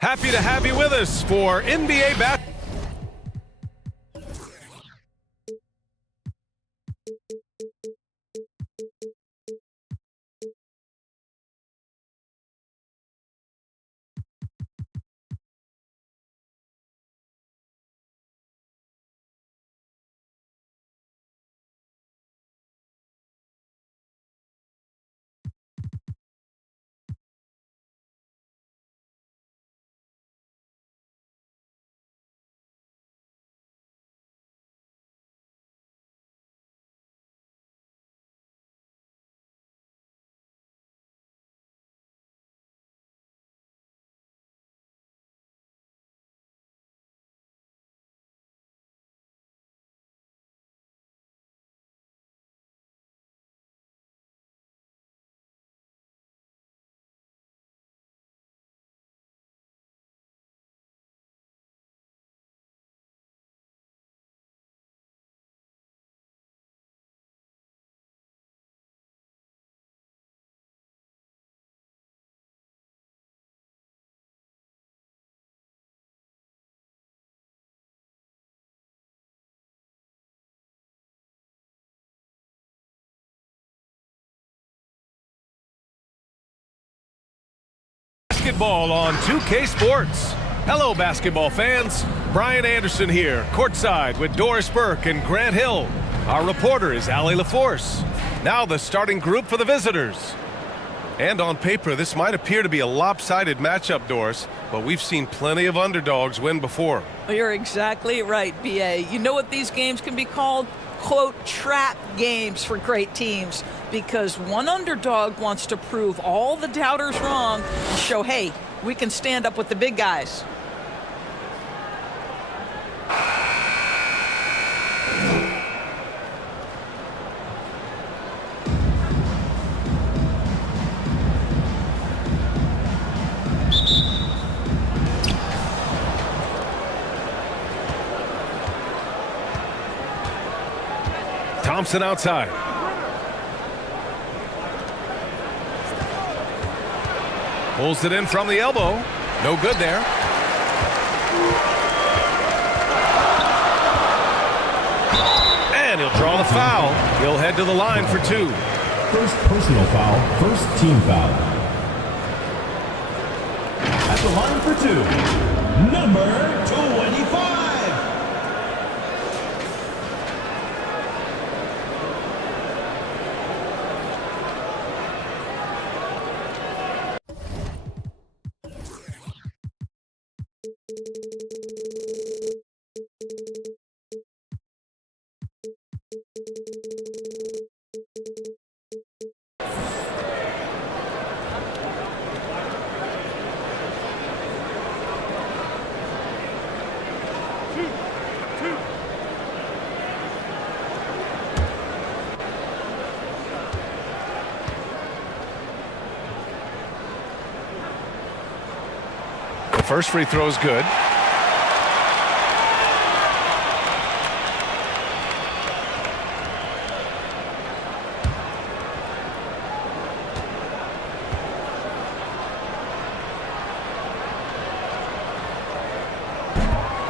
Happy to have you with us for NBA basketball. Basketball on 2K Sports. Hello, basketball fans. Brian Anderson here, courtside with Doris Burke and Grant Hill. Our reporter is Allie LaForce. Now the starting group for the visitors. And on paper, this might appear to be a lopsided matchup, Doris, but we've seen plenty of underdogs win before. You're exactly right, B.A. You know what these games can be called? Quote, trap games for great teams, because one underdog wants to prove all the doubters wrong and show, hey, we can stand up with the big guys. Thompson outside. Pulls it in from the elbow. No good there. And he'll draw the foul. He'll head to the line for two. First personal foul, first team foul. At the line for two, number 25. First free throw is good.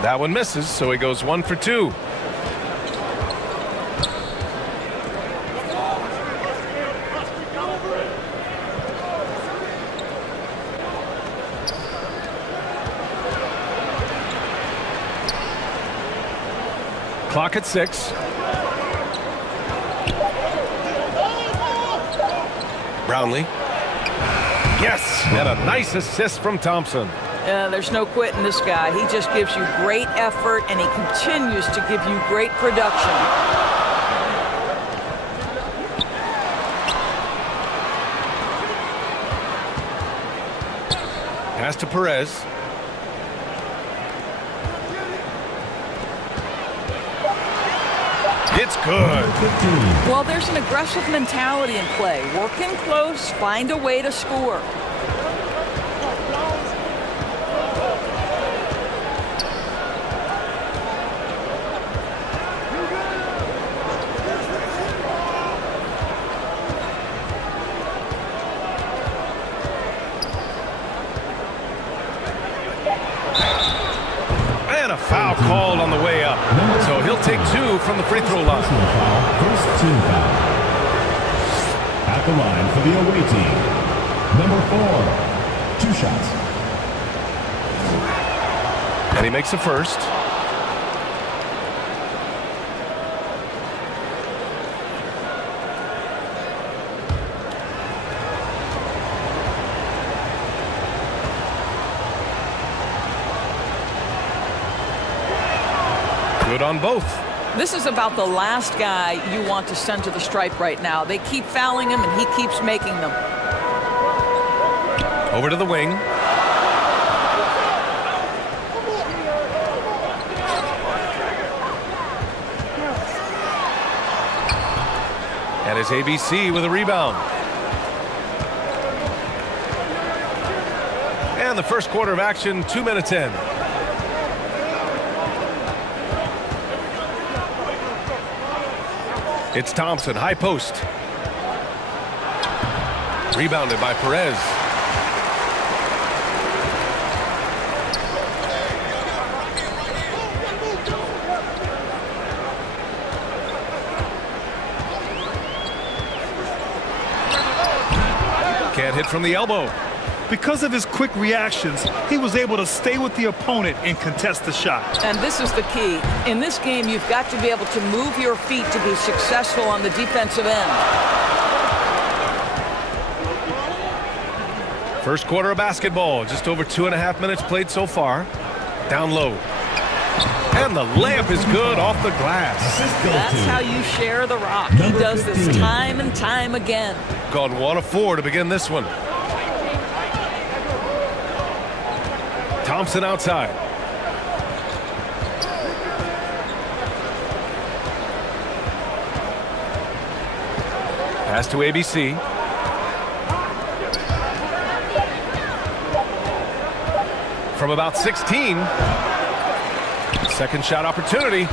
That one misses, so he goes 1 for 2. Clock at 6. Brownlee. Yes, and a nice assist from Thompson. There's no quitting this guy. He just gives you great effort, and he continues to give you great production. Pass to Perez. It's good. Well, there's an aggressive mentality in play. Working close, find a way to score. free throw line. First team foul. At the line for the away team, number 4. 2 shots. And he makes the first. Good on both. This is about the last guy you want to send to the stripe right now. They keep fouling him, and he keeps making them. Over to the wing. And it's ABC with a rebound. And the first quarter of action, 2 minutes in. It's Thompson, high post. Rebounded by Perez. Can't hit from the elbow. Because of his quick reactions, he was able to stay with the opponent and contest the shot. And this is the key. In this game, you've got to be able to move your feet to be successful on the defensive end. First quarter of basketball, just over 2.5 minutes played so far. Down low. And the layup is good off the glass. That's how you share the rock. He does this time and time again. Gone 1 of 4 to begin this one. Thompson outside. Pass to ABC. From about 16. Second shot opportunity.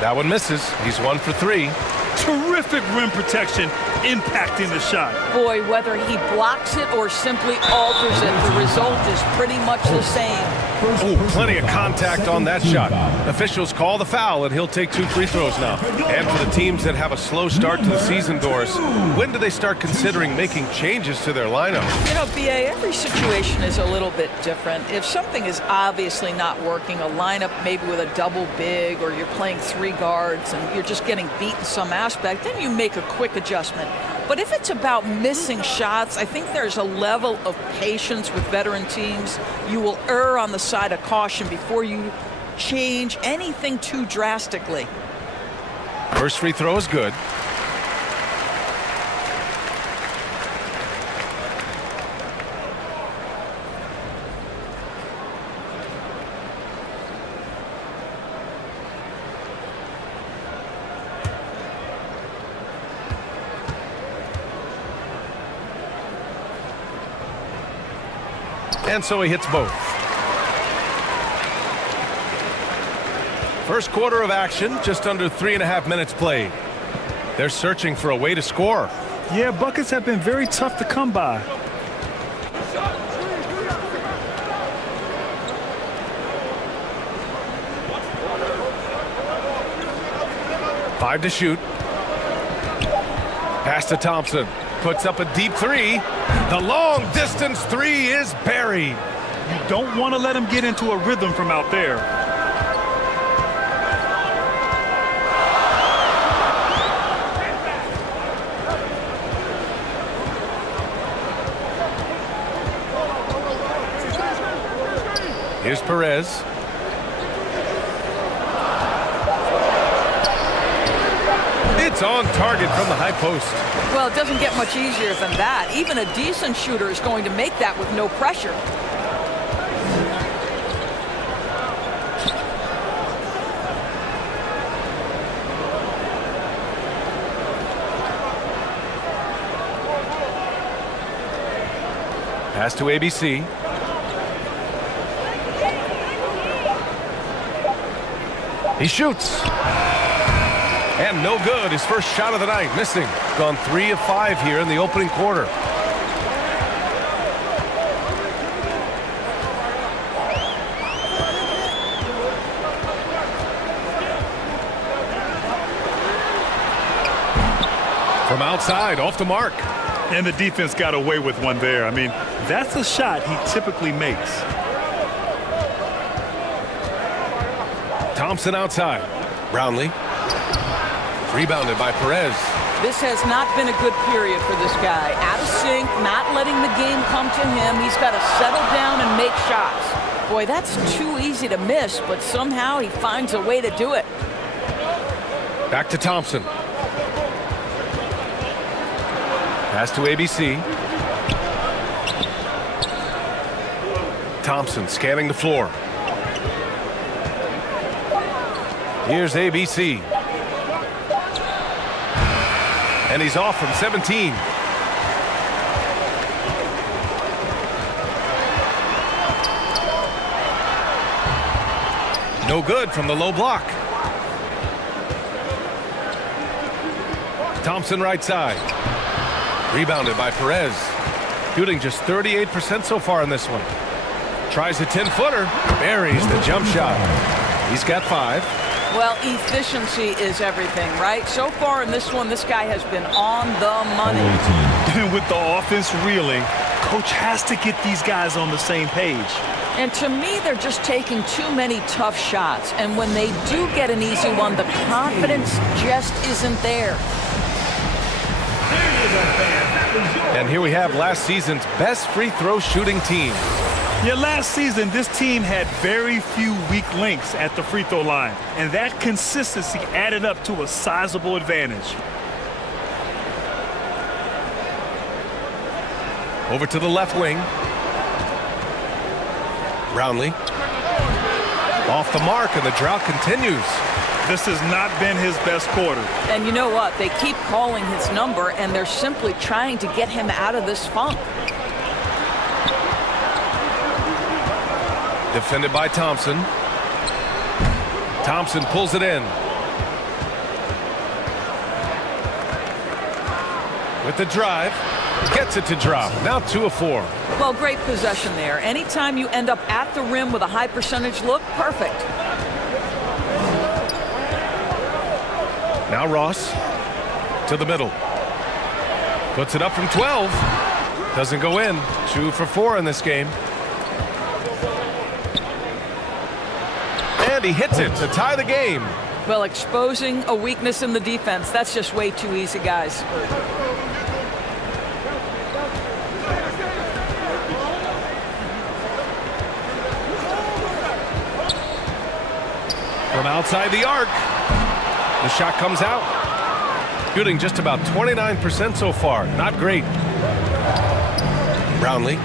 That one misses. He's 1 for 3. Terrific rim protection, impacting the shot. Boy, whether he blocks it or simply alters it, the result is pretty much the same. Oh, plenty of contact on that shot. Officials call the foul, and he'll take 2 free throws now. And for the teams that have a slow start to the season, Doris, when do they start considering making changes to their lineup? You know, BA, every situation is a little bit different. If something is obviously not working, a lineup maybe with a double big, or you're playing 3 guards and you're just getting beat in some aspect, then you make a quick adjustment. But if it's about missing shots, I think there's a level of patience with veteran teams. You will err on the side of caution before you change anything too drastically. First free throw is good. And so he hits both. First quarter of action, just under 3.5 minutes played. They're searching for a way to score. Yeah, buckets have been very tough to come by. Five to shoot. Pass to Thompson. Puts up a deep 3. The long distance 3 is buried. You don't want to let him get into a rhythm from out there. Here's Perez. It's on target from the high post. Well, it doesn't get much easier than that. Even a decent shooter is going to make that with no pressure. Pass to ABC. He shoots. And no good. His first shot of the night, missing. Gone 3 of 5 here in the opening quarter. From outside, off the mark. And the defense got away with one there. I mean, that's a shot he typically makes. Thompson outside. Brownlee. Rebounded by Perez. This has not been a good period for this guy. Out of sync, not letting the game come to him. He's got to settle down and make shots. Boy, that's too easy to miss, but somehow he finds a way to do it. Back to Thompson. Pass to ABC. Thompson scanning the floor. Here's ABC. And he's off from 17. No good from the low block. Thompson right side. Rebounded by Perez. Shooting just 38% so far in this one. Tries a 10-footer. Buries the jump shot. He's got 5. Well, efficiency is everything, right? So far in this one, this guy has been on the money. And with the offense reeling, coach has to get these guys on the same page. And to me, they're just taking too many tough shots. And when they do get an easy one, the confidence just isn't there. And here we have last season's best free throw shooting team. Yeah, last season, this team had very few weak links at the free throw line. And that consistency added up to a sizable advantage. Over to the left wing. Brownlee. Off the mark, and the drought continues. This has not been his best quarter. And you know what? They keep calling his number, and they're simply trying to get him out of this funk. Defended by Thompson. Thompson pulls it in. With the drive. Gets it to drop. Now 2 of 4. Well, great possession there. Anytime you end up at the rim with a high percentage look, perfect. Now Ross to the middle. Puts it up from 12. Doesn't go in. 2 for 4 in this game. And he hits it to tie the game. Well, exposing a weakness in the defense, that's just way too easy, guys. From outside the arc. The shot comes out. Shooting just about 29% so far. Not great. Brownlee.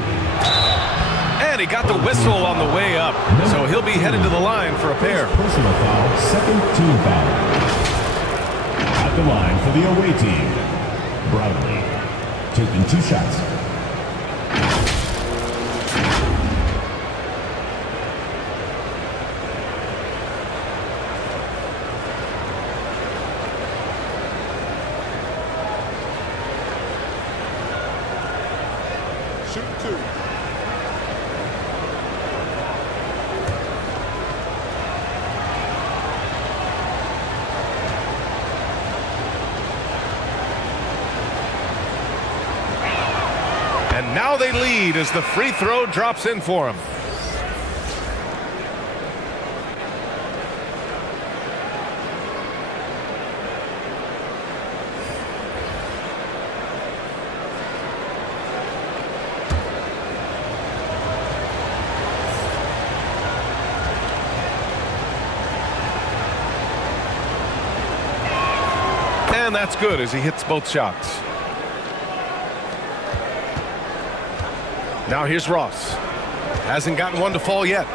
And he got the whistle on the way up. So he'll be headed to the line for a pair. Personal foul, second team foul. At the line for the away team, Brownlee. Taking 2 shots. And now they lead as the free throw drops in for him. And that's good as he hits both shots. Now here's Ross. Hasn't gotten one to fall yet.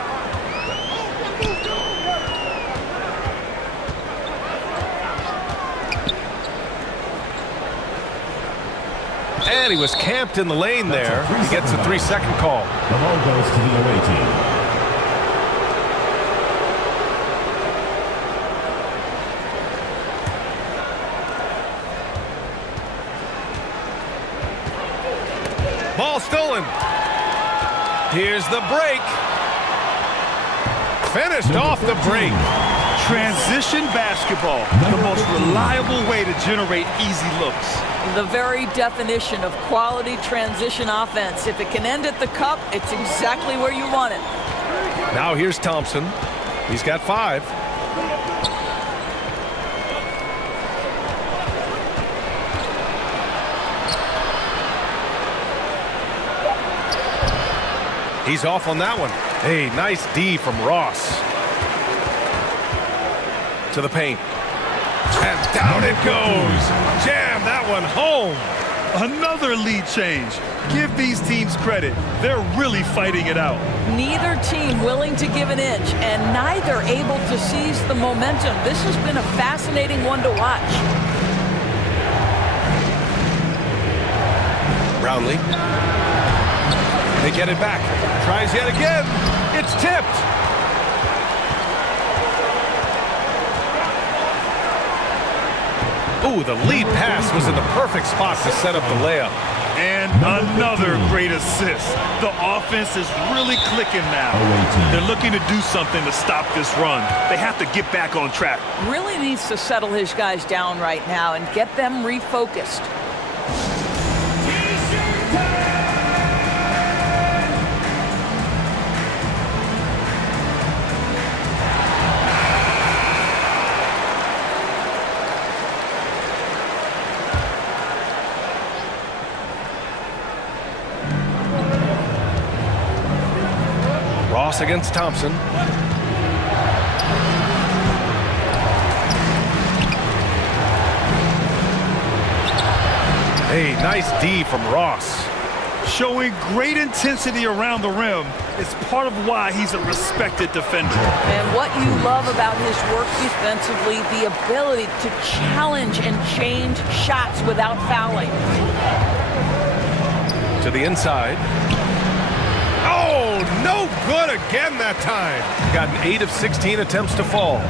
And he was camped in the lane there. He gets a 3-second call. The ball goes to the away team. Ball stolen. Here's the break. Finished off the break. Transition basketball, the most reliable way to generate easy looks. The very definition of quality transition offense. If it can end at the cup, it's exactly where you want it. Now here's Thompson. He's got 5. He's off on that one. Hey, nice D from Ross. To the paint. And down it goes. Jam that one home. Another lead change. Give these teams credit. They're really fighting it out. Neither team willing to give an inch, and neither able to seize the momentum. This has been a fascinating one to watch. Brownlee. They get it back. Tries yet again. It's tipped. Ooh, the lead pass was in the perfect spot to set up the layup. And another great assist. The offense is really clicking now. They're looking to do something to stop this run. They have to get back on track. Really needs to settle his guys down right now and get them refocused. Ross against Thompson. Hey, nice D from Ross. Showing great intensity around the rim. It's part of why he's a respected defender. And what you love about his work defensively, the ability to challenge and change shots without fouling. To the inside. Oh, no good again that time. Got an 8 of 16 attempts to fall.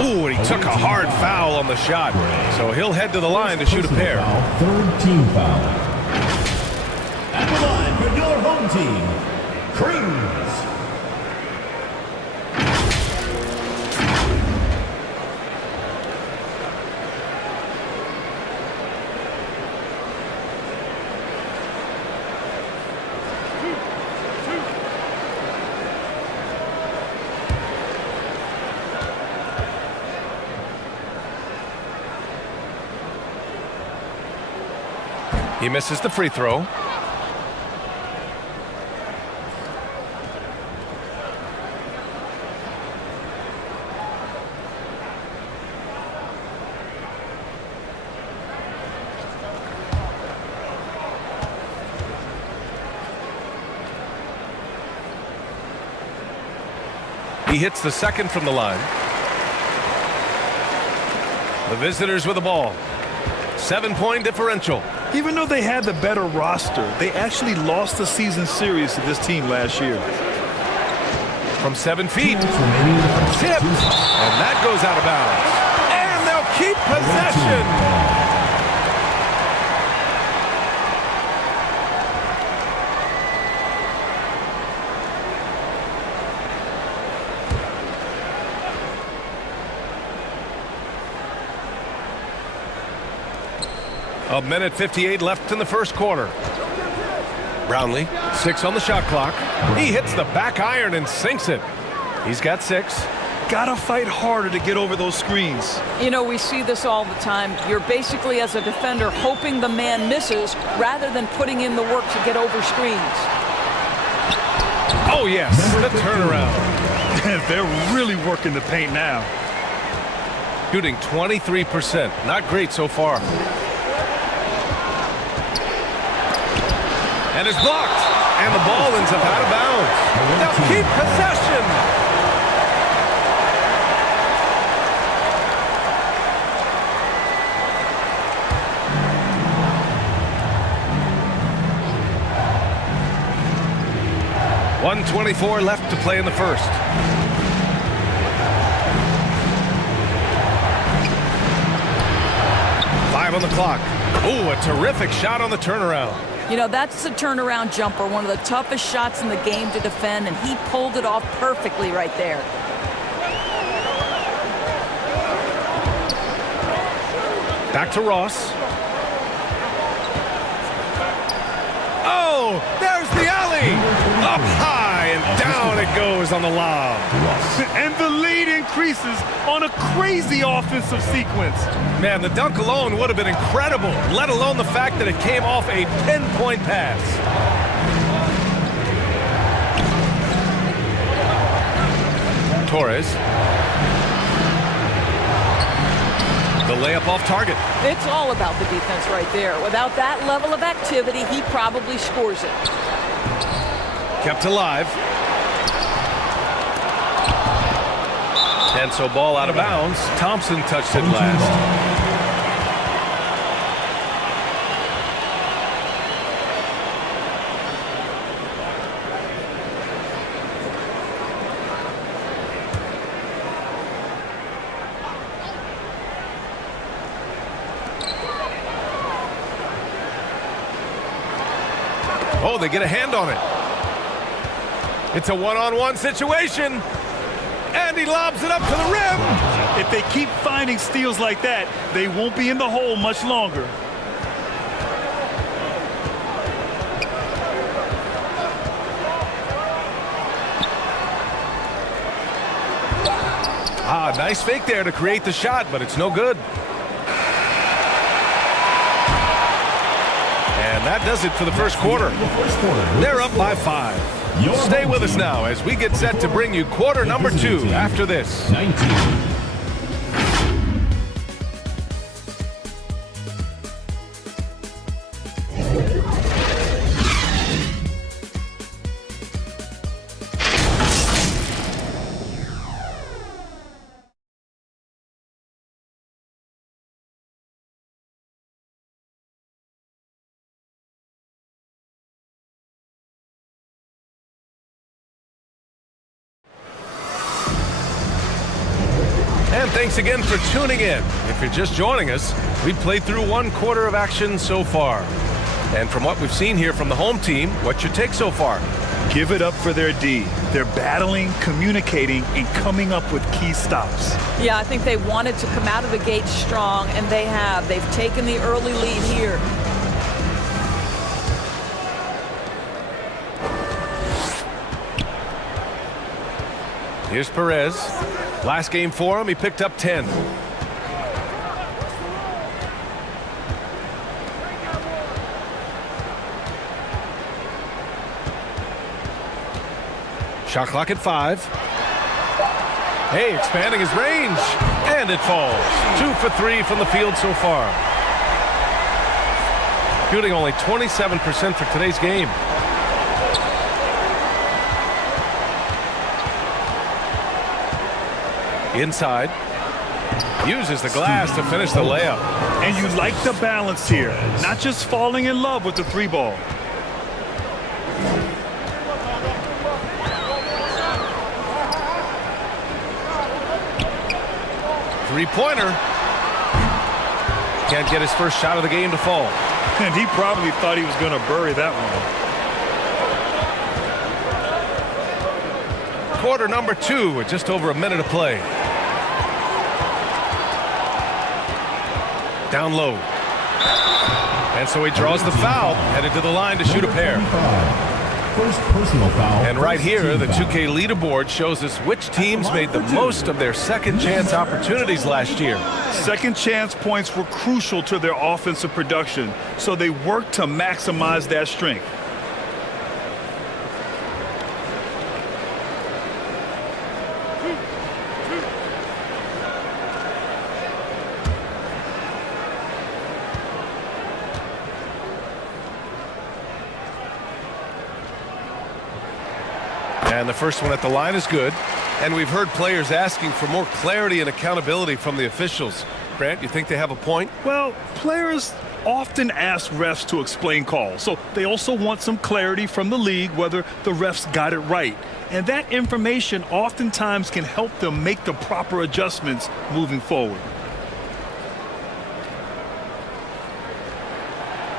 Ooh, and he took a hard foul on the shot. So he'll head to the line to shoot a pair. Third team foul. At the line for your home team, Cruz. He misses the free throw. He hits the second from the line. The visitors with the ball. 7-point differential. Even though they had the better roster, they actually lost the season series to this team last year. From 7 feet. Tipped. And that goes out of bounds. And they'll keep possession. A minute 58 left in the first quarter. Brownlee, 6 on the shot clock. He hits the back iron and sinks it. He's got 6. Gotta fight harder to get over those screens. You know, we see this all the time. You're basically, as a defender, hoping the man misses rather than putting in the work to get over screens. Oh, yes, the turnaround. They're really working the paint now. Shooting 23%. Not great so far. And it's blocked. And the ball ends up out of bounds. They'll keep possession. .124 left to play in the first. Five on the clock. Ooh, a terrific shot on the turnaround. You know, that's the turnaround jumper, one of the toughest shots in the game to defend, and he pulled it off perfectly right there. Back to Ross. Oh, there's the alley. Up high and down it goes on the lob. And the lead increases on a crazy offensive sequence. Man, the dunk alone would have been incredible, let alone the fact that it came off a pinpoint pass. Torres. The layup off target. It's all about the defense right there. Without that level of activity, he probably scores it. Kept alive. And so ball out of bounds. Thompson touched it last. Oh, they get a hand on it. It's a one-on-one situation. And he lobs it up to the rim. If they keep finding steals like that, they won't be in the hole much longer. Ah, nice fake there to create the shot, but it's no good. And that does it for the first quarter. They're up by 5. Stay with us now as we get set to bring you quarter number 2 after this. 19. And thanks again for tuning in. If you're just joining us, we've played through 1 quarter of action so far. And from what we've seen here from the home team, what's your take so far? Give it up for their D. They're battling, communicating, and coming up with key stops. Yeah, I think they wanted to come out of the gate strong, and they have. They've taken the early lead here. Here's Perez. Last game for him, he picked up 10. Shot clock at 5. Hey, expanding his range. And it falls. 2 for 3 from the field so far. Shooting only 27% for today's game. Inside. Uses the glass to finish the layup. And you like the balance here. Not just falling in love with the 3 ball. Three-pointer. Can't get his first shot of the game to fall. And he probably thought he was going to bury that one. Quarter number 2 with just over a minute to play. Down low. And so he draws the foul, headed to the line to shoot a pair. First personal foul. And right here, the 2K leaderboard shows us which teams made the most of their second chance opportunities last year. Second chance points were crucial to their offensive production, so they worked to maximize that strength. And the first one at the line is good. And we've heard players asking for more clarity and accountability from the officials. Grant, you think they have a point? Well, players often ask refs to explain calls, so they also want some clarity from the league whether the refs got it right. And that information oftentimes can help them make the proper adjustments moving forward.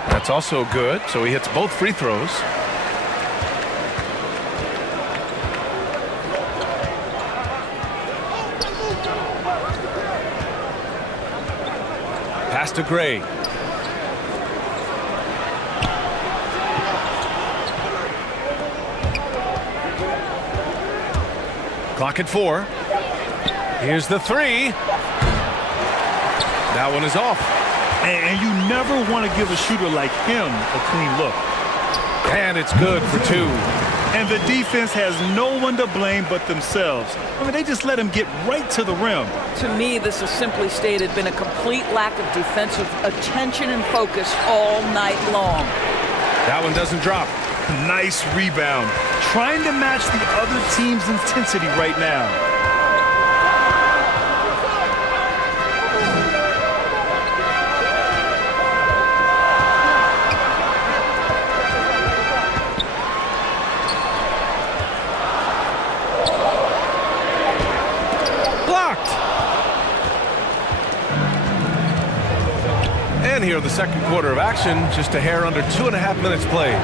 That's also good. So he hits both free throws. Pass to Gray. Clock at 4. Here's the 3. That one is off. And you never want to give a shooter like him a clean look. And it's good for 2. And the defense has no one to blame but themselves. I mean, they just let him get right to the rim. To me, this has simply stated been a complete lack of defensive attention and focus all night long. That one doesn't drop. Nice rebound. Trying to match the other team's intensity right now. Blocked. And here the second quarter of action, just a hair under 2.5 minutes played.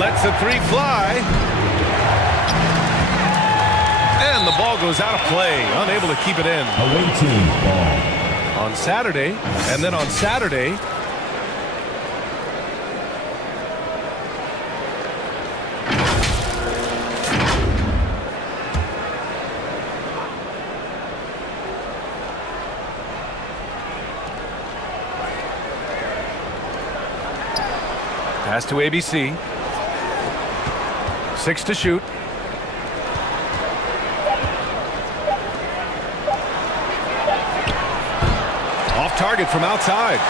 Lets the 3 fly. And the ball goes out of play, unable to keep it in. Away team ball. On Saturday, and then on Saturday, pass to ABC. 6 to shoot. Off target from outside.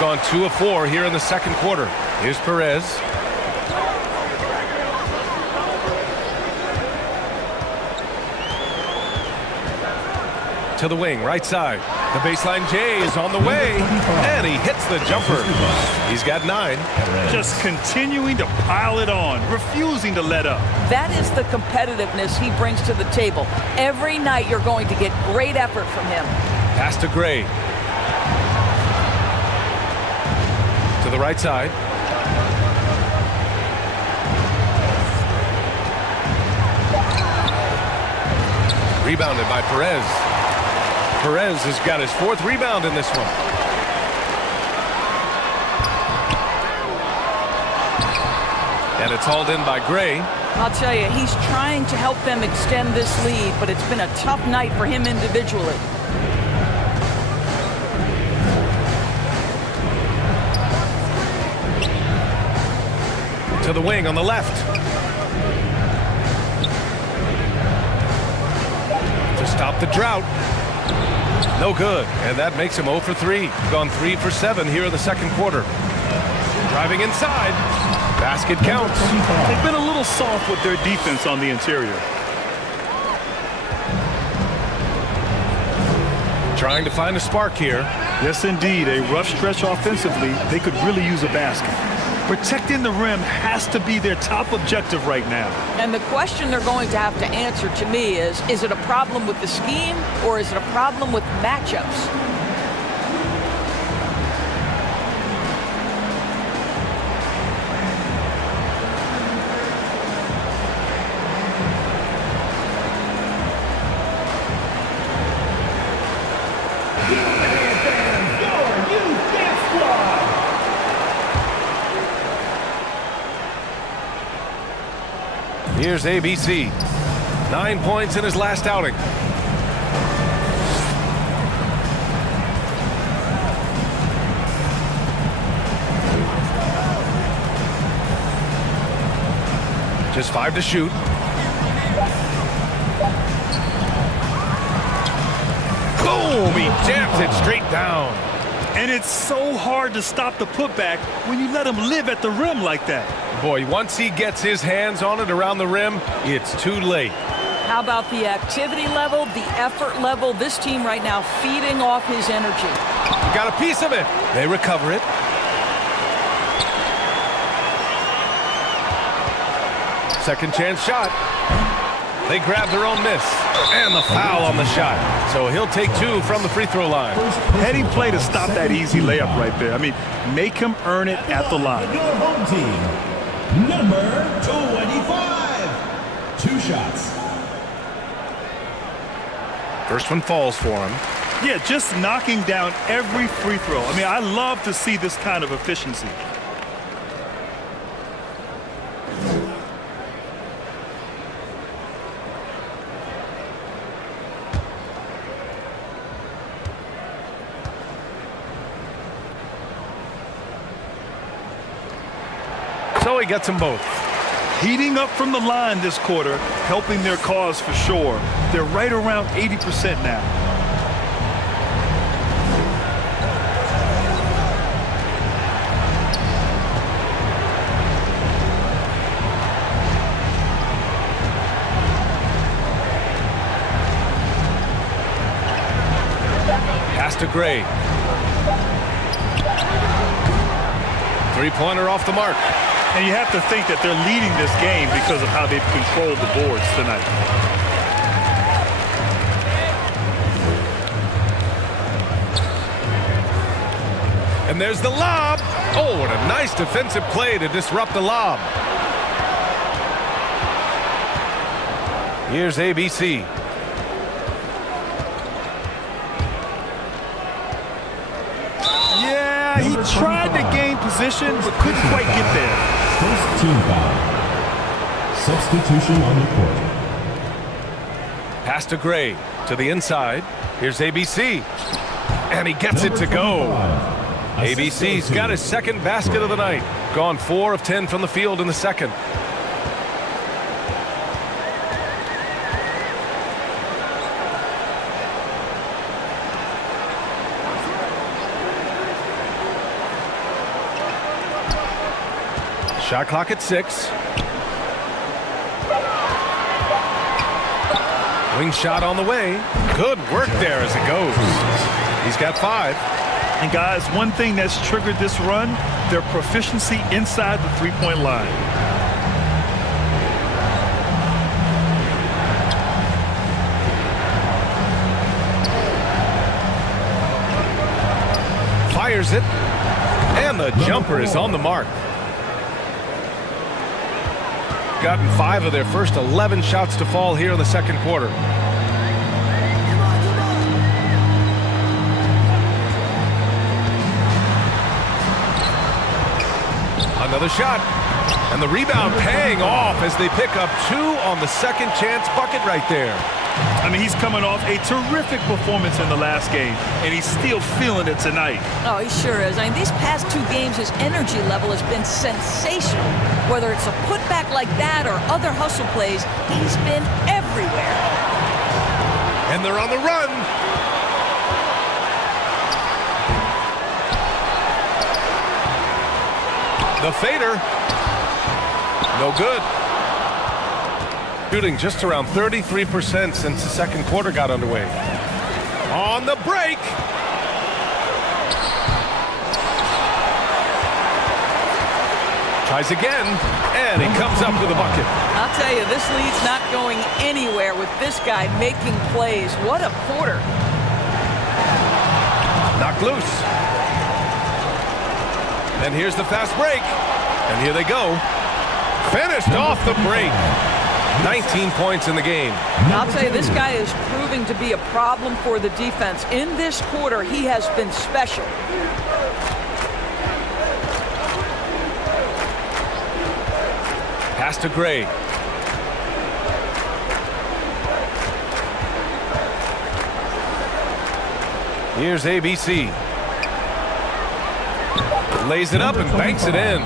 Gone 2 of 4 here in the second quarter. Here's Perez. To the wing, right side. The baseline J is on the way, and he hits the jumper. He's got 9. Just continuing to pile it on, refusing to let up. That is the competitiveness he brings to the table. Every night you're going to get great effort from him. Pass to Gray. To the right side. Rebounded by Perez. Perez has got his 4th rebound in this one. And it's hauled in by Gray. I'll tell you, he's trying to help them extend this lead, but it's been a tough night for him individually. To the wing on the left. To stop the drought. No good, and that makes him 0 for 3. Gone 3 for 7 here in the second quarter. Driving inside. Basket counts. They've been a little soft with their defense on the interior. Trying to find a spark here. Yes, indeed. A rough stretch offensively. They could really use a basket. Protecting the rim has to be their top objective right now. And the question they're going to have to answer to me is it a problem with the scheme or is it a problem with matchups? Here's ABC. 9 points in his last outing. Just 5 to shoot. Boom! He jams it straight down. And it's so hard to stop the putback when you let him live at the rim like that. Boy, once he gets his hands on it around the rim, it's too late. How about the activity level, the effort level? This team right now feeding off his energy. He got a piece of it. They recover it. Second chance shot. They grab their own miss. And the foul on the shot. So he'll take 2 from the free throw line. Heading play to stop that easy layup right there. I mean, make him earn it at the line. Your home team, number 25. 2 shots. First one falls for him. Yeah, just knocking down every free throw. I mean, I love to see this kind of efficiency. So he gets them both. Heating up from the line this quarter, helping their cause for sure. They're right around 80% now. Pass to Gray. Three-pointer off the mark. And you have to think that they're leading this game because of how they've controlled the boards tonight. And there's the lob. Oh, what a nice defensive play to disrupt the lob. Here's ABC. Yeah, he tried to gain position, but couldn't quite get there. First team foul. Substitution on the court. Pass to Gray to the inside. Here's ABC. And he gets it to go. ABC's got his second basket of the night. Gone 4 of 10 from the field in the second. Shot clock at 6. Wing shot on the way. Good work there as it goes. He's got 5. And guys, one thing that's triggered this run, their proficiency inside the three-point line. Fires it. And the jumper is on the mark. Gotten 5 of their first 11 shots to fall here in the second quarter. Another shot. And the rebound paying off as they pick up 2 on the second chance bucket right there. I mean, he's coming off a terrific performance in the last game, and he's still feeling it tonight. Oh, he sure is. I mean, these past 2 games, his energy level has been sensational. Whether it's a putback like that or other hustle plays, he's been everywhere. And they're on the run. The fader. No good. Shooting just around 33% since the second quarter got underway. On the break. Tries again, and he comes up with a bucket. I'll tell you, this lead's not going anywhere with this guy making plays. What a quarter. Knocked loose. And here's the fast break. And here they go. Finished off the break. 19 points in the game. I'll tell you, this guy is proving to be a problem for the defense. In this quarter, he has been special. Pass to Gray. Here's ABC. Lays it up and banks it in.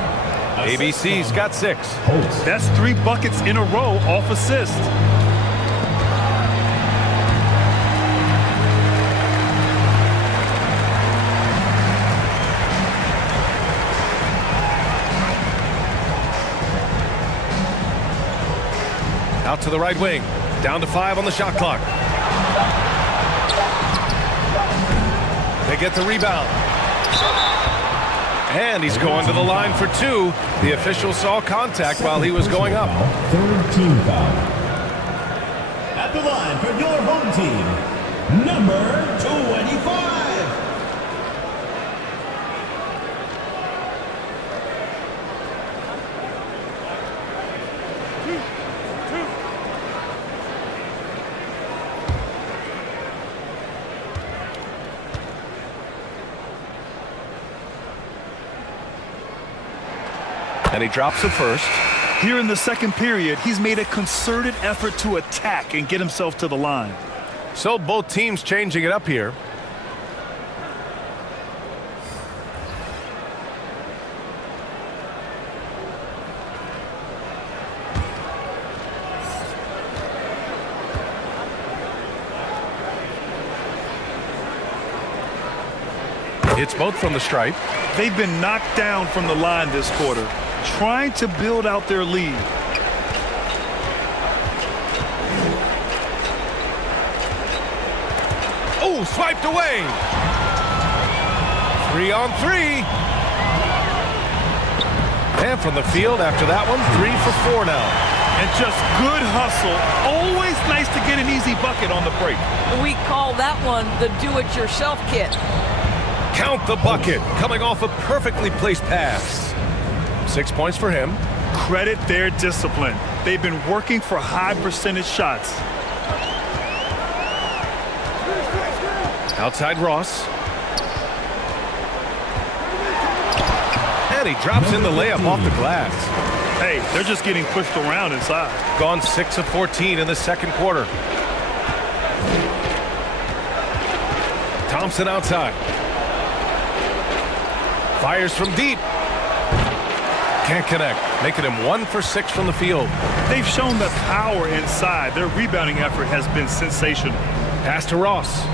ABC's got 6. That's 3 buckets in a row off assist. Out to the right wing. Down to 5 on the shot clock. They get the rebound. And he's going to the line for 2. The official saw contact while he was going up. Third team foul. line for your home team, number 25. And he drops it first. Here in the second period, he's made a concerted effort to attack and get himself to the line. So both teams changing it up here. It's both from the stripe. They've been knocked down from the line this quarter, trying to build out their lead. Oh, swiped away. 3-on-3. And from the field after that one, 3 for 4 now. And just good hustle. Always nice to get an easy bucket on the break. We call that one the do-it-yourself kit. Count the bucket, coming off a perfectly placed pass. 6 points for him. Credit their discipline. They've been working for high percentage shots. Outside Ross. And he drops in the layup off the glass. Hey, they're just getting pushed around inside. Gone 6 of 14 in the second quarter. Thompson outside. Fires from deep. Can't connect, making him 1 for 6 from the field. They've shown the power inside. Their rebounding effort has been sensational. Pass to Ross.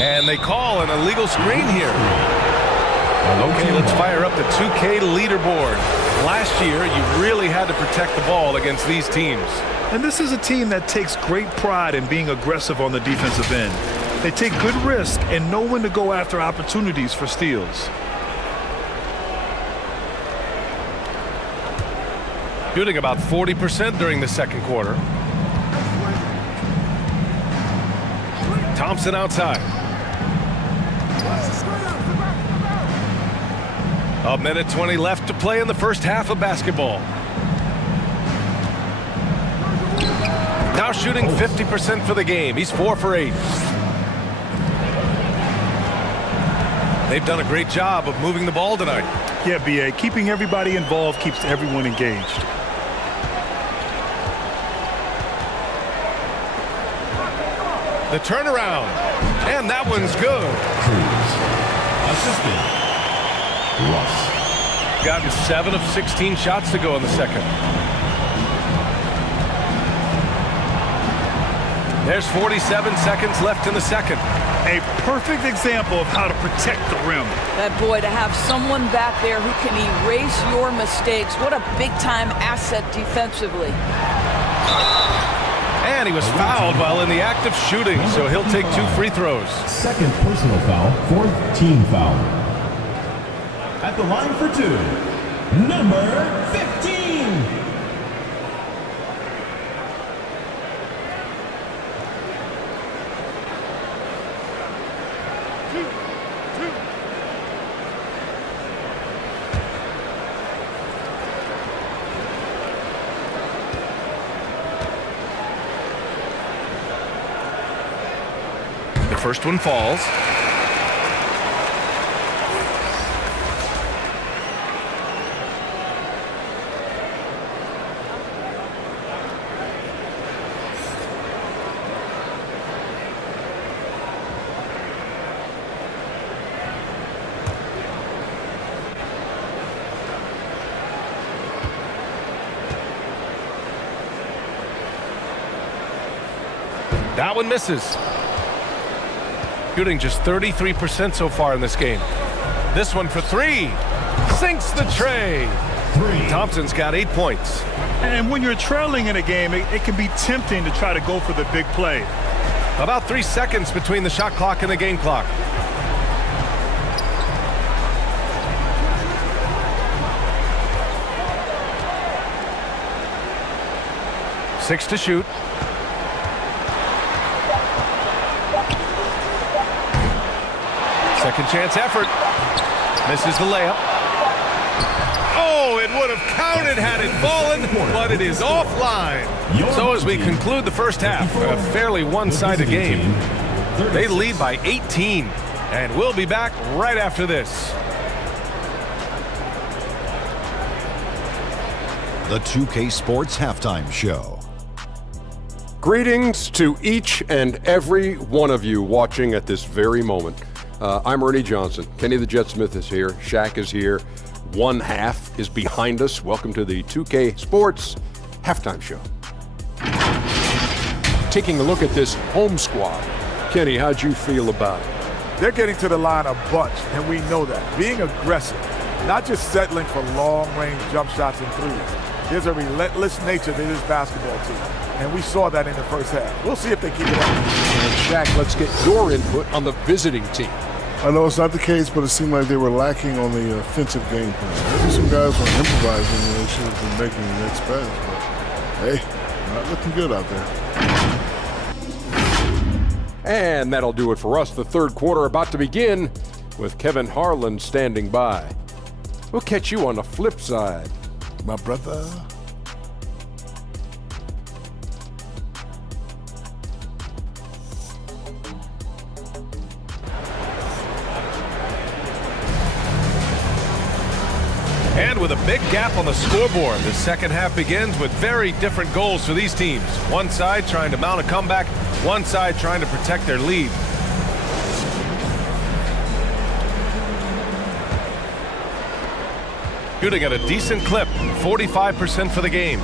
And they call an illegal screen here. Okay, let's fire up the 2K leaderboard. Last year, you really had to protect the ball against these teams. And this is a team that takes great pride in being aggressive on the defensive end. They take good risk and know when to go after opportunities for steals. Shooting about 40% during the second quarter. Thompson outside. A minute 20 left to play in the first half of basketball. Now shooting 50% for the game. He's 4 for 8. They've done a great job of moving the ball tonight. Yeah, B.A., keeping everybody involved keeps everyone engaged. The turnaround. And that one's good. Assistant, Ross. Gotten 7 of 16 shots to go in the second. There's 47 seconds left in the second. A perfect example of how to protect the rim. That boy, to have someone back there who can erase your mistakes. What a big-time asset defensively. And he was fouled while in the act of shooting, so he'll take 2 free throws. Second personal foul, 4th team foul. At the line for 2, number 15. The first one falls. That one misses. Shooting just 33% so far in this game. This one for 3. Sinks the tray. 3. Thompson's got 8 points. And when you're trailing in a game, it can be tempting to try to go for the big play. About 3 seconds between the shot clock and the game clock. 6 to shoot. Second chance effort. Misses the layup. Oh, it would have counted had it fallen, but it is offline. So as we conclude the first half, a fairly one-sided game. They lead by 18, and we'll be back right after this. The 2K Sports Halftime Show. Greetings to each and every one of you watching at this very moment. I'm Ernie Johnson. Kenny the Jet Smith is here. Shaq is here. One half is behind us. Welcome to the 2K Sports Halftime Show. Taking a look at this home squad. Kenny, how'd you feel about it? They're getting to the line a bunch, and we know that. Being aggressive, not just settling for long-range jump shots and threes. There's a relentless nature to this basketball team, and we saw that in the first half. We'll see if they keep it up. And Shaq, let's get your input on the visiting team. I know it's not the case, but it seemed like they were lacking on the offensive game plan. Maybe some guys were improvising when they should have been making the next pass, but hey, not looking good out there. And that'll do it for us. The third quarter about to begin with Kevin Harlan standing by. We'll catch you on the flip side, My brother. And with a big gap on the scoreboard, the second half begins with very different goals for these teams. One side trying to mount a comeback, one side trying to protect their lead. Shooting at a decent clip, 45% for the game.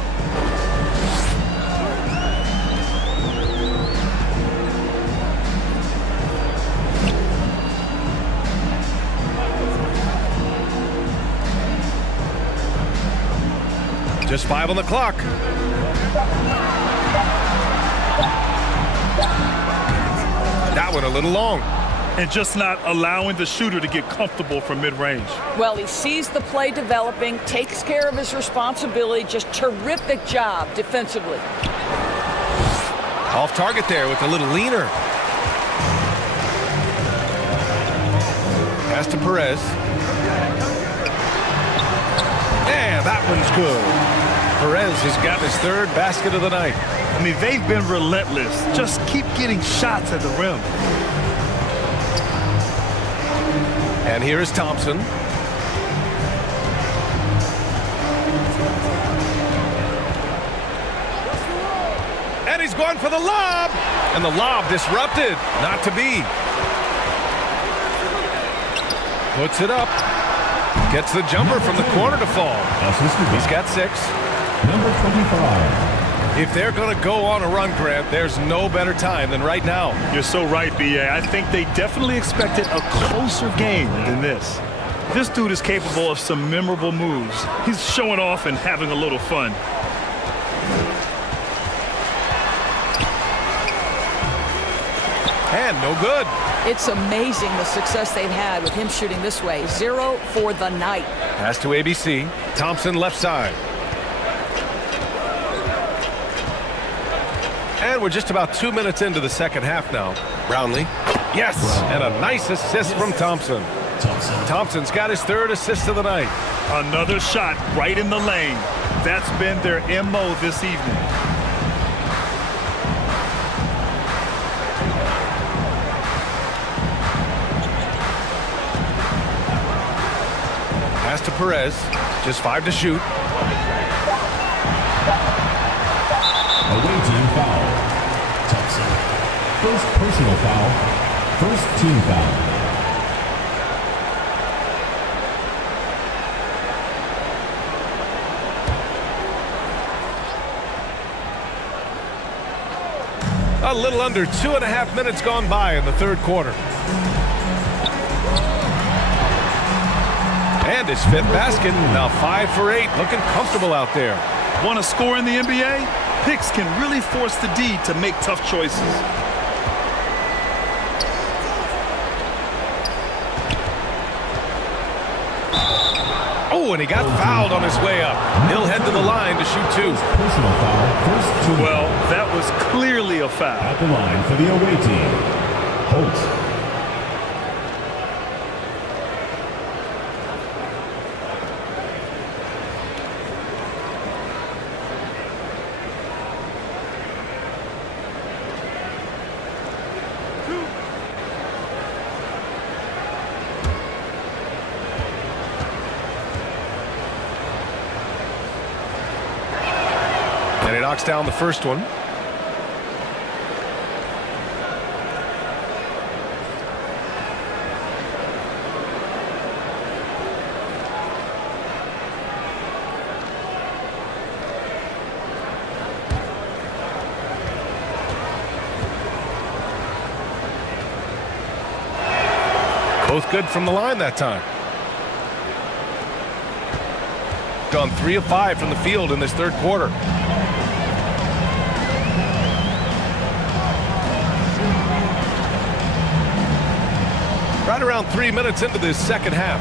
Just 5 on the clock. That one a little long. And just not allowing the shooter to get comfortable from mid-range. Well, he sees the play developing, takes care of his responsibility. Just terrific job defensively. Off target there with a little leaner. Pass to Perez. And that one's good. Perez has got his third basket of the night. I mean, they've been relentless. Just keep getting shots at the rim. And here is Thompson. And he's going for the lob. And the lob disrupted. Not to be. Puts it up. Gets the jumper from the corner to fall. He's got 6. Number 25. If they're going to go on a run, Grant, there's no better time than right now. You're so right, B.A. I think they definitely expected a closer game than this. This dude is capable of some memorable moves. He's showing off and having a little fun. And no good. It's amazing the success they've had with him shooting this way. 0 for the night. Pass to ABC. Thompson left side. And we're just about 2 minutes into the second half now. Brownlee. Yes, and a nice assist from Thompson. Thompson's got his third assist of the night. Another shot right in the lane. That's been their MO this evening. Pass to Perez. Just 5 to shoot. Away team foul. Thompson. First personal foul. First team foul. A little under 2.5 minutes gone by in the third quarter. And his 5th basket, now 5 for 8, looking comfortable out there. Want to score in the NBA? Picks can really force the D to make tough choices. Oh, Oh, and he got fouled on his way up. He'll head to the line to shoot 2. Personal foul, first 2. Well, that was clearly a foul. At the line for the away team, Holt. And he knocks down the first one. Both good from the line that time. Gone 3 of 5 from the field in this third quarter. Right around 3 minutes into this second half.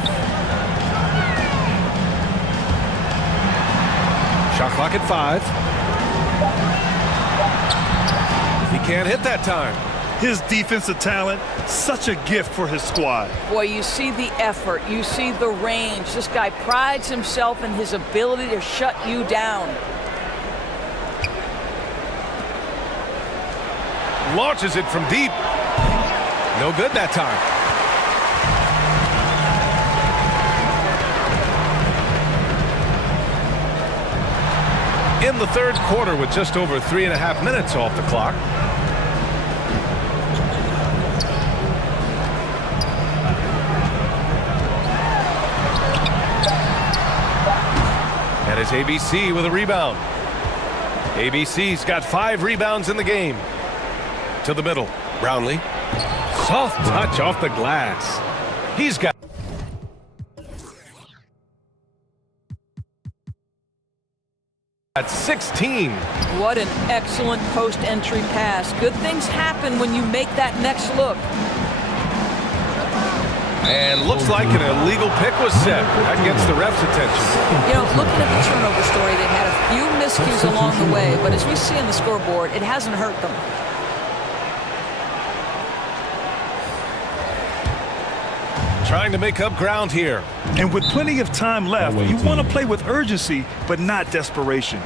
Shot clock at 5. He can't hit that time. His defensive talent, such a gift for his squad. Boy, you see the effort. You see the range. This guy prides himself in his ability to shut you down. Launches it from deep. No good that time. In the third quarter with just over 3.5 minutes off the clock. And it's ABC with a rebound. ABC's got 5 rebounds in the game. To the middle, Brownlee. Soft touch off the glass. He's got 16. What an excellent post-entry pass. Good things happen when you make that next look. And looks like an illegal pick was set. That gets the ref's attention. You know, looking at the turnover story, they've had a few miscues along the way, but as we see on the scoreboard, it hasn't hurt them. Trying to make up ground here. And with plenty of time left, you want to play with urgency, but not desperation.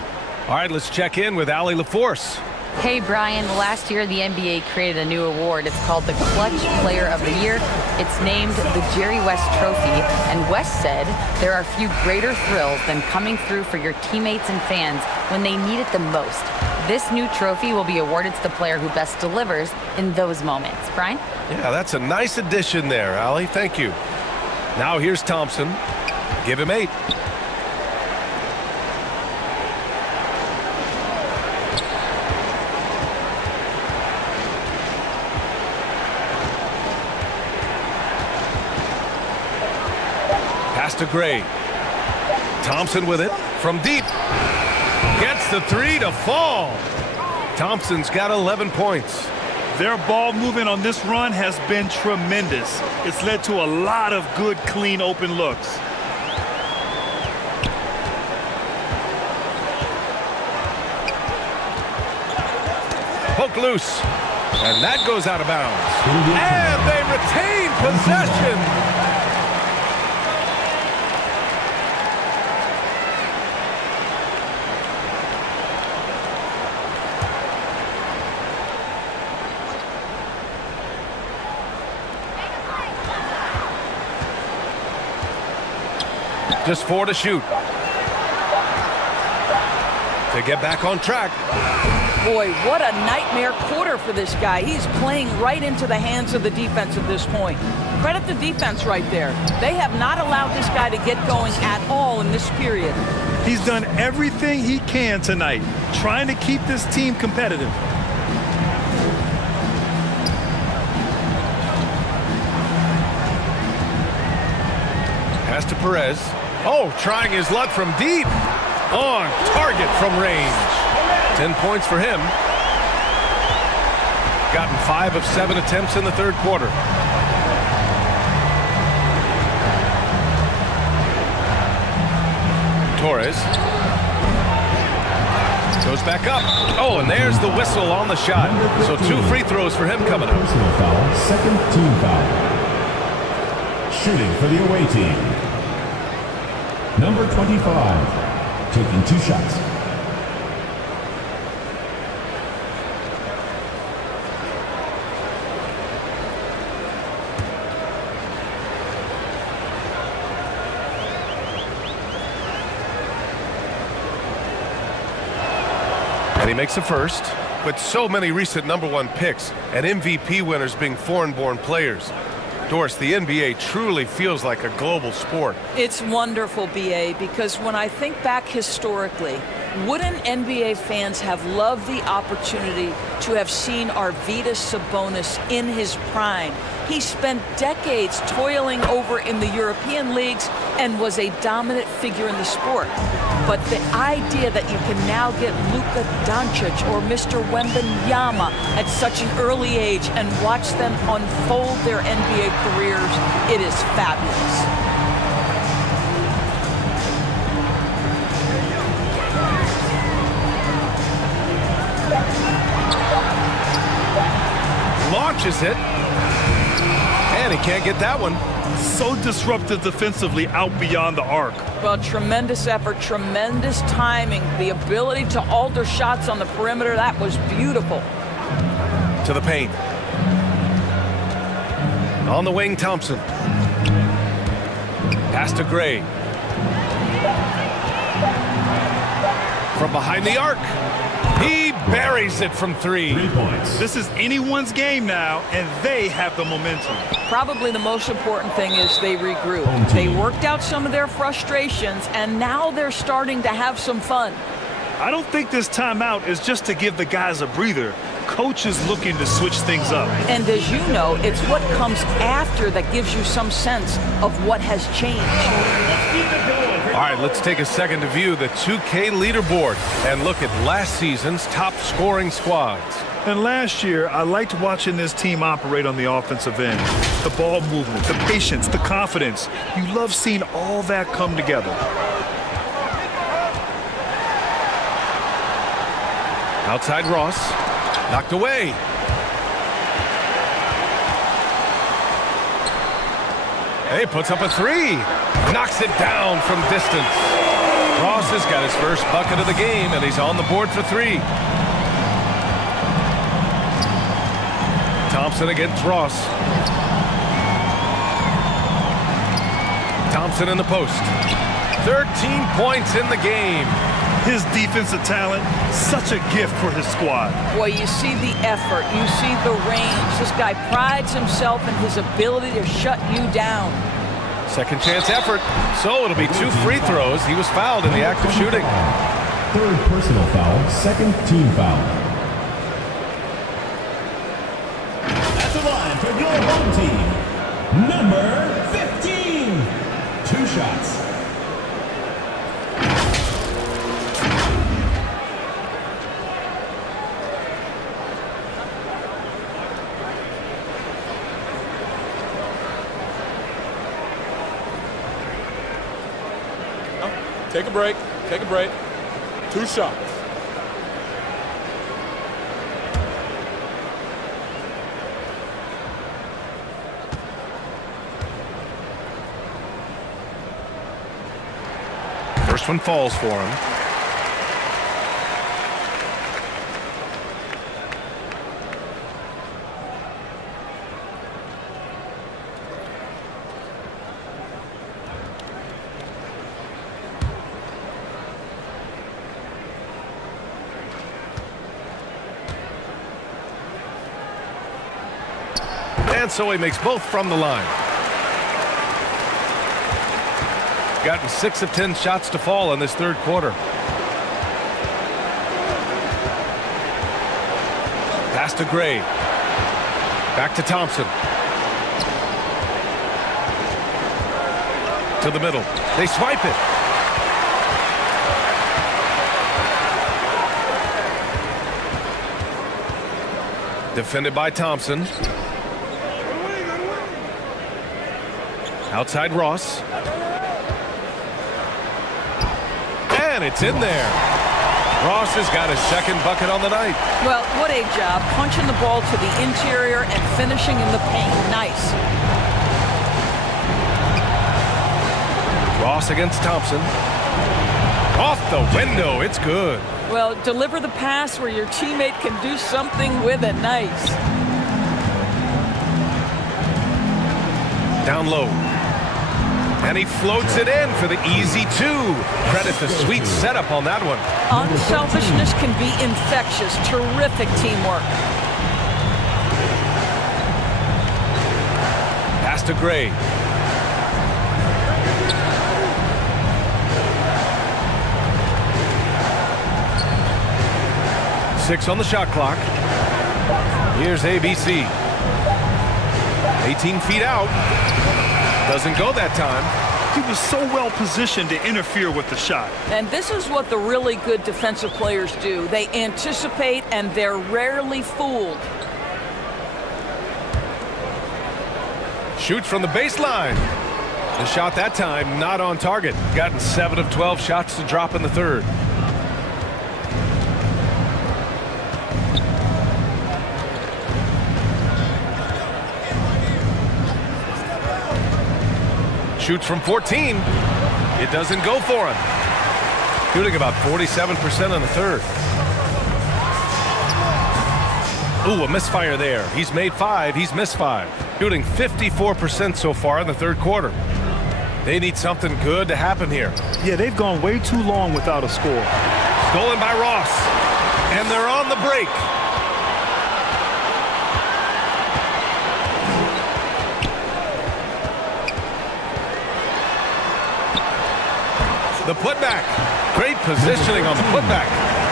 All right, let's check in with Allie LaForce. Hey, Brian. Last year, the NBA created a new award. It's called the Clutch Player of the Year. It's named the Jerry West Trophy. And West said there are few greater thrills than coming through for your teammates and fans when they need it the most. This new trophy will be awarded to the player who best delivers in those moments. Brian? Yeah, that's a nice addition there, Allie. Thank you. Now here's Thompson. Give him 8. Pass to Gray. Thompson with it from deep. Gets the 3 to fall. Thompson's got 11 points. Their ball movement on this run has been tremendous. It's led to a lot of good, clean, open looks. Poke loose. And that goes out of bounds. And they retain possession. Just 4 to shoot. To get back on track. Boy, what a nightmare quarter for this guy. He's playing right into the hands of the defense at this point. Credit the defense right there. They have not allowed this guy to get going at all in this period. He's done everything he can tonight, trying to keep this team competitive. Pass to Perez. Oh, trying his luck from deep. On target from range. 10 points for him. Gotten 5 of 7 attempts in the third quarter. Torres. Goes back up. Oh, and there's the whistle on the shot. So 2 free throws for him coming up. Personal foul, second team foul. Shooting for the away team. Number 25, taking 2 shots. And he makes a first. With so many recent #1 picks and MVP winners being foreign-born players, Doris, the NBA truly feels like a global sport. It's wonderful, BA, because when I think back historically, wouldn't NBA fans have loved the opportunity to have seen Arvydas Sabonis in his prime? He spent decades toiling over in the European leagues and was a dominant figure in the sport. But the idea that you can now get Luka Doncic or Mr. Wembanyama at such an early age and watch them unfold their NBA careers, it is fabulous. Launches it. And he can't get that one. So disruptive defensively out beyond the arc. Well, tremendous effort, tremendous timing, the ability to alter shots on the perimeter. That was beautiful. To the paint. On the wing, Thompson. Pass to Gray. From behind the arc. He buries it from 3. 3 points. This is anyone's game now, and they have the momentum. Probably the most important thing is they regroup. They worked out some of their frustrations, and now they're starting to have some fun. I don't think this timeout is just to give the guys a breather. Coach is looking to switch things up. And as you know, it's what comes after that gives you some sense of what has changed. All right, let's take a second to view the 2K leaderboard and look at last season's top scoring squads. And last year, I liked watching this team operate on the offensive end. The ball movement, the patience, the confidence. You love seeing all that come together. Outside Ross. Knocked away. Hey, puts up a 3. Knocks it down from distance. Ross has got his first bucket of the game, and he's on the board for 3. Thompson against Ross. Thompson in the post. 13 points in the game. His defensive talent, such a gift for his squad. Boy, you see the effort, you see the range. This guy prides himself in his ability to shut you down. Second chance effort. So it'll be 2 free throws. He was fouled in the act of shooting. Third personal foul, second team foul. At the line for your home team, number 15. 2 shots. Take a break. Take a break. 2 shots. First one falls for him. And so he makes both from the line. Gotten 6 of 10 shots to fall in this third quarter. Pass to Gray. Back to Thompson. To the middle. They swipe it. Defended by Thompson. Outside Ross. And it's in there. Ross has got his second bucket on the night. Well, what a job. Punching the ball to the interior and finishing in the paint. Nice. Ross against Thompson. Off the window. It's good. Well, deliver the pass where your teammate can do something with it. Nice. Down low. And he floats it in for the easy two. Credit the sweet setup on that one. Unselfishness can be infectious. Terrific teamwork. Pass to Gray. Six on the shot clock. Here's ABC. 18 feet out. Doesn't go that time. He was so well positioned to interfere with the shot. And this is what the really good defensive players do. They anticipate and they're rarely fooled. Shoots from the baseline. The shot that time not on target. Gotten 7 of 12 shots to drop in the third. Shoots from 14. It doesn't go for him. Shooting about 47% in the third. Ooh, a misfire there. He's made 5. He's missed 5. Shooting 54% so far in the third quarter. They need something good to happen here. Yeah, they've gone way too long without a score. Stolen by Ross. And they're on the break. The putback. Great positioning on the putback.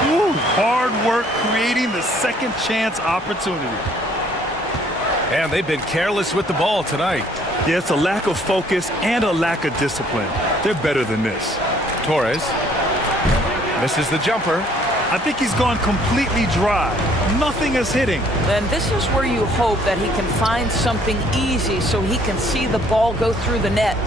Ooh, hard work creating the second chance opportunity. And they've been careless with the ball tonight. Yeah, it's a lack of focus and a lack of discipline. They're better than this. Torres misses the jumper. I think he's gone completely dry. Nothing is hitting. And this is where you hope that he can find something easy so he can see the ball go through the net.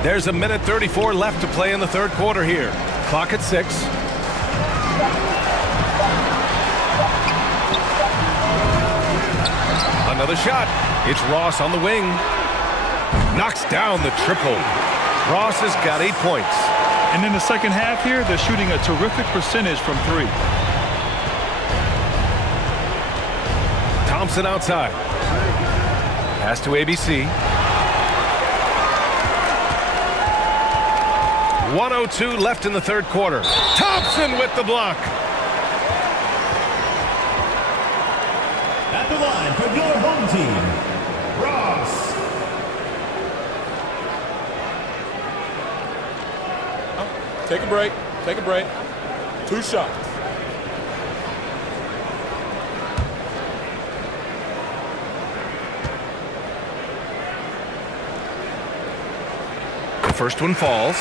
There's a minute 34 left to play in the third quarter here. Clock at 6. Another shot. It's Ross on the wing. Knocks down the triple. Ross has got 8 points. And in the second half here, they're shooting a terrific percentage from 3. Thompson outside. Pass to ABC. 1:02 left in the third quarter. Thompson with the block. At the line for your home team, Ross. Take a break. Take a break. 2 shots. The first one falls.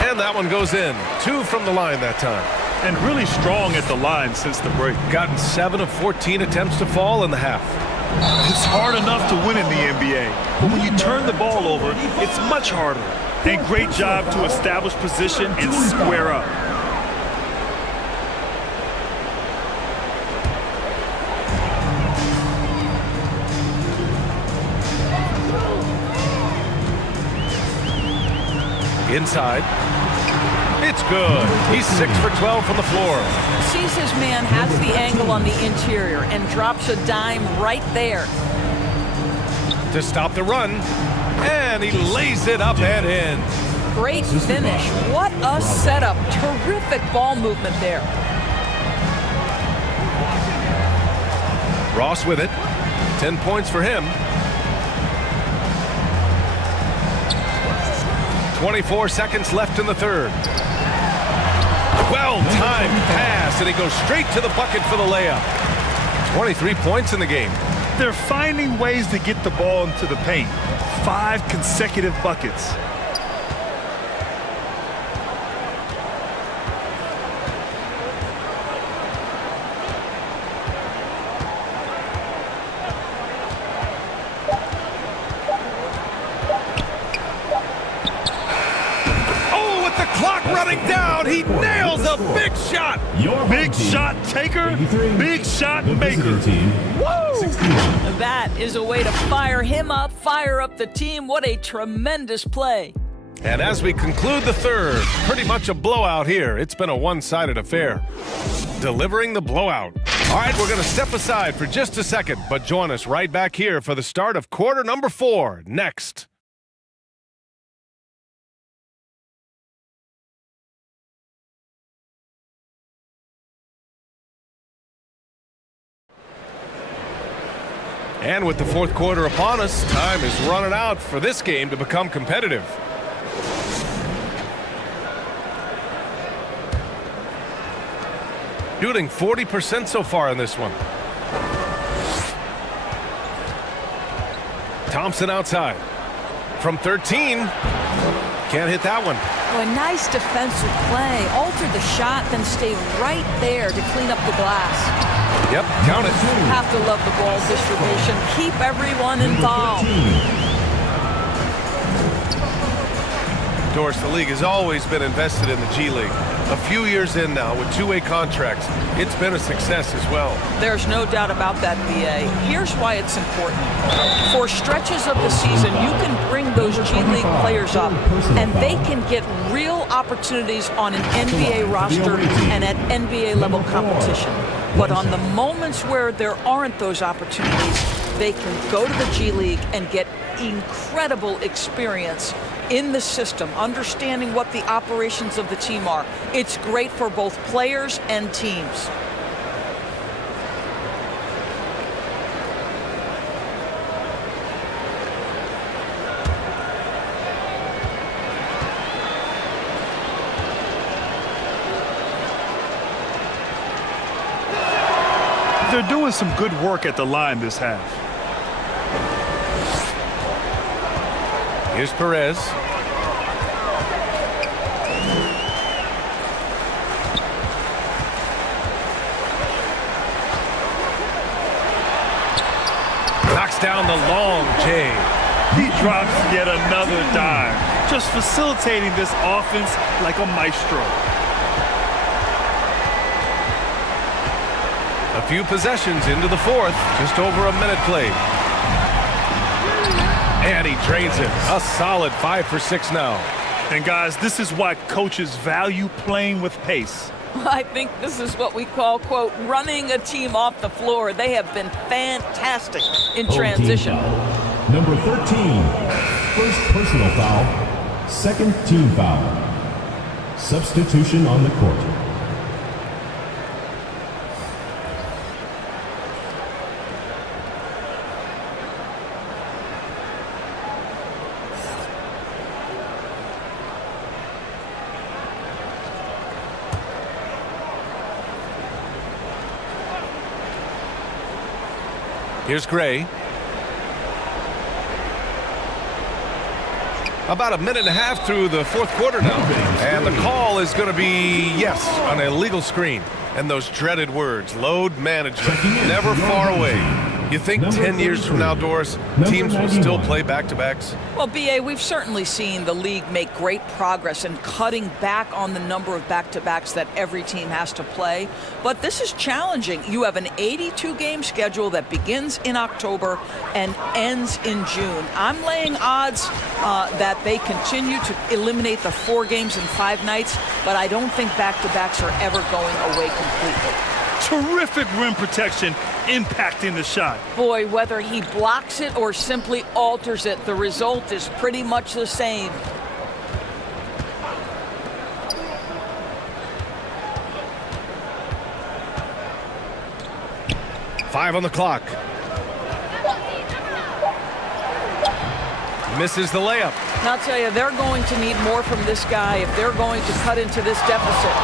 And that one goes in. 2 from the line that time. And really strong at the line since the break. Gotten 7 of 14 attempts to fall in the half. It's hard enough to win in the NBA, but when you turn the ball over, it's much harder. And great job to establish position and square up. Inside. It's good. He's 6 for 12 from the floor. Sees his man has the angle on the interior and drops a dime right there. To stop the run. And he lays it up and in. Great finish. What a setup. Terrific ball movement there. Ross with it. 10 points for him. 24 seconds left in the third. Well-timed pass, and he goes straight to the bucket for the layup. 23 points in the game. they're finding ways to get the ball into the paint. 5 consecutive buckets. Running down, he nails a big shot. Big shot taker, big shot maker. Woo! That is a way to fire him up, fire up the team. What a tremendous play. And as we conclude the third, pretty much a blowout here. It's been a one-sided affair. Delivering the blowout. All right, we're going to step aside for just a second, but join us right back here for the start of quarter number 4 next. And with the fourth quarter upon us, time is running out for this game to become competitive. Shooting 40% so far in this one. Thompson outside. From 13. Can't hit that one. Oh, a nice defensive play. Altered the shot, then stayed right there to clean up the glass. Yep, count it. Have to love the ball distribution. Keep everyone involved. Doris, the league has always been invested in the G League. A few years in now with two-way contracts, it's been a success as well. There's no doubt about that, BA. Here's why it's important. For stretches of the season, you can bring those G League players up, and they can get real opportunities on an NBA roster and at NBA level competition. But on the moments where there aren't those opportunities, they can go to the G League and get incredible experience in the system, understanding what the operations of the team are. It's great for both players and teams. They're doing some good work at the line this half. Here's Perez. Knocks down the long J. He drops yet another dime, just facilitating this offense like a maestro. A few possessions into the fourth, just over a minute played. And he drains it. A solid 5 for 6 now. And guys, this is why coaches value playing with pace. I think this is what we call, quote, running a team off the floor. They have been fantastic in transition. Number 13, first personal foul, second team foul. Substitution on the court. Here's Gray. About a minute and a half through the fourth quarter now. And the call is going to be, yes, an illegal screen. And those dreaded words, load management, never far away. You think 10 years from now, Doris, teams will still play back-to-backs? Well, BA, we've certainly seen the league make great progress in cutting back on the number of back-to-backs that every team has to play. But this is challenging. You have an 82-game schedule that begins in October and ends in June. I'm laying odds that they continue to eliminate the 4 games in 5 nights, but I don't think back-to-backs are ever going away completely. Terrific rim protection impacting the shot. Boy, whether he blocks it or simply alters it, the result is pretty much the same. Five on the clock. Misses the layup. And I'll tell you, they're going to need more from this guy if they're going to cut into this deficit.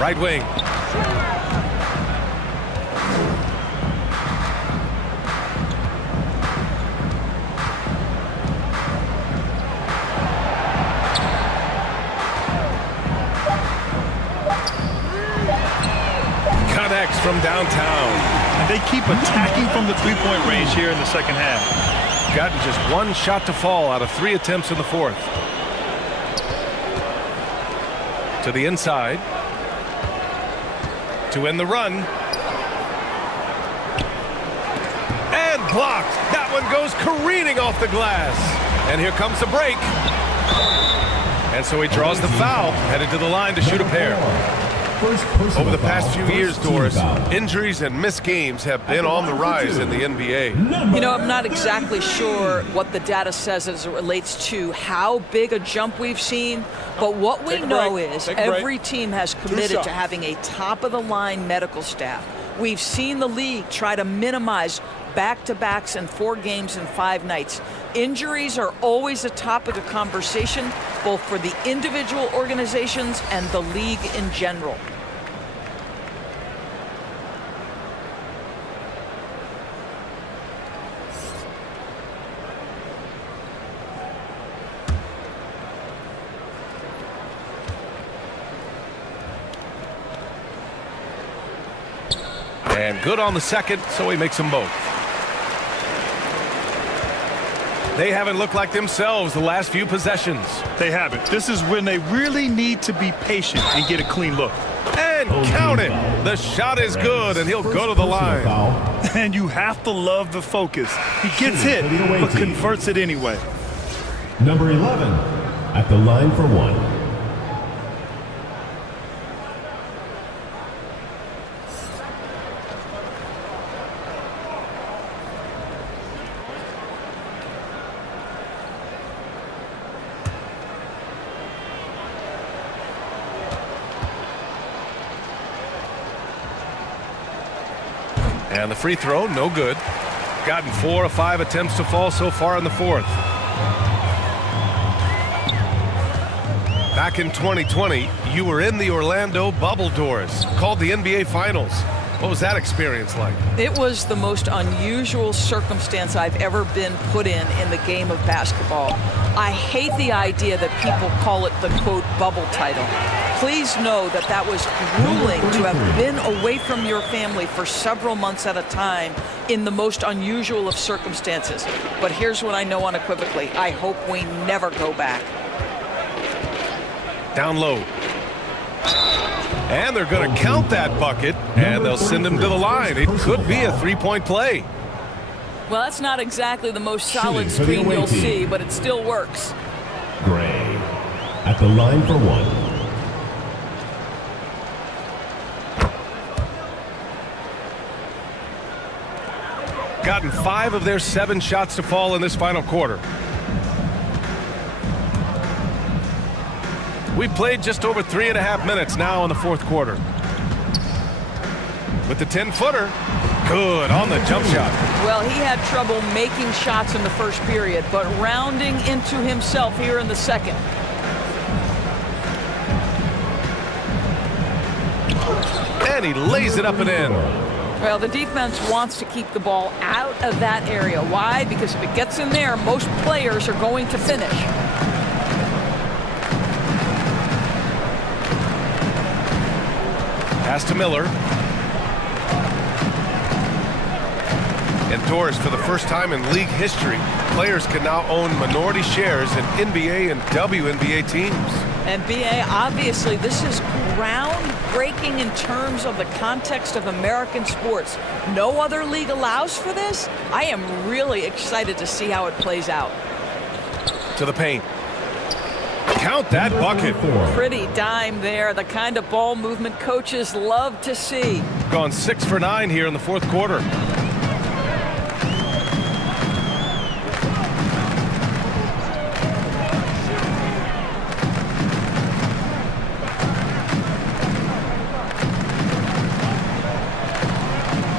Right wing. from downtown. And they keep attacking from the three-point range here in the second half. Gotten just one shot to fall out of 3 attempts in the fourth. To the inside. To end the run. And blocked. That one goes careening off the glass. And here comes the break. And so he draws the foul, headed to the line to shoot a pair. Over the past few years, Doris, injuries and missed games have been on the rise in the NBA. You know, I'm not exactly sure what the data says as it relates to how big a jump we've seen, but what we know is every team has committed to having a top-of-the-line medical staff. We've seen the league try to minimize back-to-backs in 4 games and 5 nights. Injuries are always a topic of conversation, both for the individual organizations and the league in general. And good on the second, so he makes them both. They haven't looked like themselves the last few possessions. They haven't. This is when they really need to be patient and get a clean look. And count it. The shot is good, and he'll go to the line. And you have to love the focus. He gets hit, but converts it anyway. Number 11 at the line for one. And the free throw, no good. Gotten 4 of 5 attempts to fall so far in the fourth. Back in 2020, you were in the Orlando bubble, Doris, called the NBA Finals. What was that experience like? It was the most unusual circumstance I've ever been put in the game of basketball. I hate the idea that people call it the, quote, bubble title. Please know that that was grueling to have been away from your family for several months at a time in the most unusual of circumstances. But here's what I know unequivocally. I hope we never go back. Down low. And they're going to count that bucket, and they'll send him to the line. It could be a three-point play. Well, that's not exactly the most solid screen you'll see, but it still works. Gray at the line for one. Gotten 5 of their 7 shots to fall in this final quarter. We played just over 3.5 minutes now in the fourth quarter. With the 10-footer, good on the jump shot. Well, he had trouble making shots in the first period, but rounding into himself here in the second. And he lays it up and in. Well, the defense wants to keep the ball out of that area. Why? Because if it gets in there, most players are going to finish. Pass to Miller. And Doris, for the first time in league history, players can now own minority shares in NBA and WNBA teams. And BA, obviously, this is groundbreaking in terms of the context of American sports. No other league allows for this. I am really excited to see how it plays out. To the paint. Count that bucket. Pretty dime there. The kind of ball movement coaches love to see. Gone 6 for 9 here in the fourth quarter.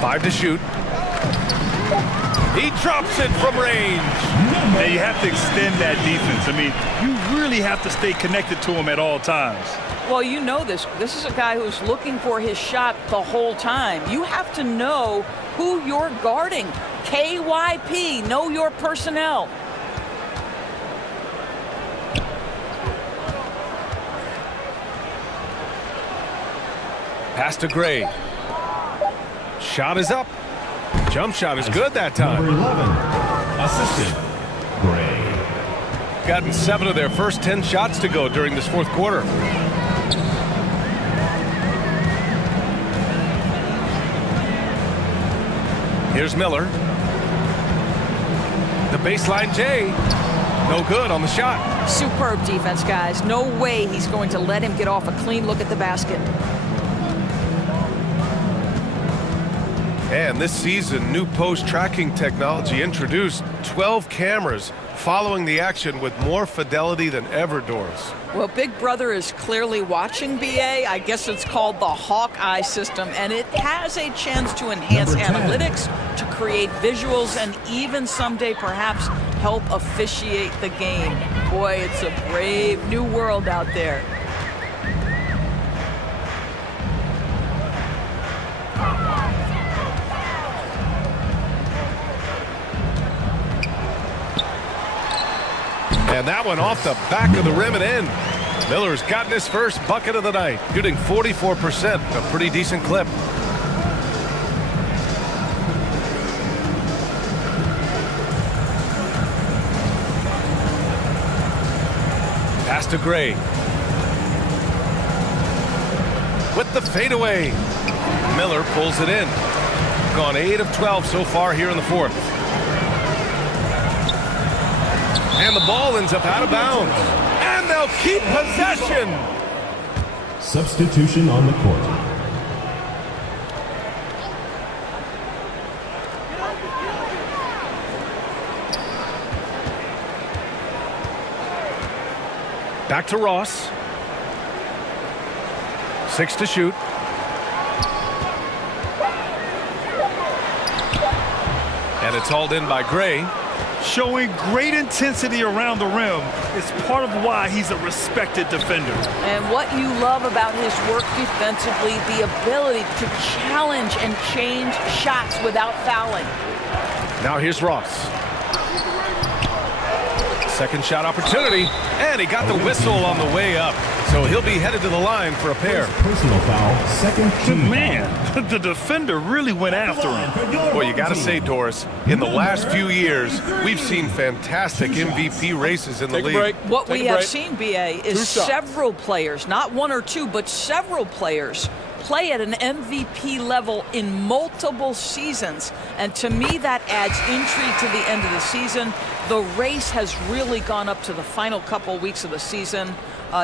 Five to shoot. He drops it from range. And you have to extend that defense. I mean, you really have to stay connected to him at all times. Well, you know this. This is a guy who's looking for his shot the whole time. You have to know who you're guarding. KYP, know your personnel. Pass to Gray. Shot is up. Jump shot is good that time. Number 11, assistant, Gray. Gotten 7 of their first 10 shots to go during this fourth quarter. Here's Miller. The baseline J. No good on the shot. Superb defense, guys. No way he's going to let him get off a clean look at the basket. And this season, new post tracking technology introduced 12 cameras following the action with more fidelity than ever, Doris. Well, Big Brother is clearly watching, BA. I guess it's called the Hawkeye system, and it has a chance to enhance analytics, to create visuals, and even someday perhaps help officiate the game. Boy, it's a brave new world out there. And that one off the back of the rim and in. Miller's gotten his first bucket of the night, shooting 44%, a pretty decent clip. Pass to Gray. With the fadeaway. Miller pulls it in. Gone 8 of 12 so far here in the fourth. And the ball ends up out of bounds. And they'll keep possession. Substitution on the court. Back to Ross. 6 to shoot. And it's hauled in by Gray. Showing great intensity around the rim is part of why he's a respected defender. And what you love about his work defensively, the ability to challenge and change shots without fouling. Now here's Ross. Second shot opportunity, and he got the whistle on the way up. So he'll be headed to the line for a pair. Personal foul, second team. Man, the defender really went after him. Well, you got to say, Doris, in the last few years, we've seen fantastic MVP races in the league. What we have seen, BA, is several players, not one or two, but several players play at an MVP level in multiple seasons. And to me, that adds intrigue to the end of the season. The race has really gone up to the final couple weeks of the season.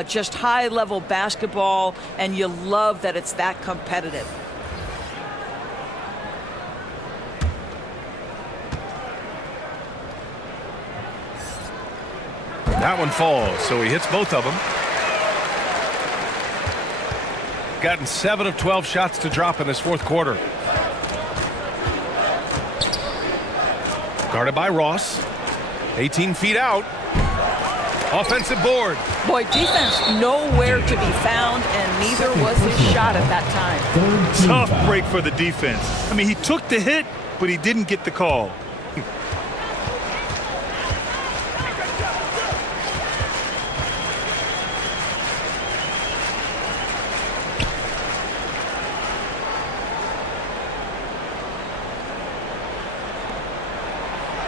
Just high-level basketball, and you love that it's that competitive. That one falls, so he hits both of them. Gotten 7 of 12 shots to drop in this fourth quarter. Guarded by Ross. 18 feet out. Offensive board. Boy, defense nowhere to be found, and neither was his shot at that time. Tough break for the defense. I mean, he took the hit, but he didn't get the call.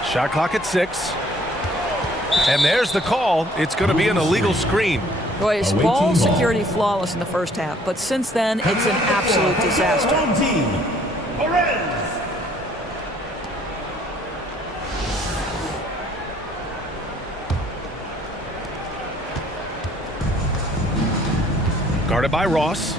Shot clock at 6. And there's the call. It's going to be an illegal screen. Boy, his ball security flawless in the first half, but since then, it's an absolute disaster. Guarded by Ross.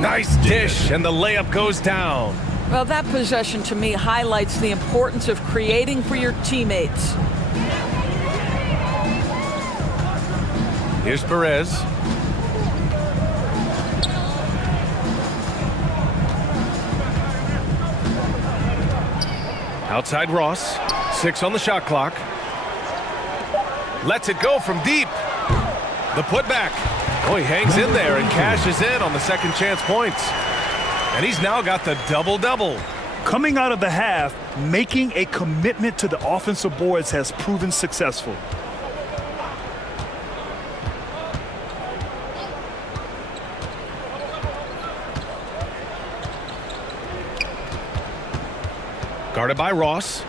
Nice dish, and the layup goes down. Well, that possession to me highlights the importance of creating for your teammates. Here's Perez. Outside Ross. 6 on the shot clock. Lets it go from deep. The putback. Oh, he hangs in there and cashes in on the second chance points. And he's now got the double-double. Coming out of the half, making a commitment to the offensive boards has proven successful. Guarded by Ross.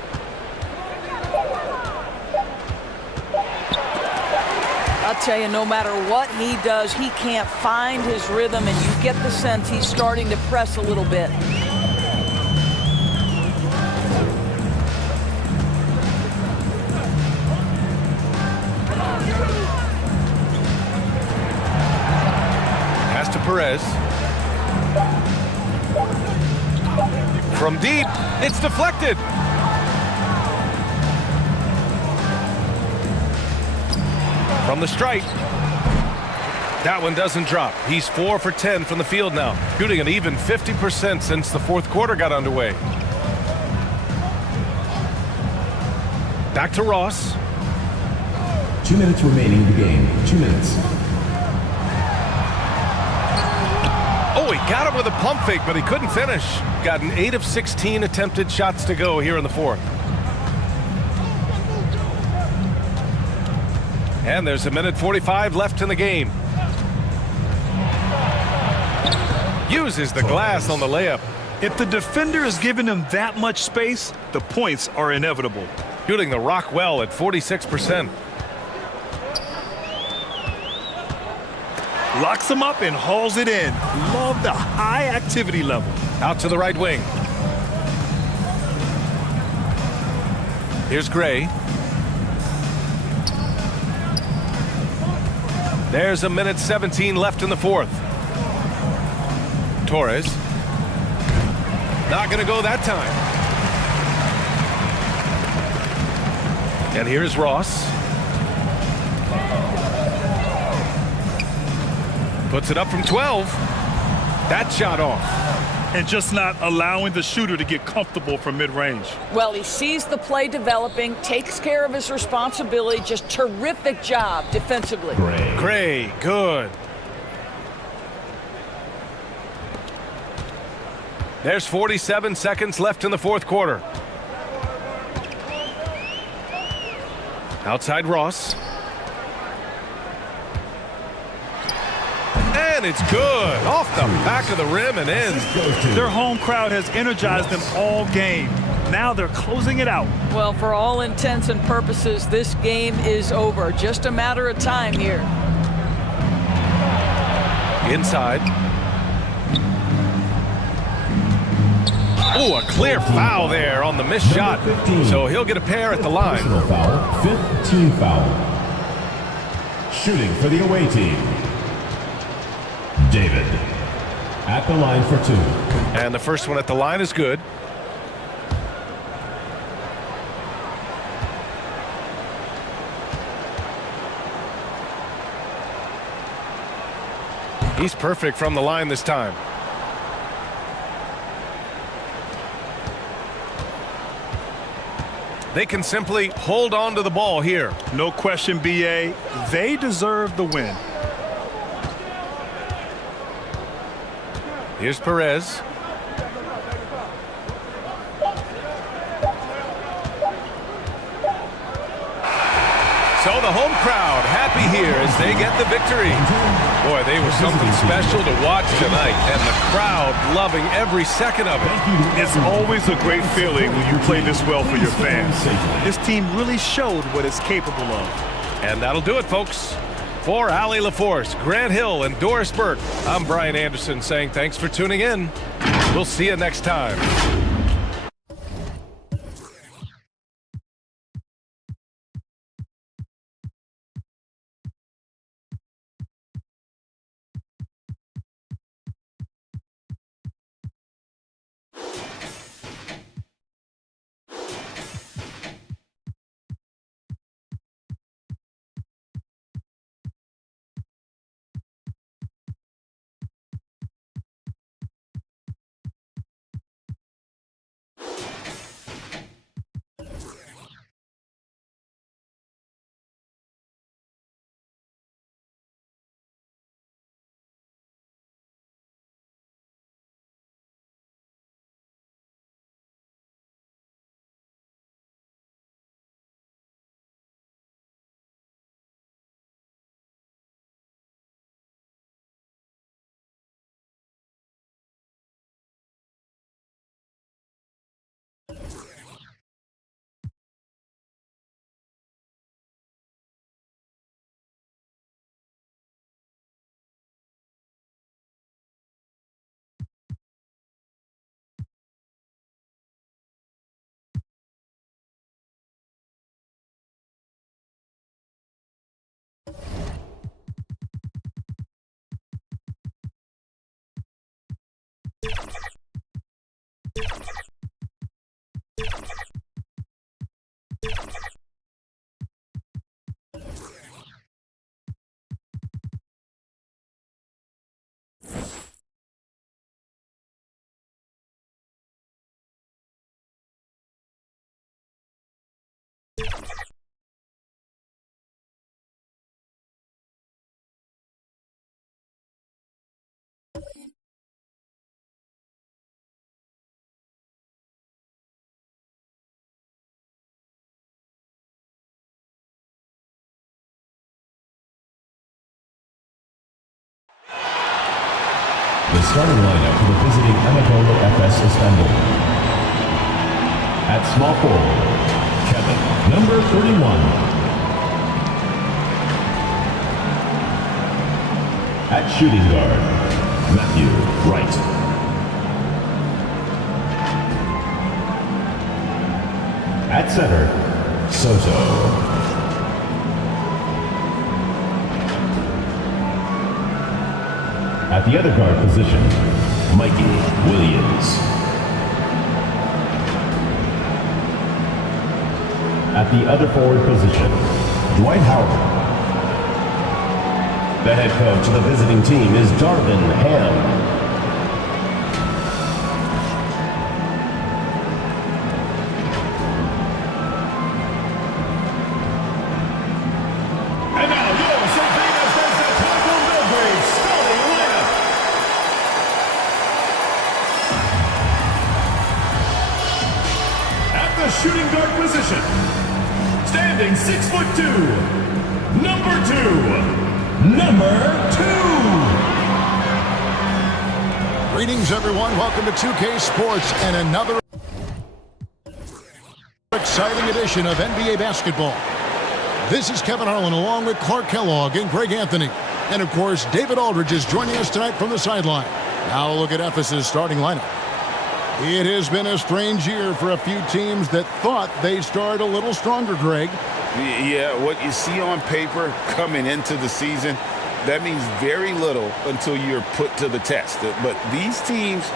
I'll tell you, no matter what he does, he can't find his rhythm, and you get the sense he's starting to press a little bit. Pass to Perez. From deep, it's deflected. From the stripe. That one doesn't drop. He's 4 for 10 from the field now, shooting an even 50% since the fourth quarter got underway. Back to Ross. 2 minutes remaining in the game. 2 minutes. Oh, he got him with a pump fake, but he couldn't finish. Got an 8 of 16 attempted shots to go here in the fourth. And there's 1:45 left in the game. Uses the glass on the layup. If the defender is giving him that much space, the points are inevitable. Shooting the rock well at 46%. Locks him up and hauls it in. Love the high activity level. Out to the right wing. Here's Gray. There's 1:17 left in the fourth. Torres. Not going to go that time. And here's Ross. Puts it up from 12. That shot off. And just not allowing the shooter to get comfortable from mid-range. Well, he sees the play developing, takes care of his responsibility. Just terrific job defensively. Gray, good. There's 47 seconds left in the fourth quarter. Outside Ross. And it's good. Off the back of the rim and in. Their home crowd has energized them all game. Now they're closing it out. Well, for all intents and purposes, this game is over. Just a matter of time here. Inside. Oh, a clear foul there on the missed shot. So he'll get a pair at the line. Personal foul, 5th team foul. Shooting for the away team. David at the line for 2. And the first one at the line is good. He's perfect from the line this time. They can simply hold on to the ball here. No question, BA. They deserve the win. Here's Perez. So the home crowd happy here as they get the victory. Boy, they were something special to watch tonight, and the crowd loving every second of it. It's always a great feeling when you play this well for your fans. This team really showed what it's capable of. And that'll do it, folks. For Allie LaForce, Grant Hill, and Doris Burke, I'm Brian Anderson saying thanks for tuning in. We'll see you next time. The starting lineup for the visiting Anadolu Efes Istanbul. At small forward, Kevin, number 31. At shooting guard, Matthew Wright. At center, Soto. At the other guard position, Mikey Williams. At the other forward position, Dwight Howard. The head coach of the visiting team is Darvin Ham. Shooting guard position, standing 6'2", number 2. Greetings, everyone. Welcome to 2K Sports and another exciting edition of NBA basketball. This is Kevin Harlan along with Clark Kellogg and Greg Anthony. And, of course, David Aldridge is joining us tonight from the sideline. Now a look at Ephesus' starting lineup. It has been a strange year for a few teams that thought they'd start a little stronger, Greg. Yeah, what you see on paper coming into the season, that means very little until you're put to the test. But these teams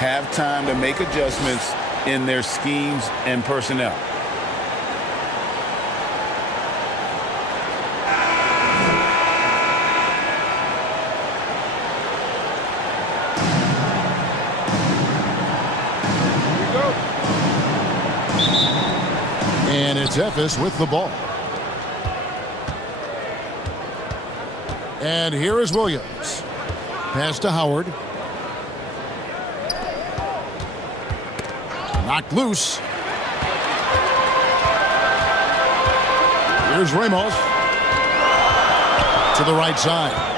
have time to make adjustments in their schemes and personnel. And it's Ephes with the ball. And here is Williams. Pass to Howard. Knocked loose. Here's Ramos. To the right side.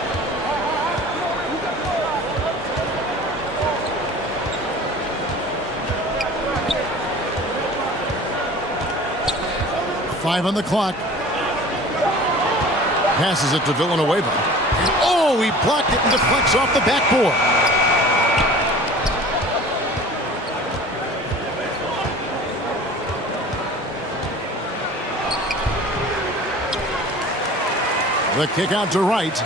Five on the clock. Passes it to Villanueva. And oh, he blocked it and deflects off the backboard. The kick out to Wright.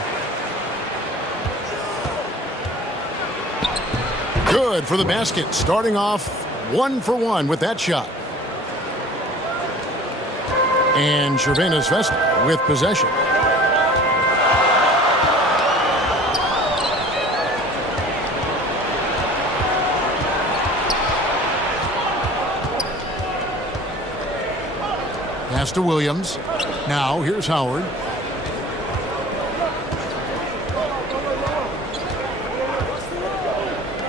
Good for the basket. Starting off 1 for 1 with that shot. And Cervantes Vesta with possession. Pass to Williams. Now here's Howard.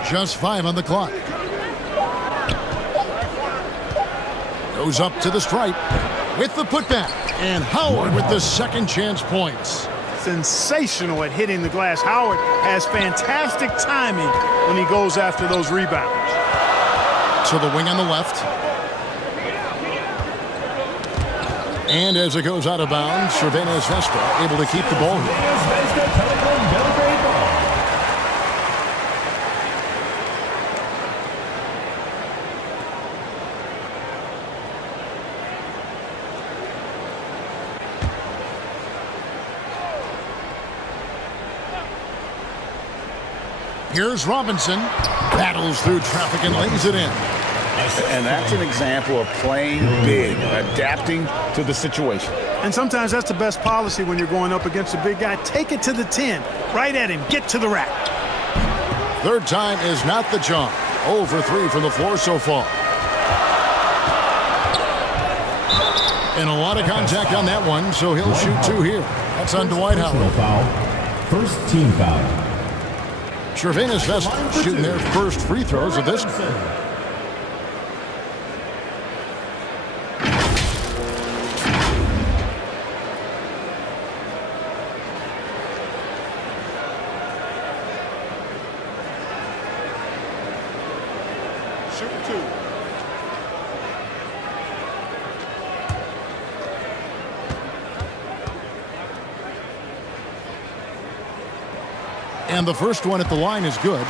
Just 5 on the clock. Goes up to the stripe. With the putback, and Howard with the second chance points. Sensational at hitting the glass. Howard has fantastic timing when he goes after those rebounds. To the wing on the left. And as it goes out of bounds, Cervantes Vesta able to keep the ball here. Here's Robinson. Battles through traffic and lays it in. And that's an example of playing big, adapting to the situation. And sometimes that's the best policy when you're going up against a big guy. Take it to the 10. Right at him. Get to the rack. Third time is not the charm. 0 for 3 from the floor so far. And a lot of contact on that one, so he'll shoot 2 here. That's on Dwight Howard. Foul. First team foul. Cervantes Vesta shooting their first free throws of this. Shoot 2. And the first one at the line is good.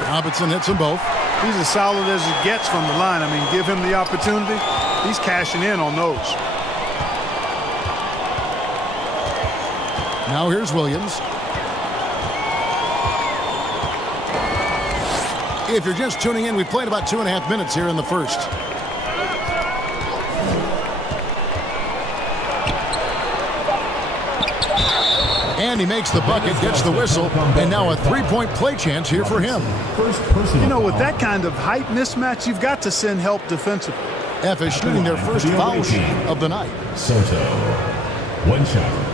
Robinson hits them both. He's as solid as it gets from the line. I mean, give him the opportunity. He's cashing in on those. Now here's Williams. If you're just tuning in, we've played about 2.5 minutes here in the first. And he makes the bucket, gets the whistle, and now a three-point play chance here for him. You know, with that kind of height mismatch, you've got to send help defensively. F is shooting their first foul shot of the night. Soto. One shot.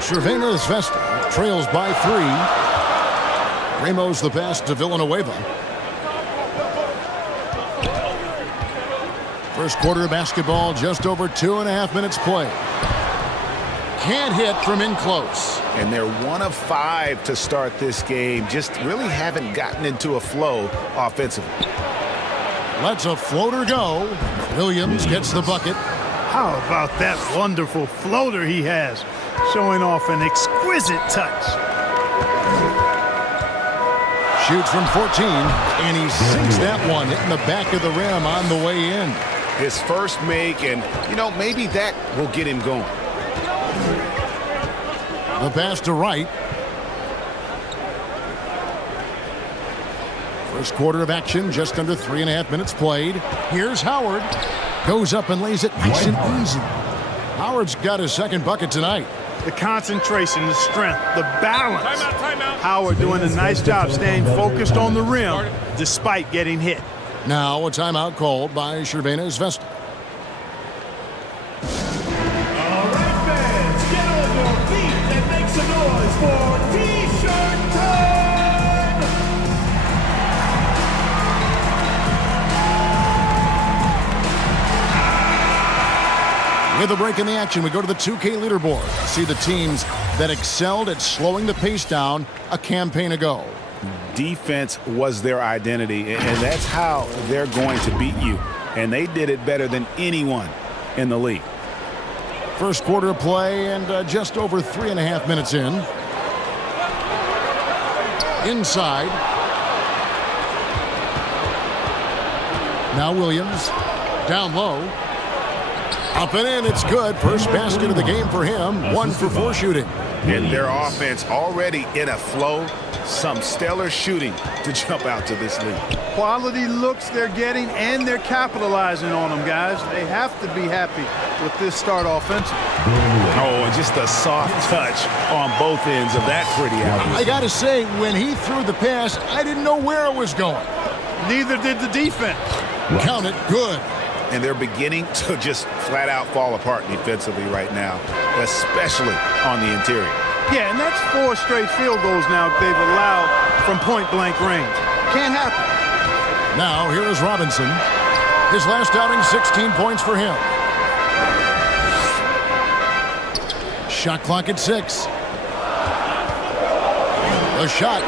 Cervena's Vesta trails by 3. Ramos the pass to Villanueva. First quarter of basketball, just over 2.5 minutes played. Can't hit from in close. And they're 1 of 5 to start this game. Just really haven't gotten into a flow offensively. Lets a floater go. Williams gets the bucket. How about that wonderful floater he has? Showing off an exquisite touch. Shoots from 14, and he sinks that one, hitting the back of the rim on the way in. His first make, and, you know, maybe that will get him going. The pass to Wright. First quarter of action, just under 3.5 minutes played. Here's Howard. Goes up and lays it nice and easy. Howard's got his second bucket tonight. The concentration, the strength, the balance. Timeout. Howard doing a nice job staying focused on the rim despite getting hit. Now a timeout called by Cervena's Vesta. All right, fans, get on your feet and make some noise for T-shirt time! With a break in the action, we go to the 2K leaderboard. See the teams that excelled at slowing the pace down a campaign ago. Defense was their identity, and that's how they're going to beat you. And they did it better than anyone in the league. First quarter of play and just over 3.5 minutes in. Inside. Now Williams. Down low. Up and in, it's good. First basket of the game for him. 1 for 4 shooting. And their offense already in a flow. Some stellar shooting to jump out to this league. Quality looks they're getting, and they're capitalizing on them, guys. They have to be happy with this start offensively. Oh, and just a soft touch on both ends of that pretty alley. I got to say, when he threw the pass, I didn't know where it was going. Neither did the defense. Count it, good. And they're beginning to just flat out fall apart defensively right now, especially on the interior. Yeah, and that's 4 straight field goals now they've allowed from point-blank range. Can't happen. Now, here is Robinson. His last outing, 16 points for him. Shot clock at 6. The shot.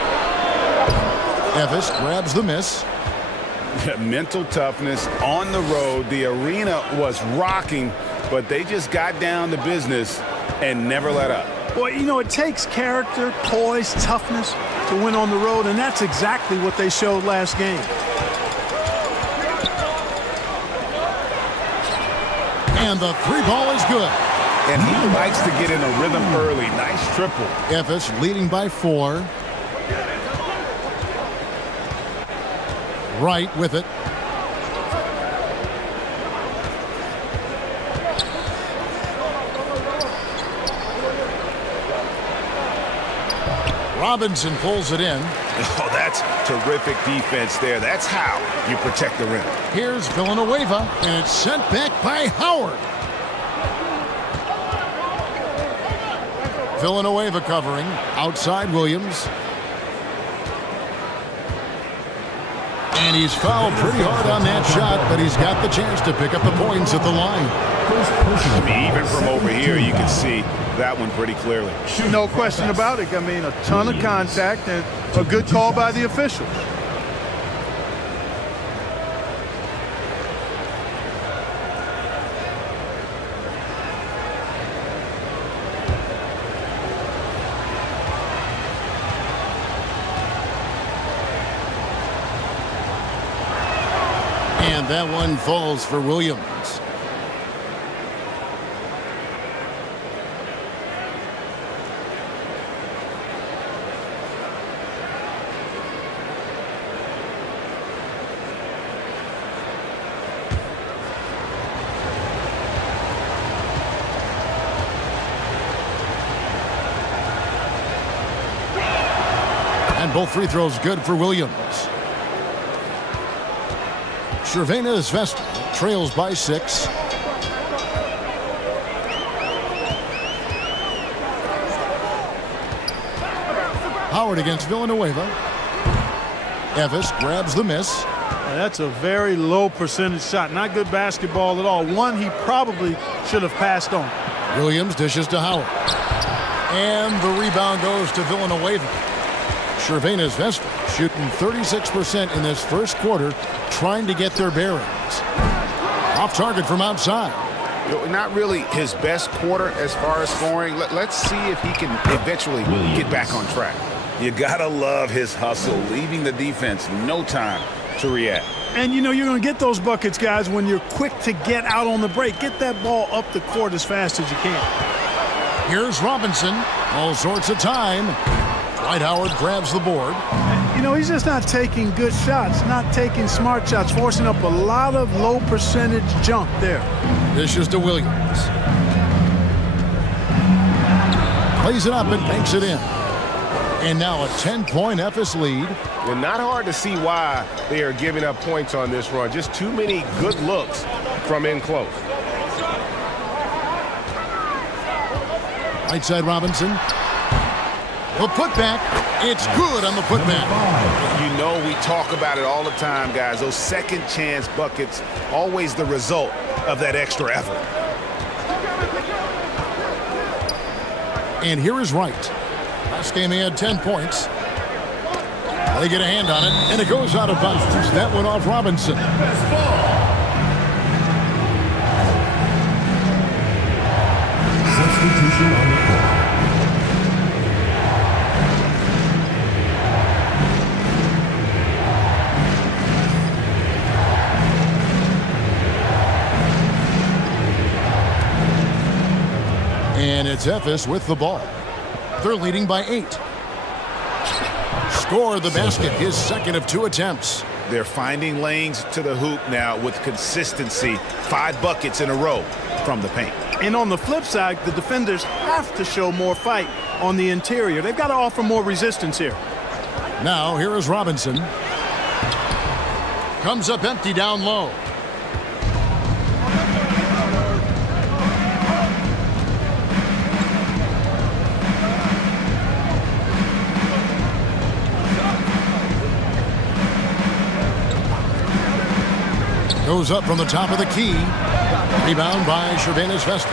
Evis grabs the miss. Mental toughness on the road. The arena was rocking, but they just got down to business and never let up. Well, you know, it takes character, poise, toughness to win on the road, and that's exactly what they showed last game. And the 3 ball is good. And he likes to get in a rhythm early. Nice triple. Evis leading by 4. Right with it. Robinson pulls it in. Oh, that's terrific defense there. That's how you protect the rim. Here's Villanueva, and it's sent back by Howard. Villanueva covering. Outside Williams. And he's fouled pretty hard on that shot, but he's got the chance to pick up the points at the line. I mean, even from over here, you can see that one pretty clearly. No question about it. I mean, a ton of contact and a good call by the officials. And that one falls for Williams. And both free throws good for Williams. Cervena's Vest trails by 6. Howard against Villanueva. Evis grabs the miss. That's a very low percentage shot. Not good basketball at all. One he probably should have passed on. Williams dishes to Howard. And the rebound goes to Villanueva. Cervena's Vest shooting 36% in this first quarter, trying to get their bearings. Off target from outside. Not really his best quarter as far as scoring. Let's see if he can eventually get back on track. You gotta love his hustle, leaving the defense no time to react. And you know you're going to get those buckets, guys, when you're quick to get out on the break. Get that ball up the court as fast as you can. Here's Robinson. All sorts of time. Dwight Howard grabs the board. You know, he's just not taking good shots, not taking smart shots, forcing up a lot of low percentage junk there. Dishes to Williams. Plays it up and banks it in. And now a 10-point Ephes lead. And not hard to see why they are giving up points on this run. Just too many good looks from in close. Right side Robinson. The putback. It's good on the putback. You know we talk about it all the time, guys. Those second chance buckets, always the result of that extra effort. And here is Wright. Last game he had 10 points. They get a hand on it, and it goes out of bounds. That went off Robinson. Substitution on the court. And it's Ephes with the ball. They're leading by 8. Score the basket, his second of 2 attempts. They're finding lanes to the hoop now with consistency. 5 buckets in a row from the paint. And on the flip side, the defenders have to show more fight on the interior. They've got to offer more resistance here. Now, here is Robinson. Comes up empty down low. Goes up from the top of the key. Rebound by Cervena's Vest.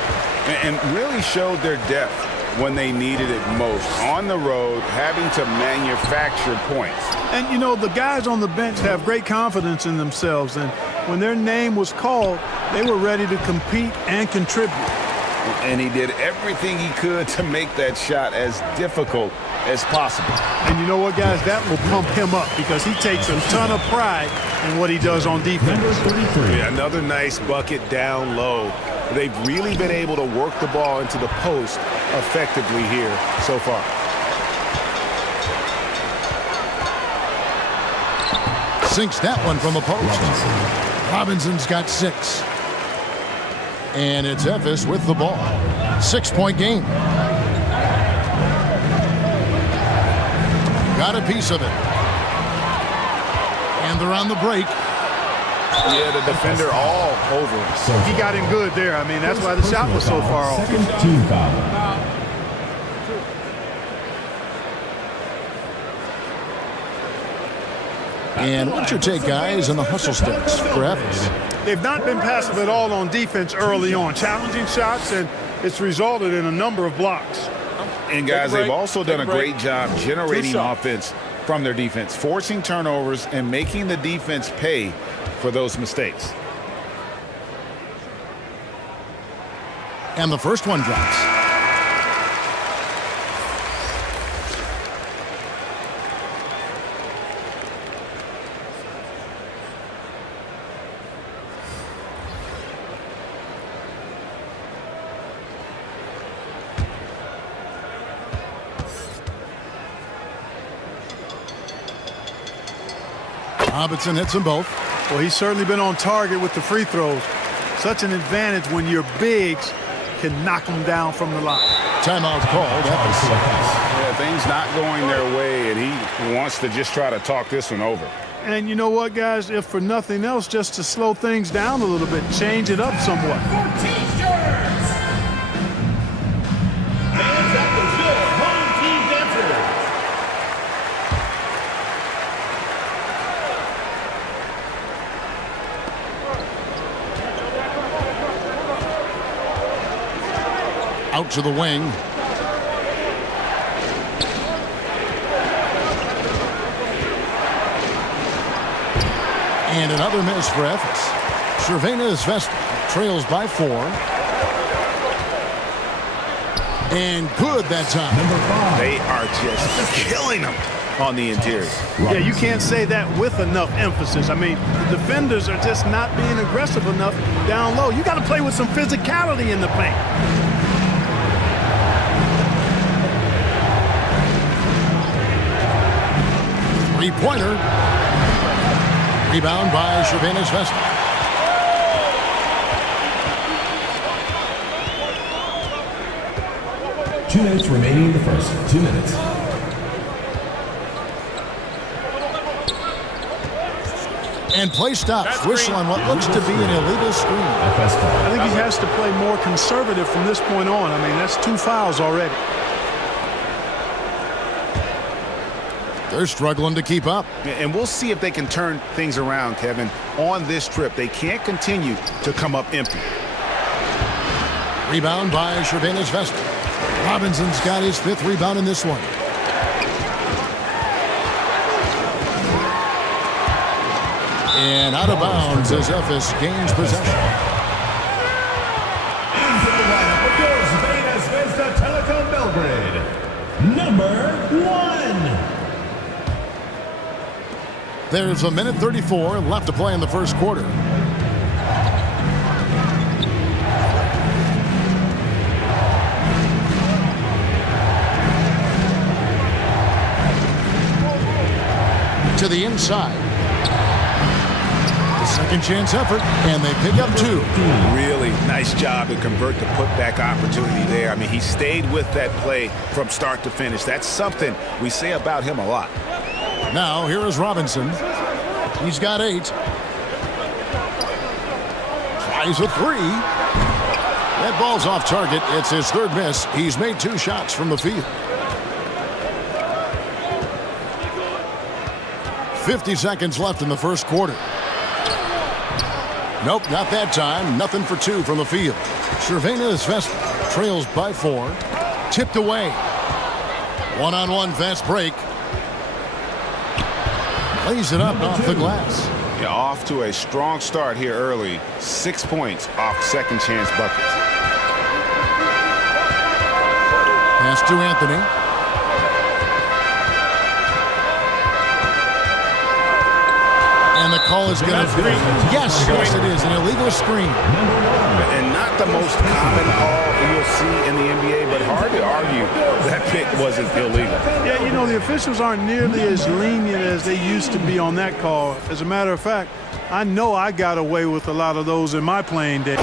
And really showed their depth when they needed it most. On the road, having to manufacture points. And, you know, the guys on the bench have great confidence in themselves. And when their name was called, they were ready to compete and contribute. And he did everything he could to make that shot as difficult as possible. And you know what, guys? That will pump him up because he takes a ton of pride in what he does on defense. Yeah, another nice bucket down low. They've really been able to work the ball into the post effectively here so far. Sinks that one from the post. Robinson's got 6. And it's Efes with the ball. 6-point game. Got a piece of it. And they're on the break. Yeah, the defender all over him. He got in good there. I mean, that's why the shot was so far off. Second team foul. And what's your take, guys, on the hustle steps for Efes? They've not been passive at all on defense early on. Challenging shots, and it's resulted in a number of blocks. And guys, they've also done a great job generating offense from their defense, forcing turnovers and making the defense pay for those mistakes. And the first one drops. Robinson hits them both. Well, he's certainly been on target with the free throws. Such an advantage when your bigs can knock them down from the line. Timeout called. Yeah, things not going their way, and he wants to just try to talk this one over. And you know what, guys? If for nothing else, just to slow things down a little bit, change it up somewhat. Out to the wing. And another miss for Efes. Cervena's Vest trails by 4. And good that time. They are just killing them on the interior. Yeah, you can't say that with enough emphasis. I mean, the defenders are just not being aggressive enough down low. You got to play with some physicality in the paint. Three-pointer. Rebound by Cervena's Vest. 2 minutes remaining in the first. 2 minutes. And play stops. Whistle on what looks to be an illegal screen. I think he has to play more conservative from this point on. I mean, that's 2 fouls already. They're struggling to keep up. And we'll see if they can turn things around, Kevin. On this trip, they can't continue to come up empty. Rebound by Cervena's Vest. Robinson's got his 5th rebound in this one. And out of bounds as Efes gains possession. Into the lineup for Ginebra Zvezda Telekom Belgrade, number 1. There's a minute 34 left to play in the first quarter. To the inside. The second chance effort, and they pick up 2. Really nice job to convert the putback opportunity there. I mean, he stayed with that play from start to finish. That's something we say about him a lot. Now, here is Robinson. He's got 8. Tries a 3. That ball's off target. It's his 3rd miss. He's made 2 shots from the field. 50 seconds left in the first quarter. Nope, not that time. Nothing for 2 from the field. Cervena's Vest trails by 4. Tipped away. One-on-one fast break. Lays it up off the glass. Yeah, off to a strong start here early. 6 points off second chance buckets. Pass to Anthony. And the call is going to be, yes, it is, an illegal screen. And not not the most common call you'll see in the NBA, but hard to argue that pick wasn't illegal. Yeah, you know, the officials aren't nearly as lenient as they used to be on that call. As a matter of fact, I know I got away with a lot of those in my playing days.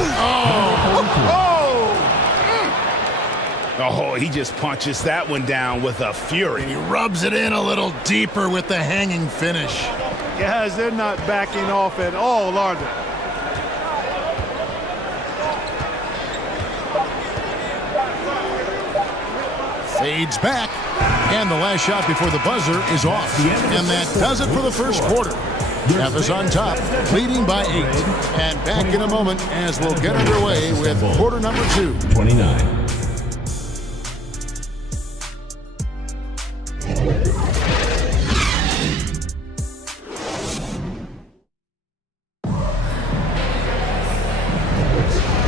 Oh, he just punches that one down with a fury. He rubs it in a little deeper with the hanging finish. Guys, they're not backing off at all, are they? Fades back, and the last shot before the buzzer is off. And that does it for the first quarter. Memphis on top, leading by 8. And back in a moment as we'll get underway with quarter number 2. 29.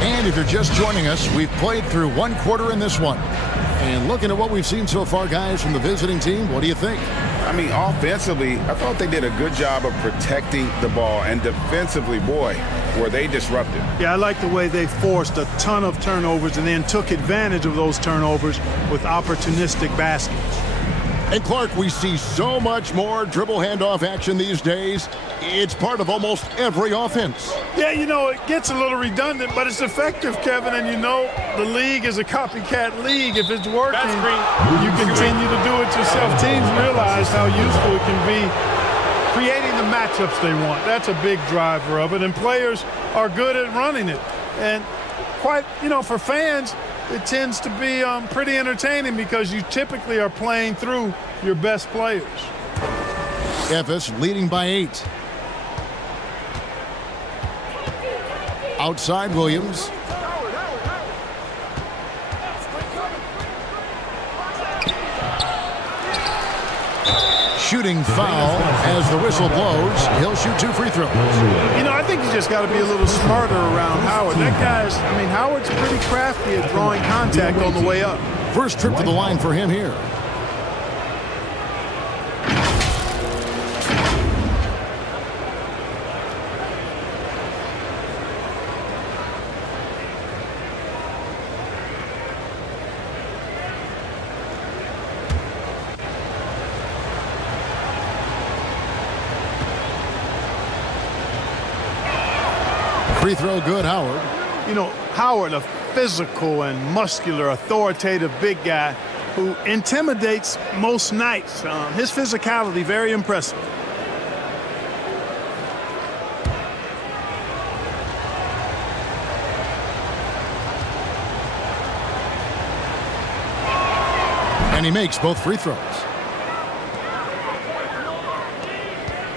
And if you're just joining us, we've played through one quarter in this one. And looking at what we've seen so far, guys, from the visiting team, what do you think? I mean, offensively, I thought they did a good job of protecting the ball. And defensively, boy, were they disruptive. Yeah, I like the way they forced a ton of turnovers and then took advantage of those turnovers with opportunistic baskets. And Clark, we see so much more dribble handoff action these days. It's part of almost every offense. Yeah, you know, it gets a little redundant, but it's effective, Kevin. And you know, the league is a copycat league. If it's working, you continue to do it yourself. Teams realize how useful it can be creating the matchups they want. That's a big driver of it. And players are good at running it. And quite, you know, for fans, it tends to be pretty entertaining because you typically are playing through your best players. Memphis leading by 8. Outside Williams. Shooting foul as the whistle blows. He'll shoot 2 free throws. You know, I think you just got to be a little smarter around Howard. That guy's, I mean, Howard's pretty crafty at drawing contact on the way up. First trip to the line for him here. Free throw good, Howard. You know, Howard, a physical and muscular, authoritative big guy who intimidates most nights. His physicality, very impressive. And he makes both free throws.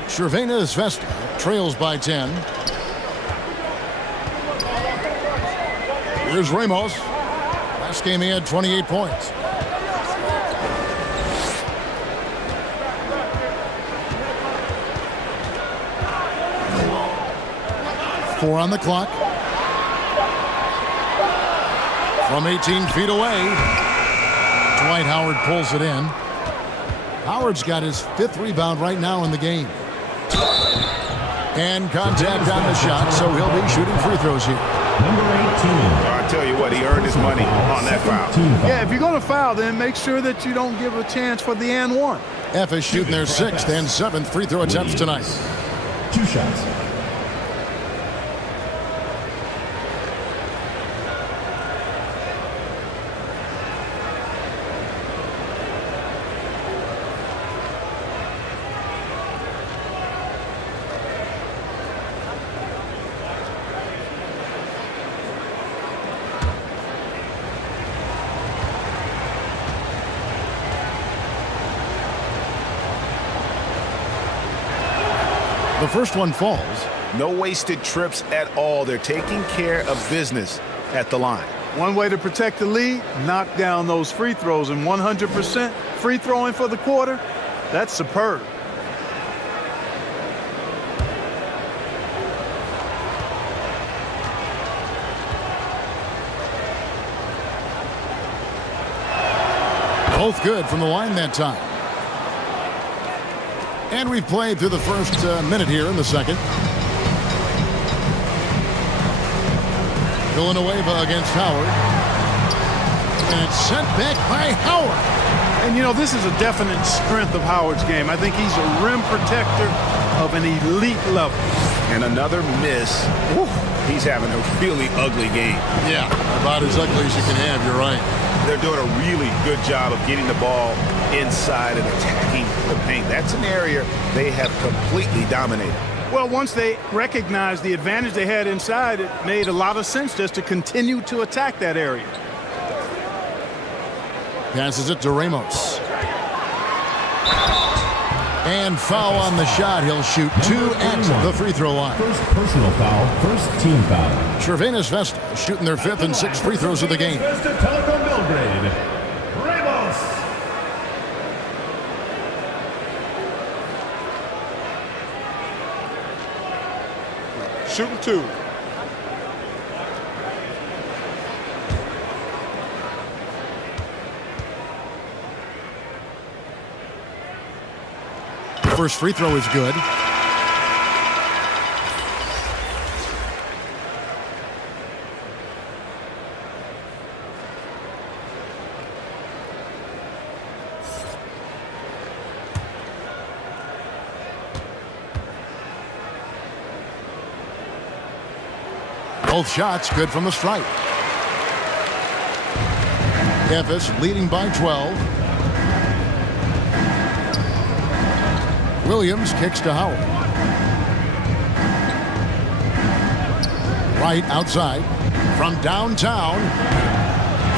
Cervenas Vesta trails by 10. Here's Ramos. Last game he had 28 points. Four on the clock. From 18 feet away, Dwight Howard pulls it in. Howard's got his 5th rebound right now in the game. And contact on the shot, so he'll be shooting free throws here. Number 18. I tell you what, he earned his money on that foul. Yeah, if you're going to foul, then make sure that you don't give a chance for the and one. F is shooting their 6th and 7th free throw attempts tonight. 2 shots. The first one falls. No wasted trips at all. They're taking care of business at the line. One way to protect the lead, knock down those free throws, and 100% free throwing for the quarter, that's superb. Both good from the line that time. And we've played through the first minute here in the second. Villanueva against Howard. And it's sent back by Howard. And, you know, this is a definite strength of Howard's game. I think he's a rim protector of an elite level. And another miss. Woo, he's having a really ugly game. Yeah, about as ugly as you can have, you're right. They're doing a really good job of getting the ball inside and attacking the paint. That's an area they have completely dominated. Well, once they recognized the advantage they had inside, it made a lot of sense just to continue to attack that area. Passes it to Ramos. And foul on the shot. He'll shoot 2 at the free throw line. First personal foul, first team foul. Cervenas Vesta shooting their 5th and 6th free throws of the game. Vesta Telecom Belgrade. Ramos. Shooting 2. First free throw is good. Both shots good from the stripe. Memphis leading by 12. Williams kicks to Howard. Right outside from downtown.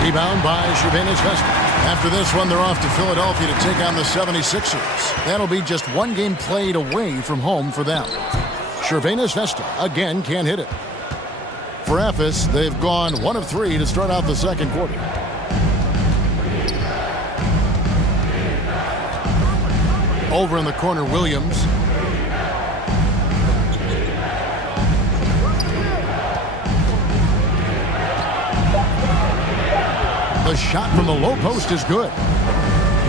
Rebound by Cervenas Vesta. After this one, they're off to Philadelphia to take on the 76ers. That'll be just one game played away from home for them. Cervenas Vesta again can't hit it. For Ephes, they've gone 1 of 3 to start out the second quarter. Over in the corner, Williams. The shot from the low post is good.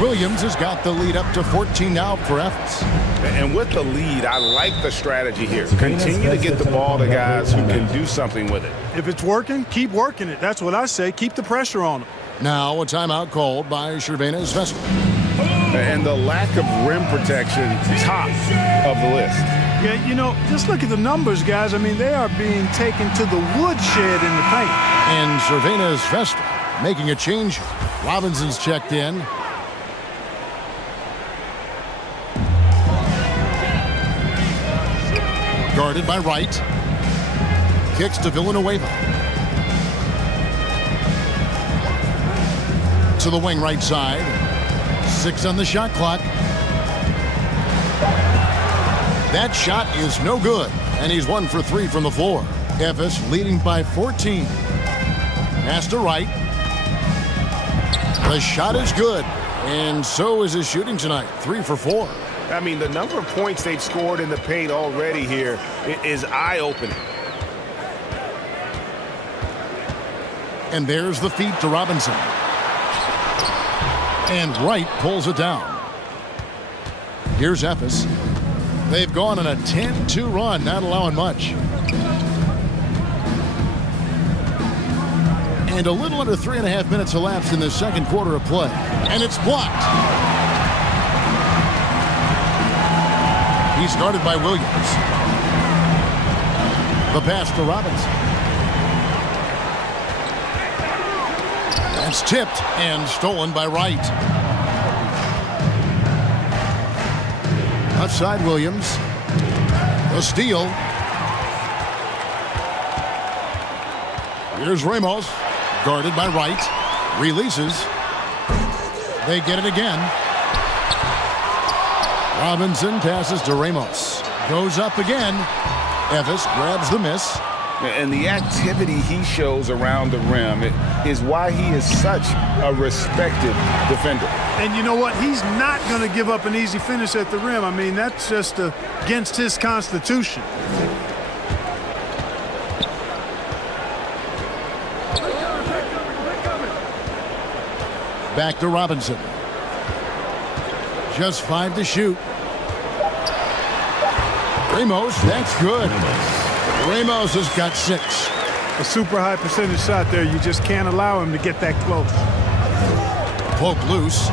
Williams has got the lead up to 14 now for Ephes. And with the lead, I like the strategy here. Continue to get the ball to guys who can do something with it. If it's working, keep working it. That's what I say. Keep the pressure on them. Now a timeout called by Cervenas Vesta. And the lack of rim protection, top of the list. Yeah, you know, just look at the numbers, guys. I mean, they are being taken to the woodshed in the paint. And Cervenas Vesta making a change. Robinson's checked in. Guarded by Wright. Kicks to Villanueva. To the wing right side. 6 on the shot clock. That shot is no good, and he's 1 for 3 from the floor. Ephes leading by 14. Pass to Wright. The shot is good, and so is his shooting tonight. 3 for 4. I mean, the number of points they've scored in the paint already here is eye-opening. And there's the feed to Robinson. And Wright pulls it down. Here's Ephes. They've gone on a 10-2 run, not allowing much. And a little under 3.5 minutes elapsed in the second quarter of play. And it's blocked. He's guarded by Williams. The pass to Robinson. That's tipped and stolen by Wright. Outside Williams. The steal. Here's Ramos. Guarded by Wright. Releases. They get it again. Robinson passes to Ramos. Goes up again. Ephes grabs the miss. And the activity he shows around the rim is why he is such a respected defender. And you know what? He's not going to give up an easy finish at the rim. I mean, that's just against his constitution. Back to Robinson. Just 5 to shoot. Ramos, that's good. Ramos has got 6. a super high percentage shot there. You just can't allow him to get that close. Poke loose.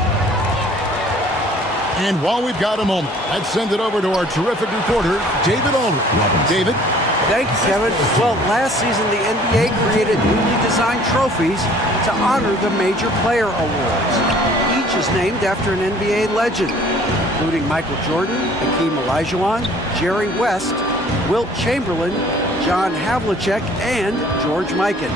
And while we've got a moment, let's send it over to our terrific reporter, David Aldridge. David? Thank you, Kevin. Well, last season, the NBA created newly designed trophies to honor the major player awards. Each is named after an NBA legend, including Michael Jordan, Hakeem Olajuwon, Jerry West, Wilt Chamberlain, John Havlicek, and George Mikan.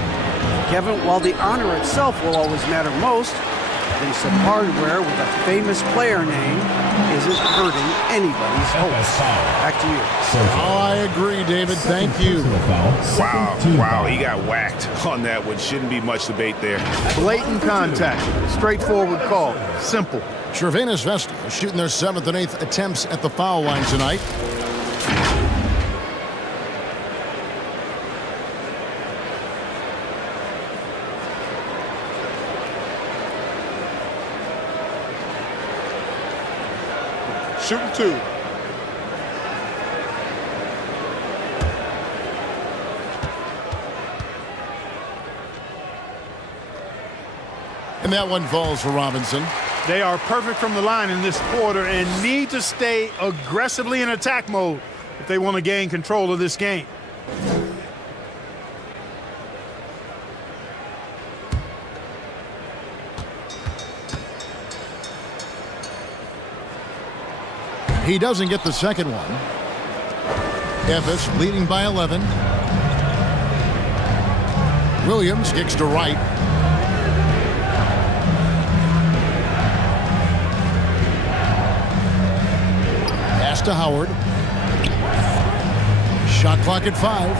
Kevin, while the honor itself will always matter most, I think some hardware with a famous player name isn't hurting anybody's hopes. Back to you. Oh, I agree, David. Thank you. Wow, he got whacked on that one. Shouldn't be much debate there. Blatant contact. Straightforward call. Simple. Cervantes Vesta shooting their 7th and 8th attempts at the foul line tonight. Shooting 2. And that one falls for Robinson. They are perfect from the line in this quarter and need to stay aggressively in attack mode if they want to gain control of this game. He doesn't get the second one. Memphis leading by 11. Williams kicks to right. Pass to Howard. Shot clock at 5.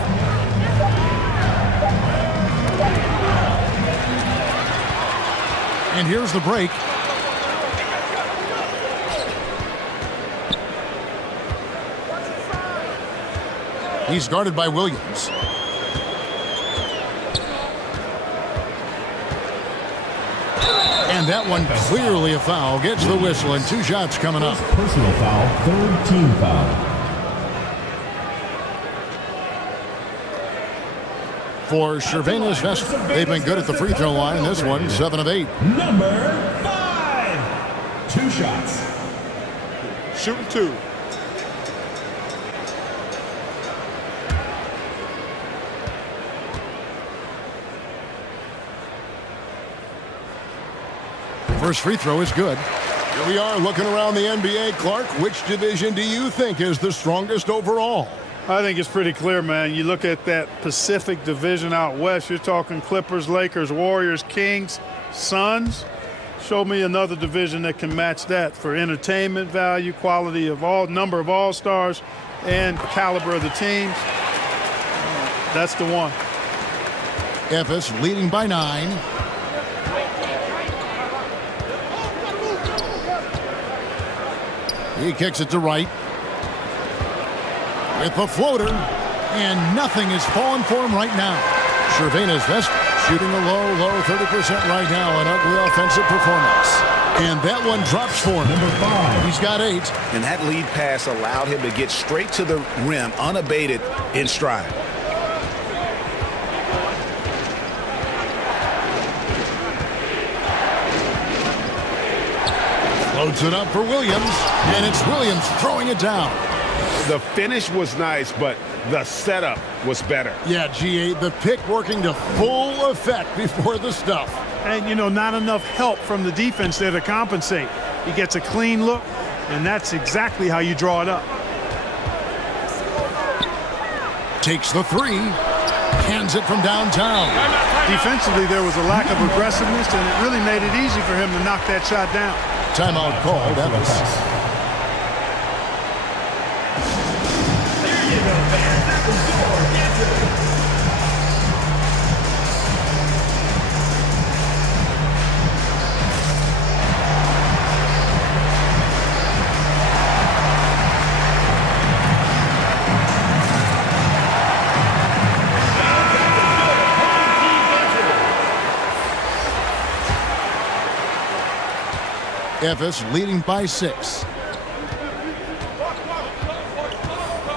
And here's the break. He's guarded by Williams. And that one clearly a foul. Gets the whistle and 2 shots coming up. Personal foul, 3rd team foul. For Cervantes Vesta, they've been good at the free throw line. This one, 7 of 8. Number 5. 2 shots. Shooting 2. First free throw is good. Here we are looking around the NBA. Clark, which division do you think is the strongest overall? I think it's pretty clear, man. You look at that Pacific Division out west, you're talking Clippers, Lakers, Warriors, Kings, Suns. Show me another division that can match that for entertainment value, quality of number of all-stars, and caliber of the teams. That's the one. Memphis leading by 9. He kicks it to right. With the floater. And nothing is falling for him right now. Cervantes Vesta shooting a low 30% right now. An ugly offensive performance. And that one drops for him. Number 5. He's got 8. And that lead pass allowed him to get straight to the rim unabated in stride. Loads it up for Williams, and it's Williams throwing it down. The finish was nice, but the setup was better. Yeah, GA, the pick working to full effect before the stuff. And, you know, not enough help from the defense there to compensate. He gets a clean look, and that's exactly how you draw it up. Takes the 3. Hands it from downtown. Defensively, there was a lack of aggressiveness, and it really made it easy for him to knock that shot down. Timeout called. Memphis leading by 6.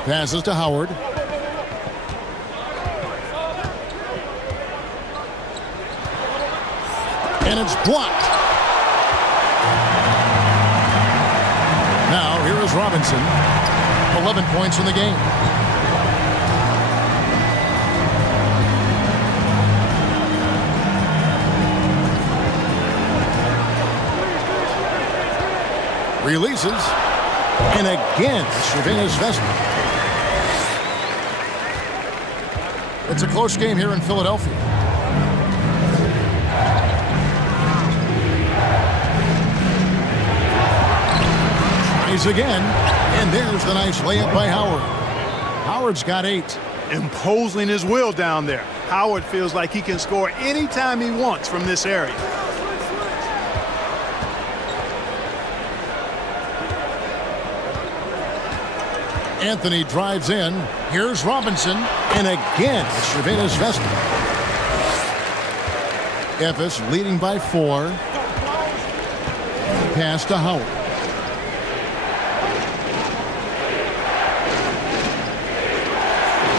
Passes to Howard. And it's blocked. Now, here is Robinson. 11 points in the game. Releases. And again, Cervantes Vespa. It's a close game here in Philadelphia. Tries again, and there's the nice layup by Howard. Howard's got 8. Imposing his will down there. Howard feels like he can score anytime he wants from this area. Anthony drives in. Here's Robinson. And again, Cervantes Vespa. Efes leading by 4. Pass to Howard.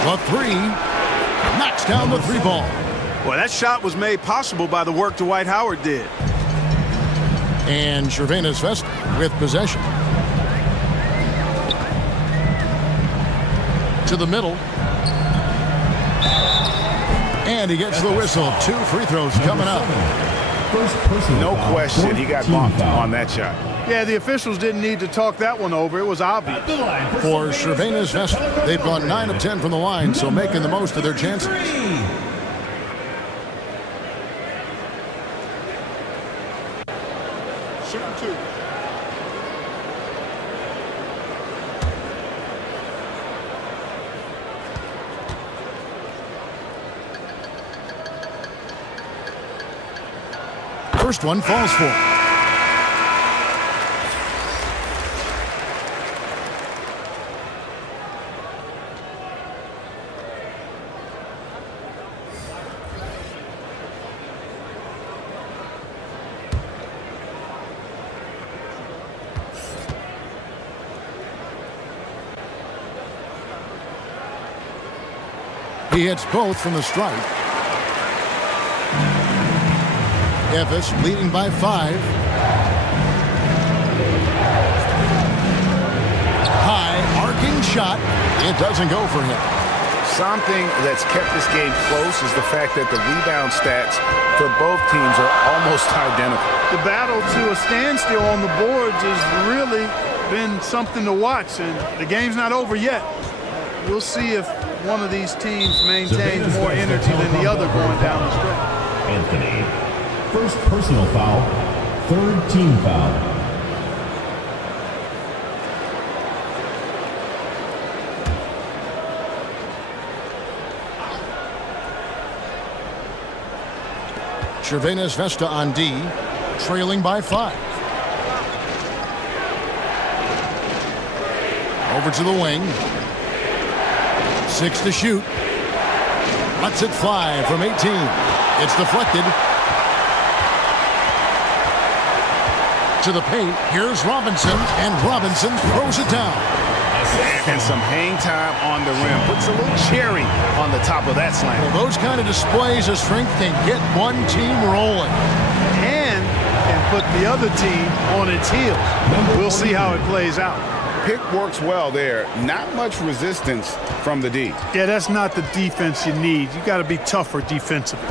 The 3. Knocks down the 3 ball. Well, that shot was made possible by the work Dwight Howard did. And Cervantes Vespa with possession. To the middle. And he gets the whistle. 2 free throws coming up. No question, he got bumped on that shot. Yeah, the officials didn't need to talk that one over. It was obvious. For Cervantes Vespa, they've gone 9 of 10 from the line, so making the most of their chances. Shooting 2. First one falls for. He hits both from the stripe. Efes leading by 5. High arcing shot. It doesn't go for him. Something that's kept this game close is the fact that the rebound stats for both teams are almost identical. The battle to a standstill on the boards has really been something to watch, and the game's not over yet. We'll see if one of these teams maintains more energy than the other going down the stretch. Anthony. First personal foul, 3rd team foul. Cervantes Vespa on D, trailing by 5. Over to the wing. 6 to shoot. Lets it fly from 18. It's deflected. To the paint. Here's Robinson, and Robinson throws it down. And some hang time on the rim. Puts a little cherry on the top of that slam. Well, those kind of displays of strength can get one team rolling. And can put the other team on its heels. We'll see how it plays out. Pick works well there. Not much resistance from the D. Yeah, that's not the defense you need. You got to be tougher defensively.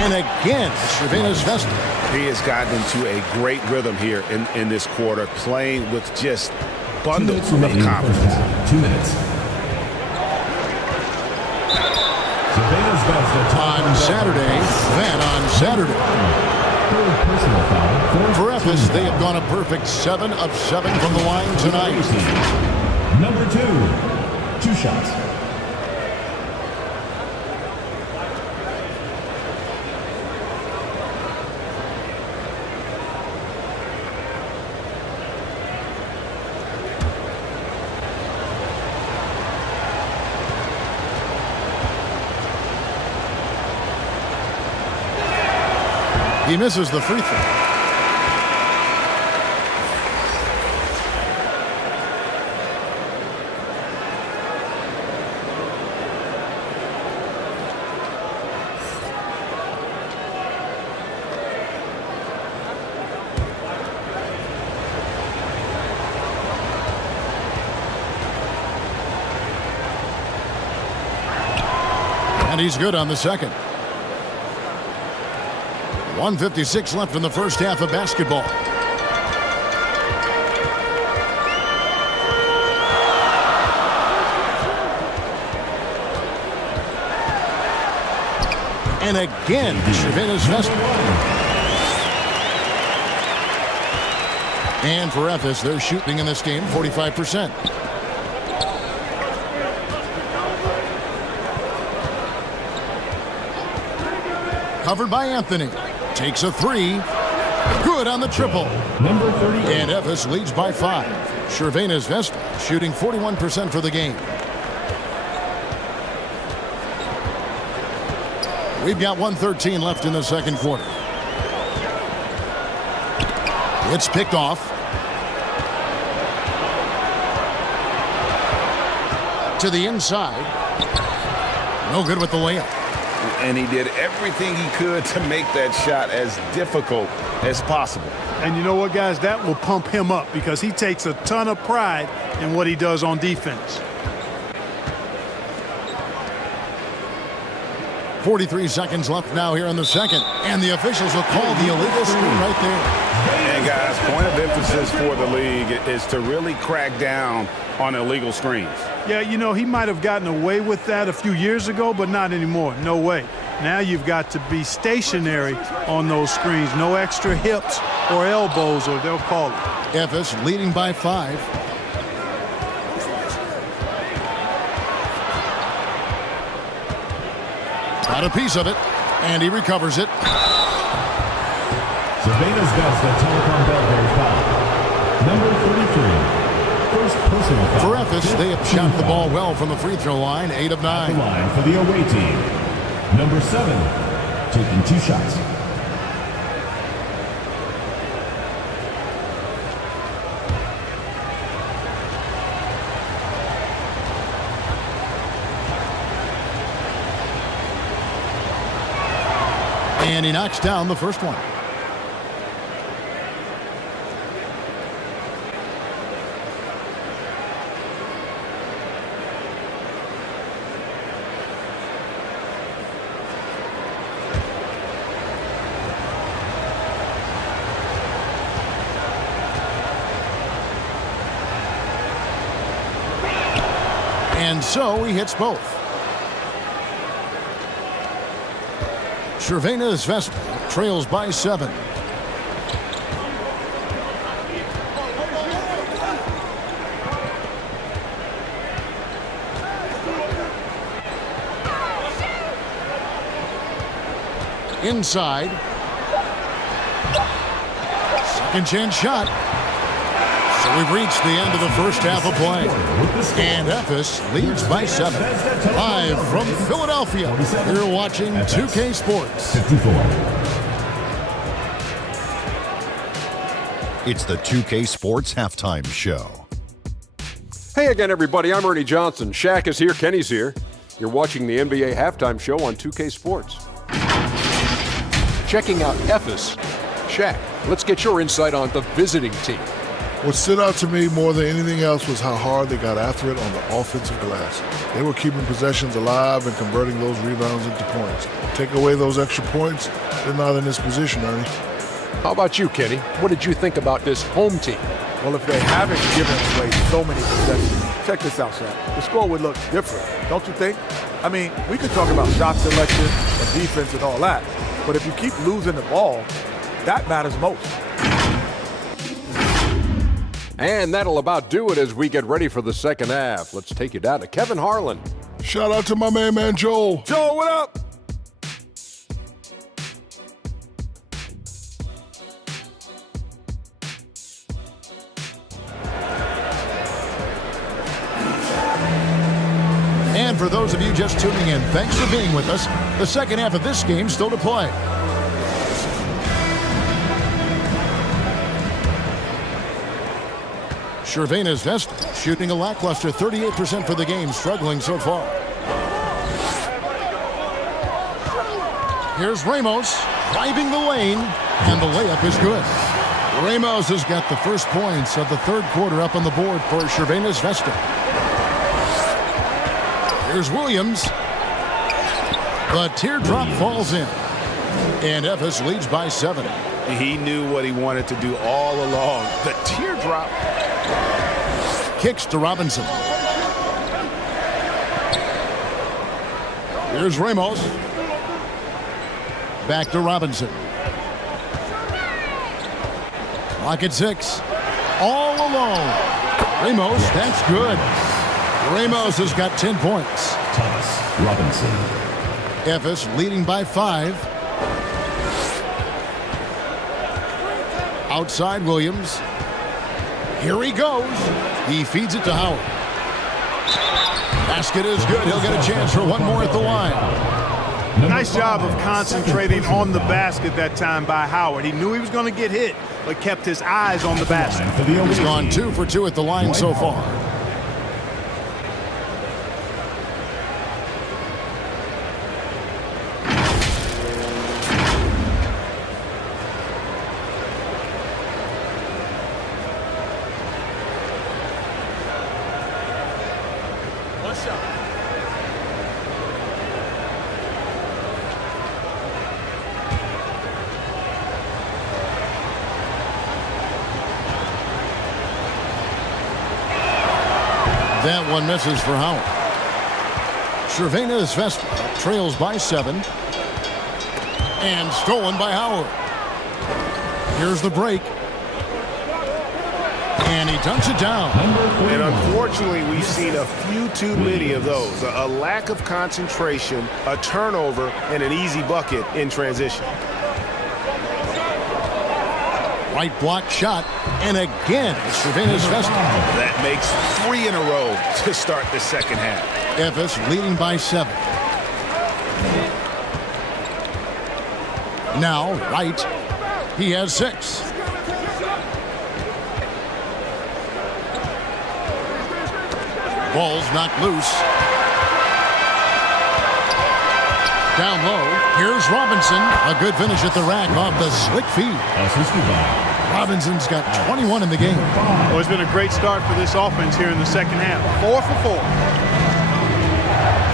And again, Cervantes Vespa. He has gotten into a great rhythm here in this quarter, playing with just bundles of confidence. 2 minutes. On Saturday, then on Saturday. For Efes, they have gone a perfect 7 of 7 from the line tonight. Number 2, 2 shots. He misses the free throw. And he's good on the second. 1:56 left in the first half of basketball. And again, Cervantes Vest. And for Ephes, they're shooting in this game 45%. Covered by Anthony. Takes a three. Good on the triple. Number 30. And Ephes leads by 5. Cervantes Vest shooting 41% for the game. We've got 1:13 left in the second quarter. It's picked off. To the inside. No good with the layup. And he did everything he could to make that shot as difficult as possible. And you know what, guys? That will pump him up because he takes a ton of pride in what he does on defense. 43 seconds left now here in the second. And the officials will call the illegal screen right there. And guys, point of emphasis for the league is to really crack down on illegal screens. Yeah, you know, he might have gotten away with that a few years ago, but not anymore. No way. Now you've got to be stationary on those screens. No extra hips or elbows, or they'll call it. Ephes leading by 5. Got a piece of it, and he recovers it. Cervantes Vest at Telecom Belgrade foul. Number 33. First personal foul. For Ephes, they have shot the ball well from the free throw line, 8 of 9. The line for the away team. Number 7, taking 2 shots. And he knocks down the first one. And so he hits both. Cervantes Vest trails by 7. Inside. Second chance shot. So we've reached the end of the first half of play. And Ephes leads by 7. Live from Philadelphia, you're watching 2K Sports. 54. It's the 2K Sports Halftime Show. Hey again, everybody. I'm Ernie Johnson. Shaq is here. Kenny's here. You're watching the NBA Halftime Show on 2K Sports. Checking out Ephes. Shaq, let's get your insight on the visiting team. What stood out to me more than anything else was how hard they got after it on the offensive glass. They were keeping possessions alive and converting those rebounds into points. Take away those extra points, they're not in this position, Ernie. How about you, Kenny? What did you think about this home team? Well, if they haven't given away so many possessions, check this out, Shaq. The score would look different, don't you think? I mean, we could talk about shot selection and defense and all that, but if you keep losing the ball, that matters most. And that'll about do it as we get ready for the second half. Let's take you down to Kevin Harlan. Shout out to my man Joel. Joel, what up? And for those of you just tuning in, thanks for being with us. The second half of this game still to play. Cervantes Vest shooting a lackluster 38% for the game, struggling so far. Here's Ramos driving the lane, and the layup is good. Ramos has got the first points of the third quarter up on the board for Cervantes Vest. Here's Williams. The teardrop falls in. And Efes leads by 7. He knew what he wanted to do all along. The teardrop. Kicks to Robinson. Here's Ramos. Back to Robinson. Clock at 6. All alone. Ramos, that's good. Ramos has got 10 points. Thomas Robinson. Efes leading by 5. Outside Williams. Here he goes. He feeds it to Howard. Basket is good. He'll get a chance for one more at the line. Nice job of concentrating on the basket that time by Howard. He knew he was going to get hit, but kept his eyes on the basket. He's gone 2 for 2 at the line so far. That one misses for Howard. Cervena's Vesta trails by 7. And stolen by Howard. Here's the break. And he dunks it down. And unfortunately, we've seen a few too many of those. A lack of concentration, a turnover, and an easy bucket in transition. Right block shot. And again, it's Cervena's Vesta. That makes 3 in a row to start the second half. Efes leading by 7. Now, Wright. He has 6. Ball's knocked loose. Down low. Here's Robinson. A good finish at the rack off the slick feed. Robinson's got 21 in the game. Well, it's been a great start for this offense here in the second half. 4 for 4.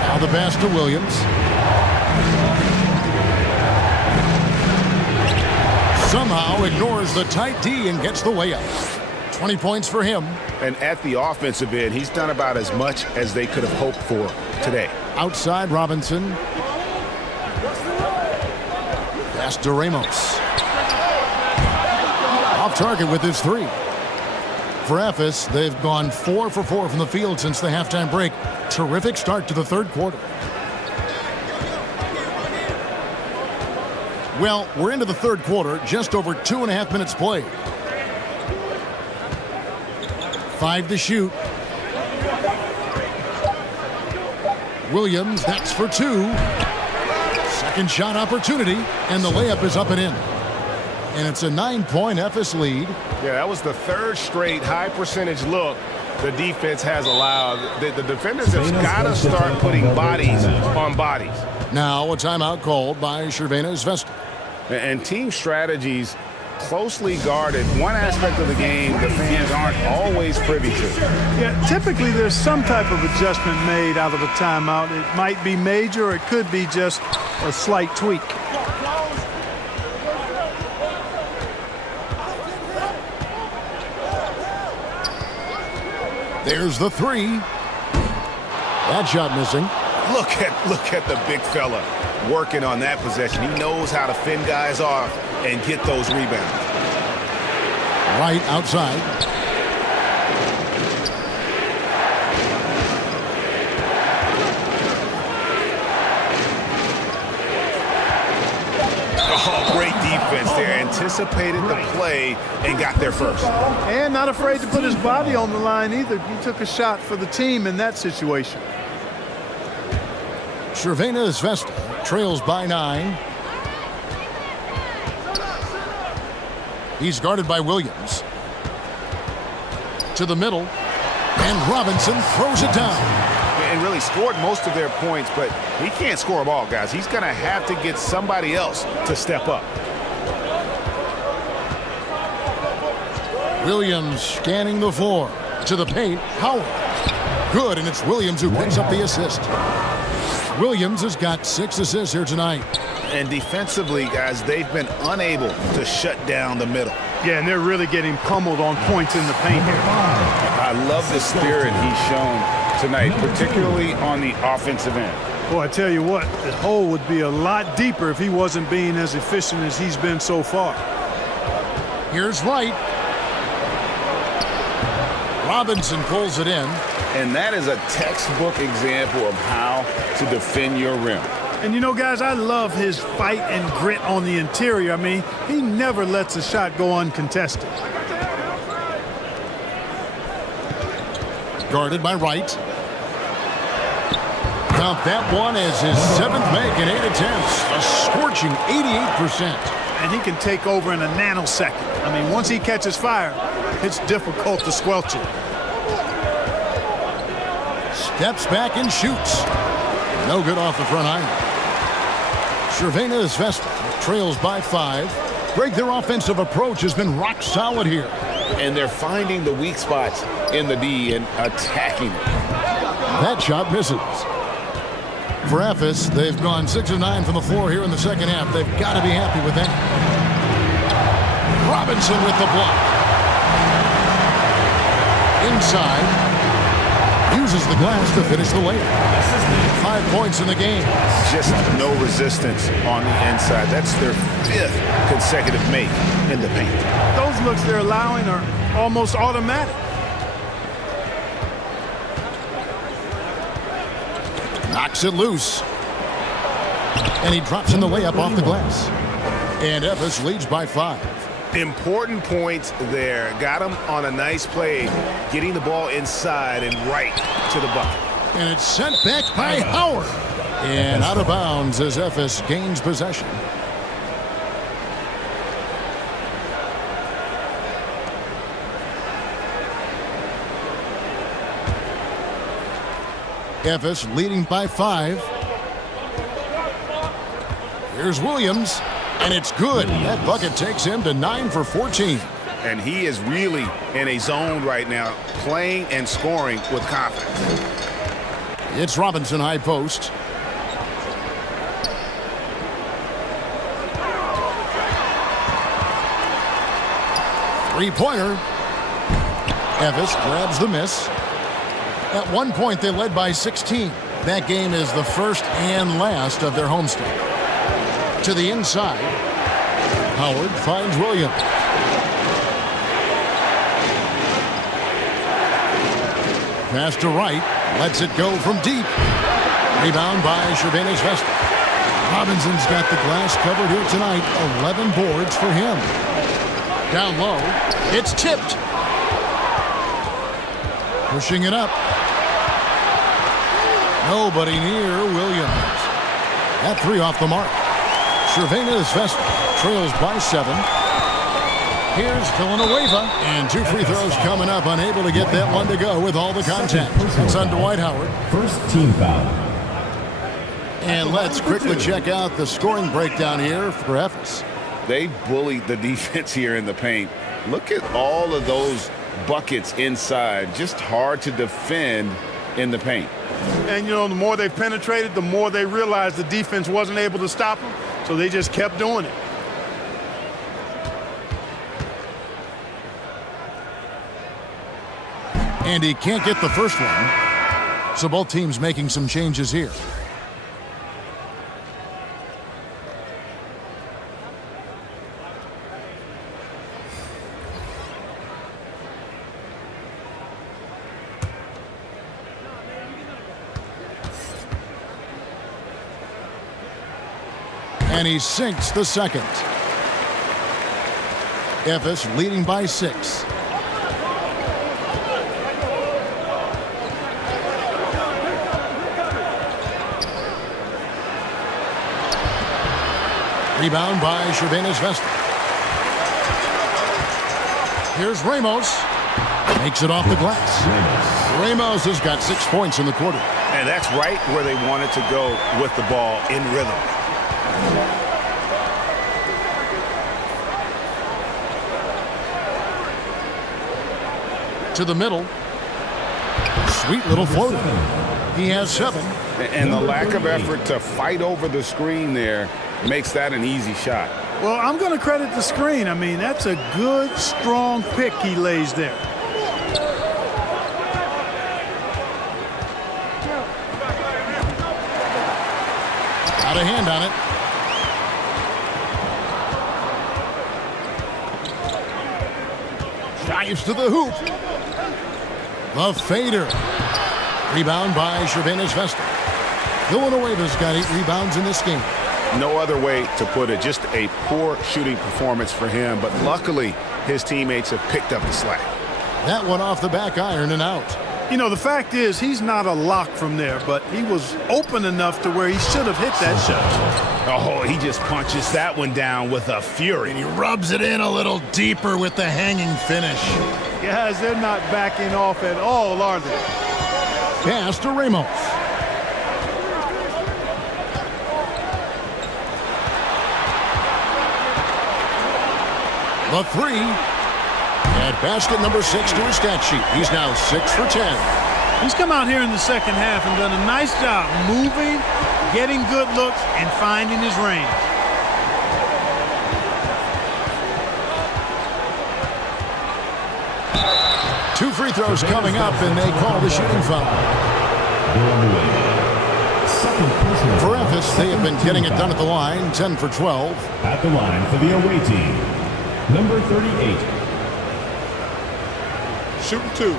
Now the pass to Williams. Somehow ignores the tight D and gets the layup. 20 points for him. And at the offensive end, he's done about as much as they could have hoped for today. Outside Robinson. Pass to Ramos. Off target with his 3. For Efes, they've gone 4 for 4 from the field since the halftime break. Terrific start to the third quarter. Well, we're into the third quarter, just over 2.5 minutes played. 5 to shoot. Williams, that's for 2. Second shot opportunity, and the layup is up and in. And it's a 9-point Efes lead. Yeah, that was the 3rd straight high percentage look the defense has allowed. The defenders have got to start putting bodies on bodies. Now a timeout called by Cervena's Vesta. And team strategies closely guarded. One aspect of the game the fans aren't always privy to. Yeah, typically there's some type of adjustment made out of a timeout. It might be major, or it could be just a slight tweak. There's the 3. That shot missing. Look at the big fella working on that possession. He knows how to fend guys off and get those rebounds. Right outside. Oh, great defense there. Anticipated the play and got there first. And not afraid to put his body on the line either. He took a shot for the team in that situation. Cervena's Vesta trails by 9. He's guarded by Williams. To the middle. And Robinson throws it down. And really scored most of their points, but he can't score them all, guys. He's going to have to get somebody else to step up. Williams scanning the floor. To the paint. Howard. Good, and it's Williams who picks up the assist. Williams has got 6 assists here tonight. And defensively, guys, they've been unable to shut down the middle. Yeah, and they're really getting pummeled on points in the paint here. I love the spirit he's shown tonight, particularly on the offensive end. Boy, I tell you what, the hole would be a lot deeper if he wasn't being as efficient as he's been so far. Here's Wright. Robinson pulls it in. And that is a textbook example of how to defend your rim. And you know, guys, I love his fight and grit on the interior. I mean, he never lets a shot go uncontested. Guarded by Wright. Count that one as his 7th make in 8 attempts. A scorching 88%. And he can take over in a nanosecond. I mean, once he catches fire, it's difficult to squelch it. Steps back and shoots. No good off the front iron. Ginebra trails by 5. Greg, their offensive approach has been rock solid here. And they're finding the weak spots in the D and attacking it. That shot misses. For Ephes, they've gone 6 of 9 from the floor here in the second half. They've got to be happy with that. Robinson with the block. Inside. Uses the glass to finish the layup. 5 points in the game. Just no resistance on the inside. That's their 5th consecutive make in the paint. Those looks they're allowing are almost automatic. Knocks it loose. And he drops in the layup off the glass. And Ephes leads by 5. Important points there. Got him on a nice play, getting the ball inside and right to the bucket. And it's sent back by Howard. And out of bounds as Ephes gains possession. Ephes leading by 5. Here's Williams. And it's good. That bucket takes him to 9 for 14. And he is really in a zone right now, playing and scoring with confidence. It's Robinson high post. Three-pointer. Ephes grabs the miss. At one point, they led by 16. That game is the first and last of their homestand. To the inside. Howard finds Williams. Pass to Wright. Lets it go from deep. Rebound by Ginebra. Robinson's got the glass covered here tonight. 11 boards for him. Down low. It's tipped. Pushing it up. Nobody near Williams. That 3 off the mark. Ginebra trails by 7. Here's Villanueva. And 2 free throws coming up. Unable to get that one to go with all the contact. It's on Dwight Howard. First team foul. And let's quickly check out the scoring breakdown here for Ephes. They bullied the defense here in the paint. Look at all of those buckets inside. Just hard to defend in the paint. And, you know, the more they penetrated, the more they realized the defense wasn't able to stop them. So they just kept doing it. And he can't get the first one. So both teams making some changes here. And he sinks the second. Ephes leading by 6. Rebound by Ginebra. Here's Ramos. Makes it off the glass. Ramos has got 6 points in the quarter. And that's right where they wanted to go with the ball, in rhythm. To the middle. Sweet little floater. He has 7. And the lack of effort to fight over the screen there makes that an easy shot. Well, I'm going to credit the screen. I mean, that's a good, strong pick he lays there. Got a hand on it. Dives to the hoop. The fader. Rebound by Cervantes Vesta. Villanueva's got 8 rebounds in this game. No other way to put it. Just a poor shooting performance for him, but luckily his teammates have picked up the slack. That one off the back iron and out. You know, the fact is he's not a lock from there, but he was open enough to where he should have hit that shot. Oh, he just punches that one down with a fury. And he rubs it in a little deeper with the hanging finish. Guys, they're not backing off at all, are they? Pass to Ramos. The 3. At basket number 6 to his stat sheet. He's now 6 for 10. He's come out here in the second half and done a nice job moving, getting good looks, and finding his range. Two free throws coming up, and they call the shooting foul. For Memphis, they have been getting it done at the line, 10 for 12. At the line for the away team, number 38. Shooting 2.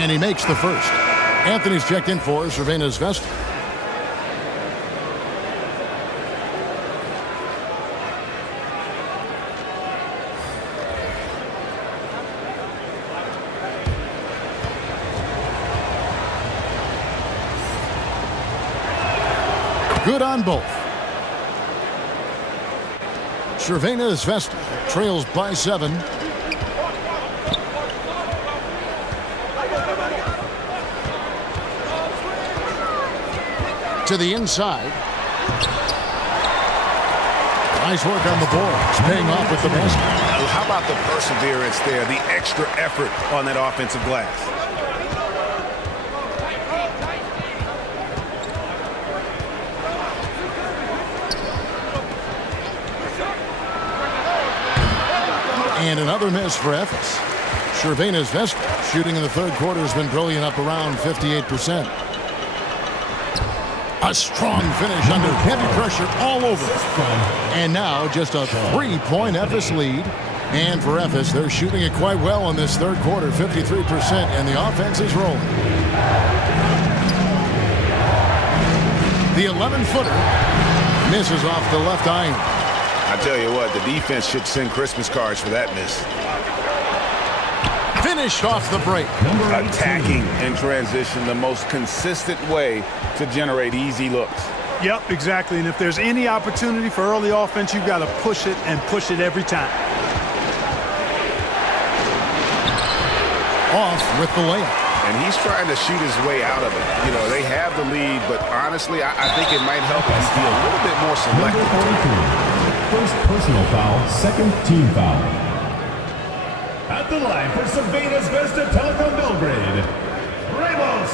And he makes the first. Anthony's checked in for Cervantes Vesta. Good on both. Cervantes Vesta trails by 7. To the inside. Nice work on the boards, paying off with the basket. How about the perseverance there, the extra effort on that offensive glass? And another miss for Ephes. Cervantes Vesta shooting in the third quarter has been brilliant, up around 58%. A strong finish under heavy pressure all over. And now just a 3-point Ephes lead. And for Ephes, they're shooting it quite well in this third quarter, 53%, and the offense is rolling. The 11-footer misses off the left iron. I tell you what, the defense should send Christmas cards for that miss. Finished off the break. Attacking in transition, the most consistent way to generate easy looks. Yep, exactly. And if there's any opportunity for early offense, you've got to push it and push it every time. Off with the layup. And he's trying to shoot his way out of it. You know, they have the lead, but honestly, I think it might help us be a little bit more selective. First personal foul, second team foul. At the line for Cervantes Vesta Telecom Belgrade, Ramos.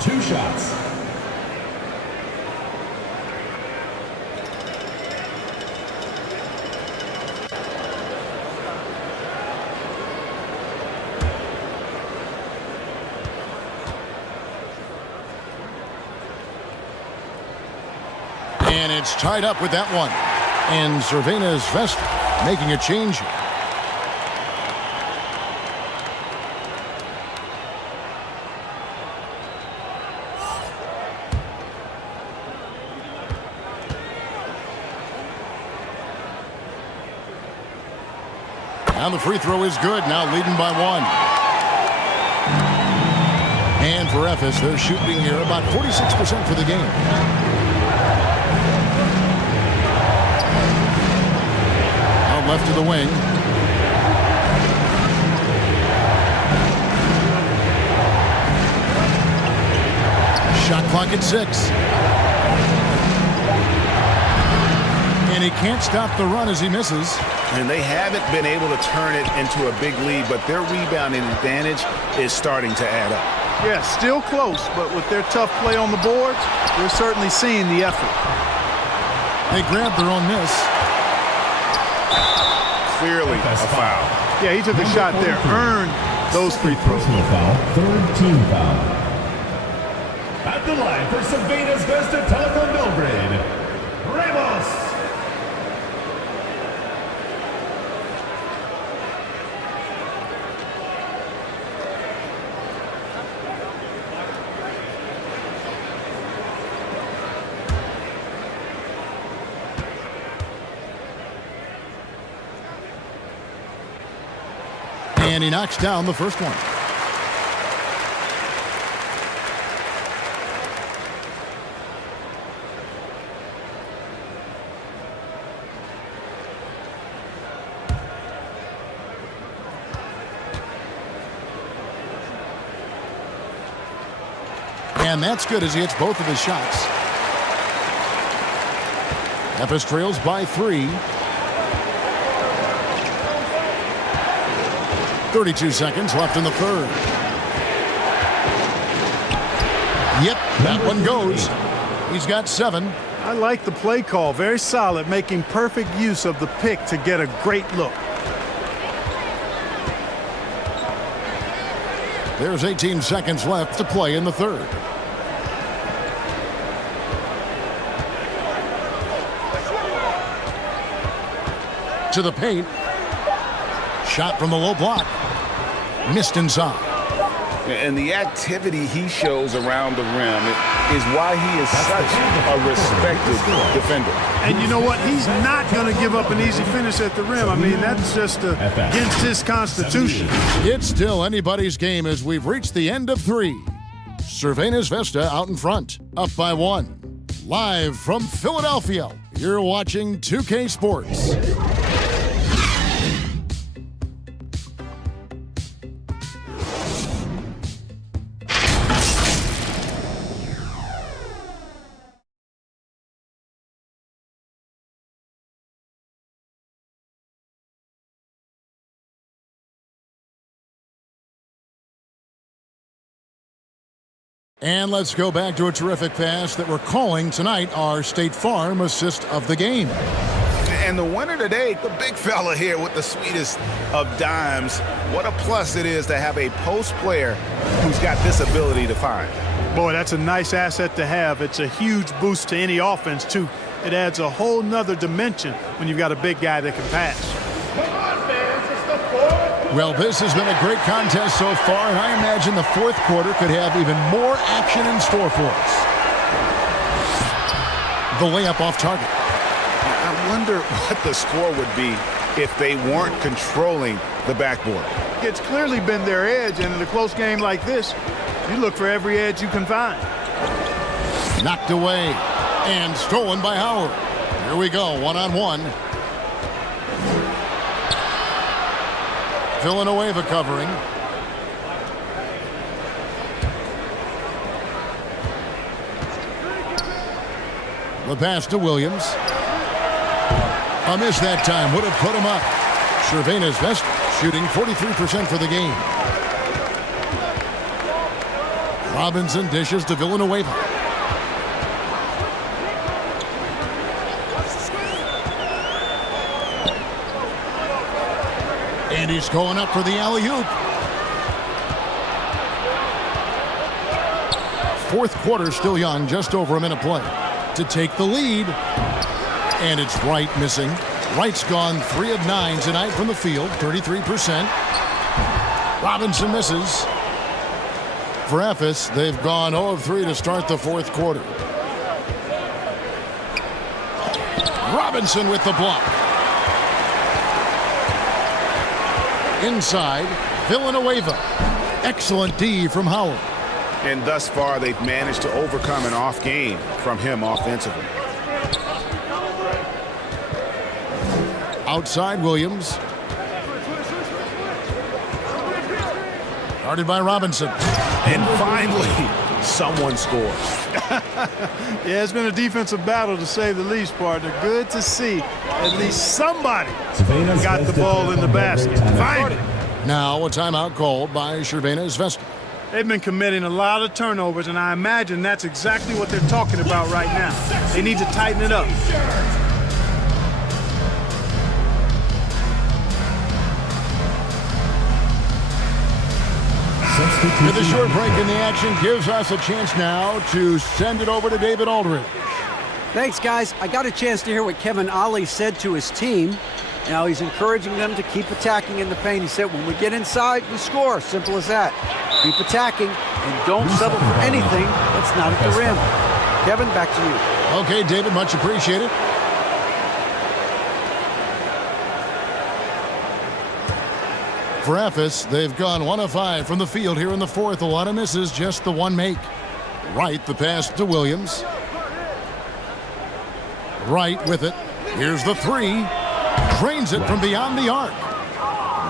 2 shots. And it's tied up with that one. And Cervantes Vesta making a change. Now the free throw is good. Now leading by 1. And for Ephes, they're shooting here about 46% for the game. Left to the wing. Shot clock at 6. And he can't stop the run as he misses. And they haven't been able to turn it into a big lead, but their rebounding advantage is starting to add up. Yeah, still close, but with their tough play on the boards, they're certainly seeing the effort. They grabbed their own miss. Clearly a foul. Yeah, he took a shot there, earned those free throws. Personal foul, third team foul. At the line for Savannah's Vesta Telecom Belgrade, Ramos. And he knocks down the first one. And that's good as he hits both of his shots. Memphis trails by 3. 32 seconds left in the third. Yep, that one goes. He's got 7. I like the play call. Very solid, making perfect use of the pick to get a great look. There's 18 seconds left to play in the third. To the paint. Shot from the low block. Missed inside. And the activity he shows around the rim is why he is such a respected defender. And you know what? He's not going to give up an easy finish at the rim. I mean, that's just against his constitution. It's still anybody's game as we've reached the end of 3. Cervenas Vesta out in front, up by 1. Live from Philadelphia, you're watching 2K Sports. And let's go back to a terrific pass that we're calling tonight our State Farm assist of the game. And the winner today, the big fella here with the sweetest of dimes. What a plus it is to have a post player who's got this ability to find. Boy, that's a nice asset to have. It's a huge boost to any offense, too. It adds a whole nother dimension when you've got a big guy that can pass. Well, this has been a great contest so far, and I imagine the fourth quarter could have even more action in store for us. The layup off target. I wonder what the score would be if they weren't controlling the backboard. It's clearly been their edge, and in a close game like this, you look for every edge you can find. Knocked away and stolen by Howard. Here we go, one-on-one. Villanueva covering. The pass to Williams. A miss that time would have put him up. Cervenas Vesta shooting 43% for the game. Robinson dishes to Villanueva. And he's going up for the alley-oop. Fourth quarter still young, just over a minute play. To take the lead. And it's Wright missing. Wright's gone 3 of 9 tonight from the field, 33%. Robinson misses. For Ephes, they've gone 0 of 3 to start the fourth quarter. Robinson with the block. Inside, Villanueva. Excellent D from Howard. And thus far, they've managed to overcome an off game from him offensively. Outside Williams. Guarded by Robinson. And finally, someone scores. Yeah, it's been a defensive battle, to say the least, partner. Good to see at least somebody got the ball in the basket. Finally. Now a timeout called by Cervena's Vesta. They've been committing a lot of turnovers, and I imagine that's exactly what they're talking about right now. They need to tighten it up. With a short break in the action gives us a chance now to send it over to David Aldridge. Thanks, guys. I got a chance to hear what Kevin Ollie said to his team. Now he's encouraging them to keep attacking in the paint. He said, when we get inside, we score. Simple as that. Keep attacking and don't settle for anything that's not at the rim. Kevin, back to you. Okay, David, much appreciated. For Ephes, they've gone 1 of 5 from the field here in the fourth. A lot of misses, just the one make. Wright, the pass to Williams. Wright with it. Here's the three. Drains it from beyond the arc.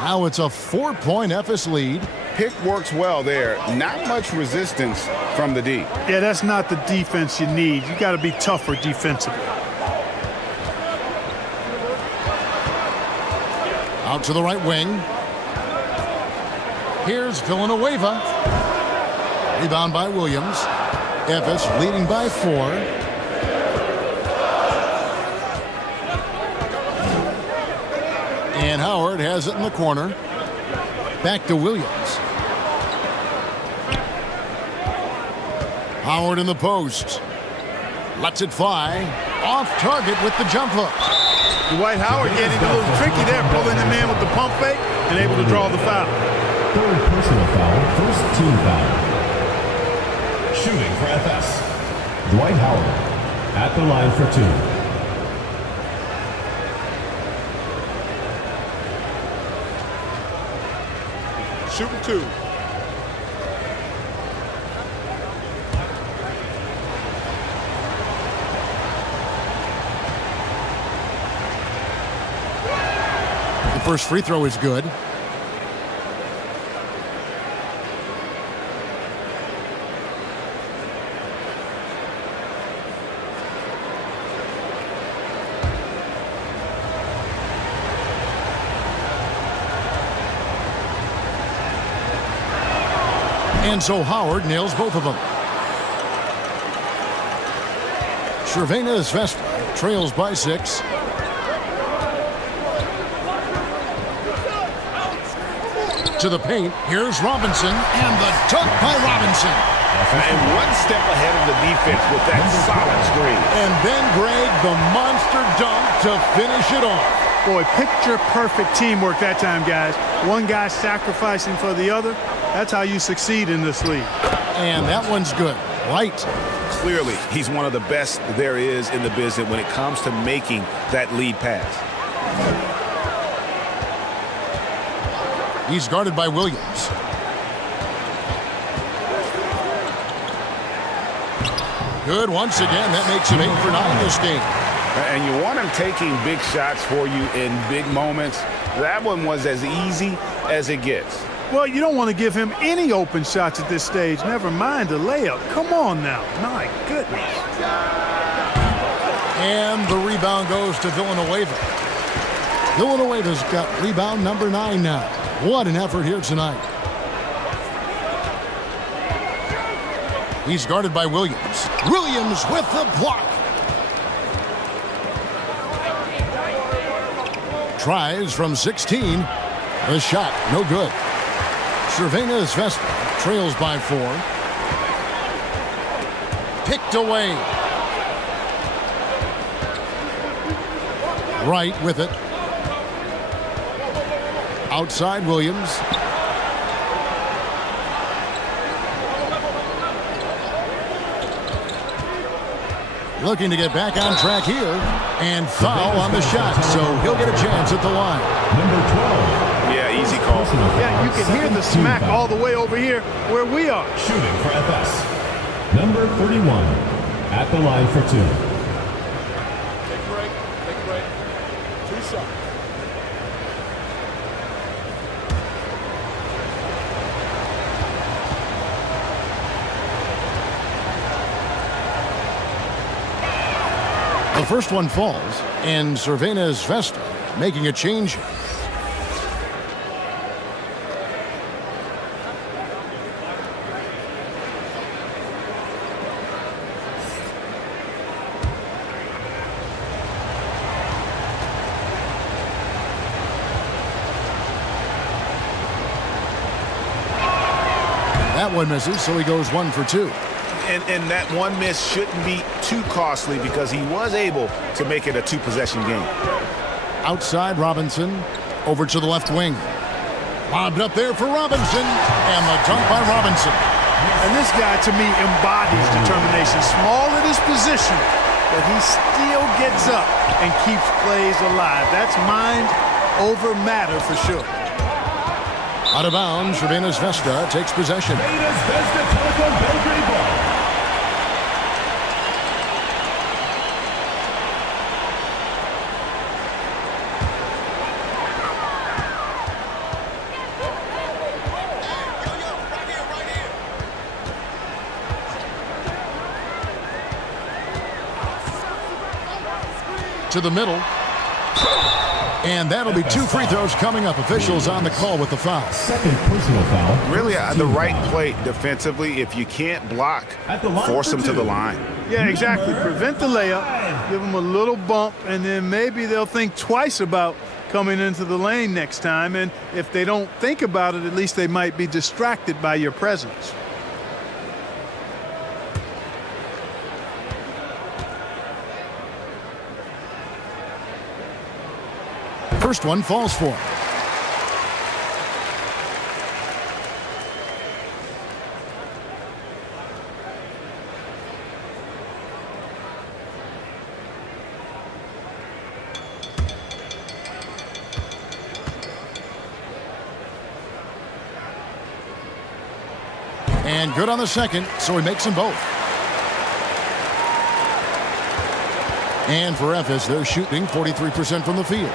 Now it's a 4-point Ephes lead. Pick works well there. Not much resistance from the D. Yeah, that's not the defense you need. You got to be tougher defensively. Out to the right wing. Here's Villanueva. Rebound by Williams. Ephes leading by 4. And Howard has it in the corner. Back to Williams. Howard in the post. Lets it fly. Off target with the jump hook. Dwight Howard getting a little tricky there, pulling the man with the pump fake and able to draw the foul. Third personal foul, first team foul. Shooting for FS, Dwight Howard at the line for 2. Shooting 2. The first free throw is good. And so Howard nails both of them. Cervena's Vesta trails by 6. To the paint, here's Robinson, and the dunk by Robinson. And one step ahead of the defense with that solid screen. And then Greg, the monster dunk to finish it off. Boy, picture-perfect teamwork that time, guys. One guy sacrificing for the other. That's how you succeed in this league. And that one's good. Right. Clearly, he's one of the best there is in the business when it comes to making that lead pass. He's guarded by Williams. Good once again. That makes him 8 for 9 this game. And you want him taking big shots for you in big moments. That one was as easy as it gets. Well, you don't want to give him any open shots at this stage. Never mind a layup. Come on now. My goodness. And the rebound goes to Villanueva. Villanueva's got rebound number 9 now. What an effort here tonight. He's guarded by Williams. Williams with the block. Tries from 16. The shot, no good. Cervena's Vesta trails by 4. Picked away. Wright with it. Outside Williams. Looking to get back on track here. And foul on the shot, so he'll get a chance at the line. Number 12. Yeah, easy call. Yeah, you can hear the smack all the way over here where we are. Shooting for FS, number 31 at the line for 2. Take a break. Take a break. 2 shots. first one falls, and Cervenas Vesta making a change. That one misses, so he goes 1 for 2. And that one miss shouldn't be too costly because he was able to make it a 2-possession game. Outside, Robinson over to the left wing. Lobbed up there for Robinson, and the dunk by Robinson. And this guy, to me, embodies determination. Small at his position, but he still gets up and keeps plays alive. That's mind over matter for sure. Out of bounds, Cervenas Vesta takes possession. Cervenas Vesta Telecom Belgrade ball. To the middle. And that'll be 2 free throws coming up. Officials on the call with the foul. Second personal foul. Really, the right play defensively. If you can't block, force them to the line. Yeah, exactly. Prevent the layup, give them a little bump, and then maybe they'll think twice about coming into the lane next time. And if they don't think about it, at least they might be distracted by your presence. First one falls for him. And good on the second, so he makes them both. And for Efes, they're shooting 43% from the field.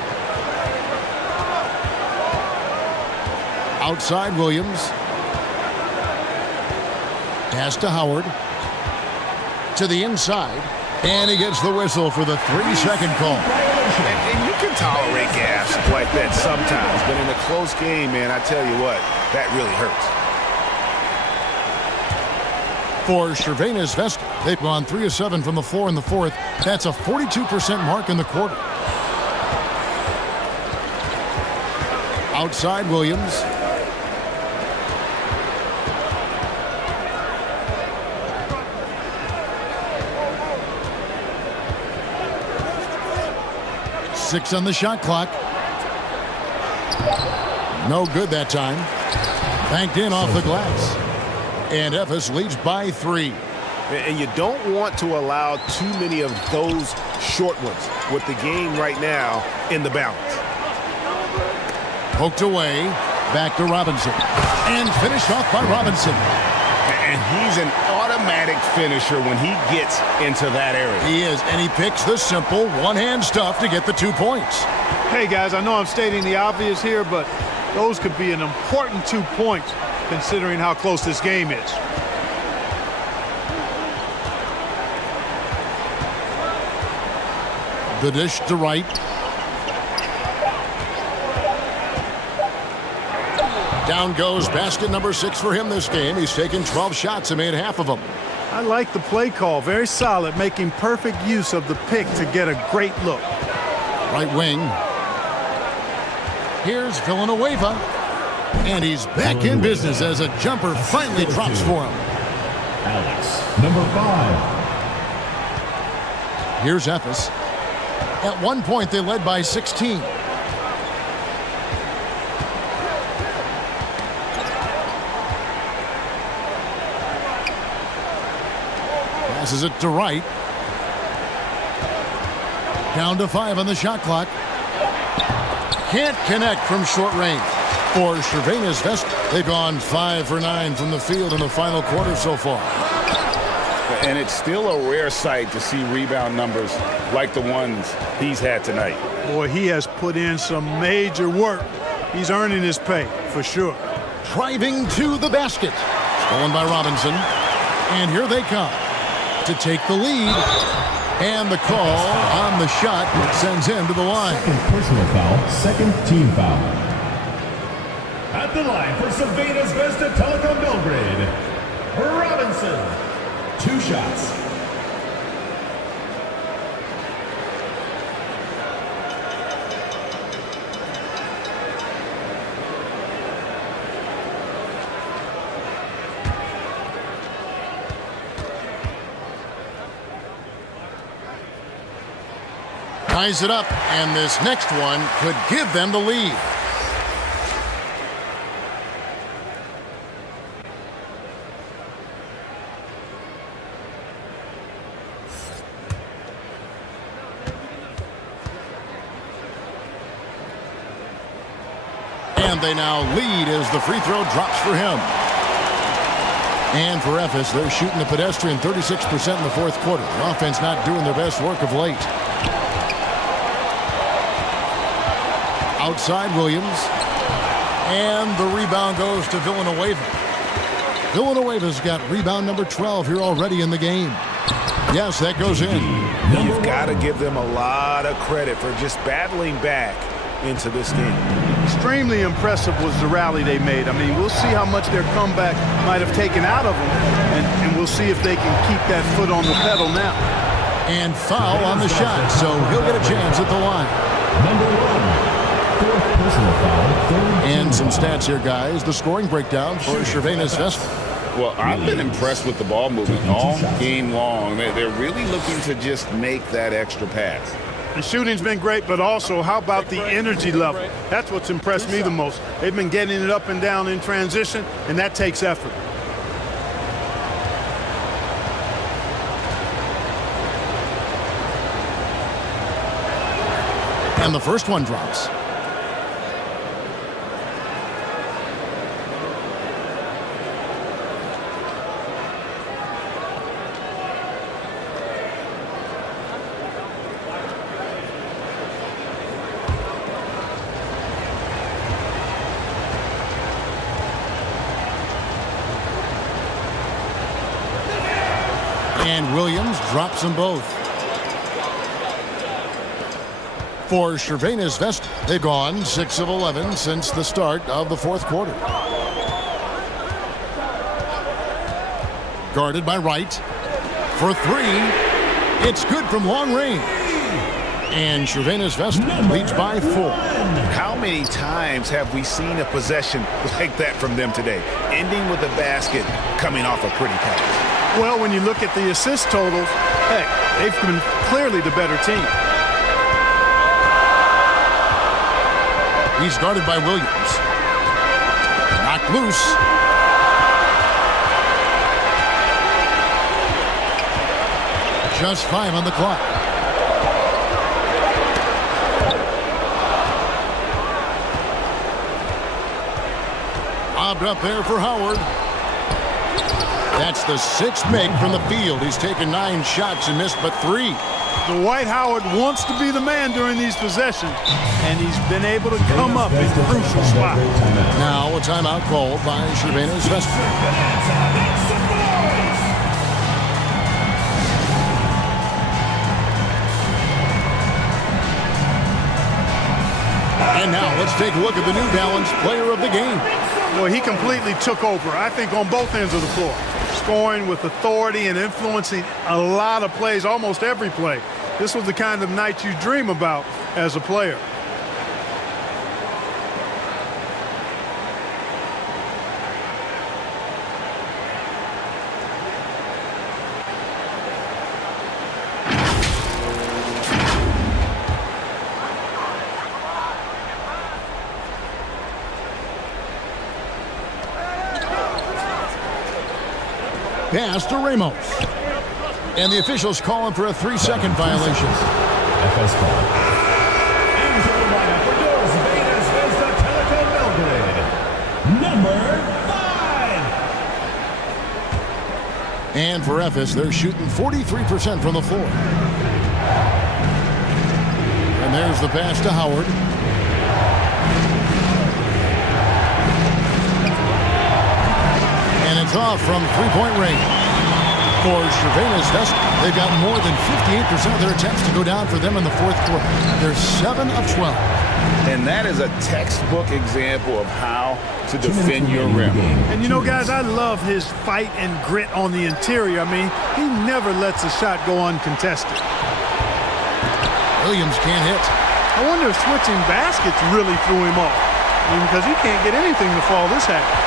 Outside, Williams. Pass to Howard. To the inside. And he gets the whistle for the 3-second call. And you can tolerate gas like that sometimes, but in a close game, man, I tell you what, that really hurts. For Cervenas Vesta, they've gone 3 of 7 from the floor in the fourth. That's a 42% mark in the quarter. Outside, Williams. Six on the shot clock. No good that time. Banked in off the glass. And Efes leads by 3. And you don't want to allow too many of those short ones with the game right now in the balance. Poked away. Back to Robinson. And finished off by Robinson. And he's an automatic finisher when he gets into that area. He is, and he picks the simple one-hand stuff to get the 2 points. Hey, guys, I know I'm stating the obvious here, but those could be an important 2 points considering how close this game is. The dish to Wright. Down goes basket number 6 for him this game. He's taken 12 shots and made half of them. I like the play call. Very solid, making perfect use of the pick to get a great look. Right wing. Here's Villanueva. And he's back in business as a jumper finally drops for him. Alex, number 5. Here's Efes. At one point, they led by 16. Passes it to Wright. Down to 5 on the shot clock. Can't connect from short range. For Cervenas Vesta, they've gone 5 for 9 from the field in the final quarter so far. And it's still a rare sight to see rebound numbers like the ones he's had tonight. Boy, he has put in some major work. He's earning his pay, for sure. Driving to the basket. Stolen by Robinson. And here they come to take the lead. And the call on the shot sends him to the line. Second personal foul, second team foul. At the line for Savannah's Vesta Telecom Belgrade, Robinson. 2 shots. Ties it up, and this next one could give them the lead. And they now lead as the free throw drops for him. And for Ephes, they're shooting a pedestrian 36% in the fourth quarter. The offense not doing their best work of late. Outside Williams. And the rebound goes to Villanueva. Villanueva's got rebound number 12 here already in the game. Yes, that goes in. You've got to give them a lot of credit for just battling back into this game. Extremely impressive was the rally they made. I mean, we'll see how much their comeback might have taken out of them, and we'll see if they can keep that foot on the pedal now. And foul on the shot, so he'll get a chance at the line. Number 1. Fourth personal foul. And some stats here, guys. The scoring breakdown for Cervenas Vesta. Well, I've been impressed with the ball movement all game long. They're really looking to just make that extra pass. The shooting's been great, but also how about the energy level? That's what's impressed me the most. They've been getting it up and down in transition, and that takes effort. And the first one drops. And Williams drops them both. For Cervenas Vesta, they've gone 6 of 11 since the start of the fourth quarter. Guarded by Wright. For 3, it's good from long range. And Cervenas Vesta leads by 4. How many times have we seen a possession like that from them today, ending with a basket coming off a pretty pass? Well, when you look at the assist totals, heck, they've been clearly the better team. He's guarded by Williams. Knocked loose. Just 5 on the clock. Lobbed up there for Howard. That's the 6th make from the field. He's taken 9 shots and missed but 3. Dwight Howard wants to be the man during these possessions, and he's been able to come up in crucial spots. Now a timeout called by Cervenas Vesta. And now let's take a look at the New Balance player of the game. Well, he completely took over, I think, on both ends of the floor. Scoring with authority and influencing a lot of plays, almost every play. This was the kind of night you dream about as a player. Pass to Ramos. And the officials calling for a 3-second violation. FS ball. Into the lineup for Savannah's Vesta Telecom Belgrade, number 5. And for Ephes, they're shooting 43% from the floor. And there's the pass to Howard. And it's off from 3-point range. For Cervenas Vesta, they've got more than 58% of their attempts to go down for them in the fourth quarter. They're 7 of 12. And that is a textbook example of how to defend your rim. And you know, guys, I love his fight and grit on the interior. I mean, he never lets a shot go uncontested. Williams can't hit. I wonder if switching baskets really threw him off. I mean, because he can't get anything to fall this happy.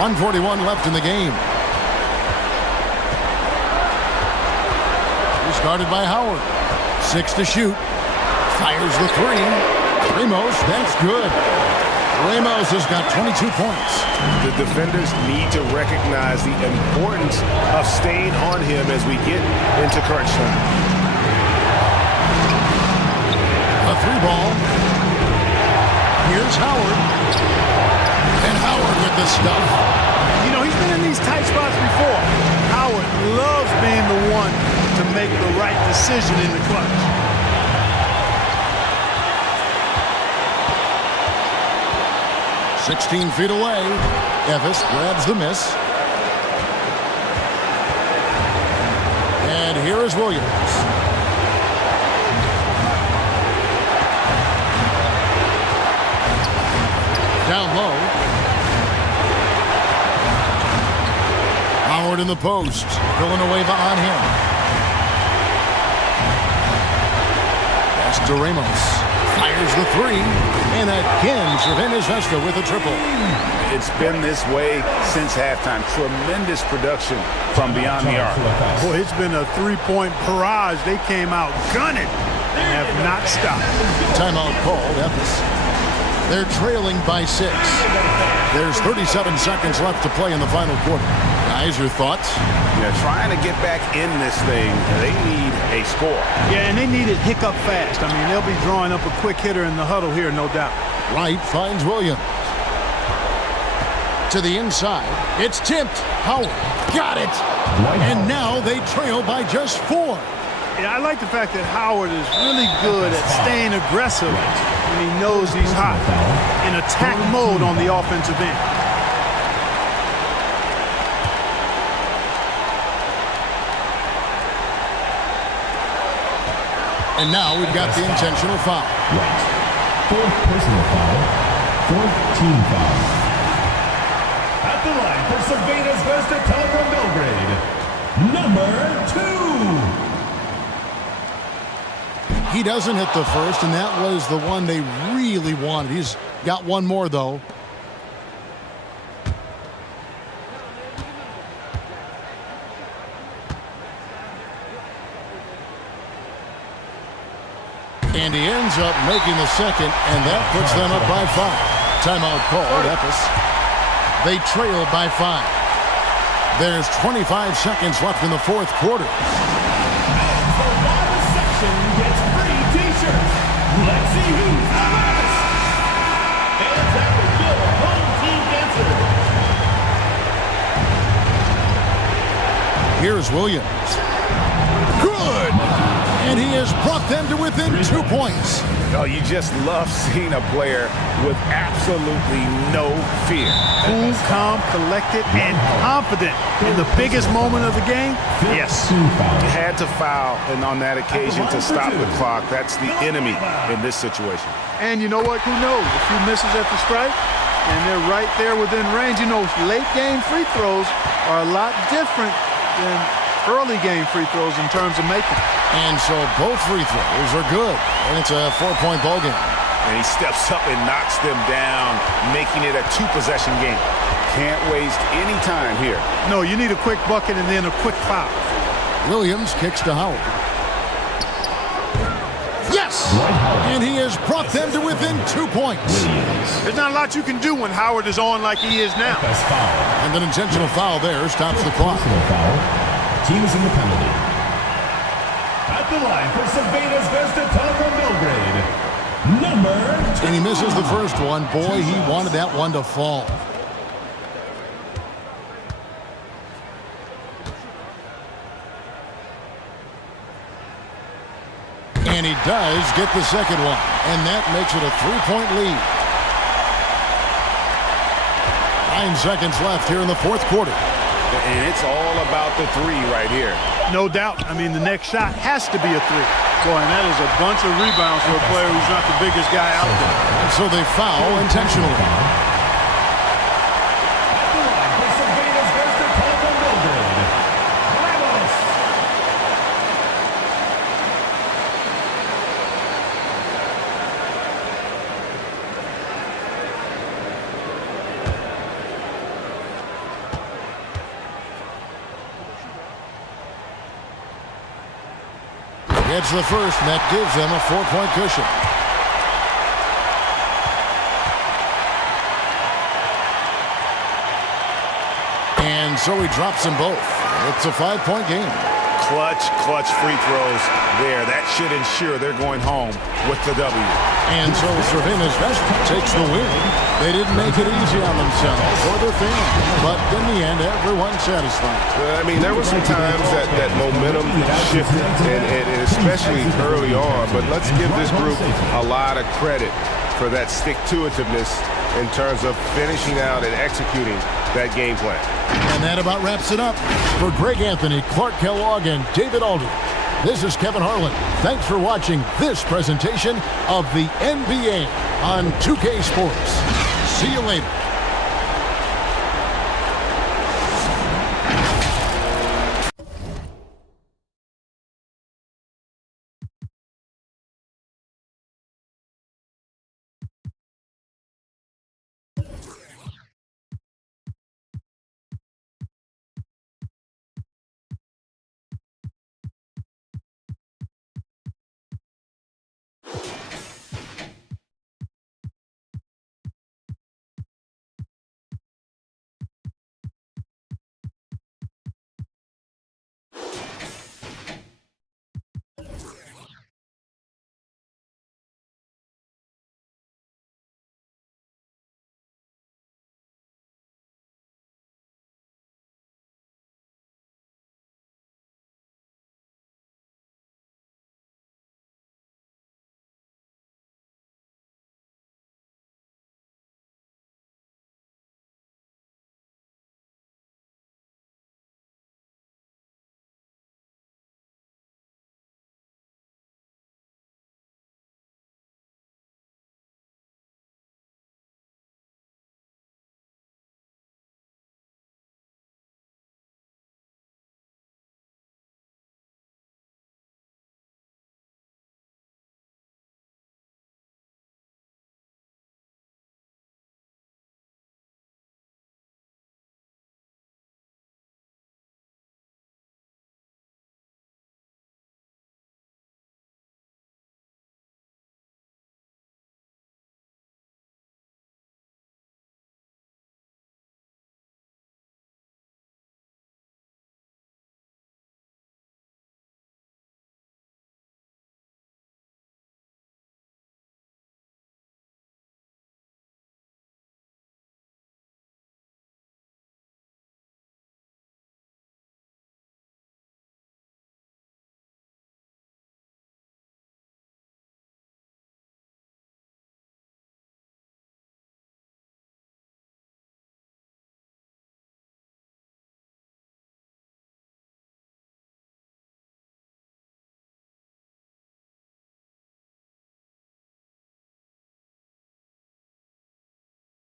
1:41 left in the game. Started by Howard. 6 to shoot. Fires the 3. Ramos, that's good. Ramos has got 22 points. The defenders need to recognize the importance of staying on him as we get into crunch time. A 3-ball. Here's Howard. And Howard with the stuff. You know, he's been in these tight spots before. Howard loves being the one to make the right decision in the clutch. "16 feet away. Evis grabs the miss. And here is Williams. Down low. Howard in the post. Villanueva on him. Pass to Ramos. Fires the 3. And again, Cervenas Vesta with a triple. It's been this way since halftime. Tremendous production from beyond the arc. Boy, it's been a three-point barrage. They came out gunning and have not stopped. Timeout called. Epis. They're trailing by 6. There's 37 seconds left to play in the final quarter. Guys, your thoughts? Yeah, trying to get back in this thing, they need a score. Yeah, and they need it hiccup fast. I mean, they'll be drawing up a quick hitter in the huddle here, no doubt. Wright finds Williams. To the inside. It's tipped. Howard got it. And now they trail by just 4. Yeah, I like the fact that Howard is really good at staying aggressive when he knows he's hot. In attack mode on the offensive end. And now we've got the intentional foul. Right. 4th personal foul. 4th team foul. At the line for Cervenas Vesta Telecom Belgrade, number 2. He doesn't hit the first, and that was the one they really wanted. He's got one more, though. And he ends up making the second, and that puts them up by 5. Timeout called. Epis. They trail by 5. There's 25 seconds left in the fourth quarter. And the bottom section gets free t-shirts. Let's see who's the loudest. And that will give a home team answer. Here's Williams. Good! And he has brought them to within 2 points. Oh, you just love seeing a player with absolutely no fear. Cool, calm, collected, and confident in the biggest moment of the game. Yes. Had to foul, and on that occasion to stop the clock. That's the enemy in this situation. And you know what? Who knows? A few misses at the stripe, and they're right there within range. You know, late game free throws are a lot different than early game free throws in terms of making. And so both free throws are good. And it's a 4-point ball game. And he steps up and knocks them down, making it a 2-possession game. Can't waste any time here. No, you need a quick bucket and then a quick foul. Williams kicks to Howard. Yes! And he has brought them to within 2 points. There's not a lot you can do when Howard is on like he is now. And an intentional foul there stops the clock. Team is in the penalty. At the line for Cervenas Vesta Telecom Belgrade, number 2. And he misses the first one. Boy, he wanted that one to fall. And he does get the second one. And that makes it a 3-point lead. 9 seconds left here in the fourth quarter. And it's all about the three right here. No doubt. I mean, the next shot has to be a three. Boy, and that is a bunch of rebounds for a player who's not the biggest guy out there. And so they foul intentionally. Gets the first, and that gives them a 4-point cushion. And so he drops them both. It's a 5-point game. Clutch free throws there. That should ensure they're going home with the W. And so Cervena's Vest takes the win. They didn't make it easy on themselves or their fans, but in the end, everyone's satisfied. I mean, there were some times that momentum shifted, and especially early on, but let's give this group a lot of credit for that stick-to-itiveness in terms of finishing out and executing that game plan. And that about wraps it up. For Greg Anthony, Clark Kellogg, and David Aldridge, this is Kevin Harlan. Thanks for watching this presentation of the NBA on 2K Sports. See you later.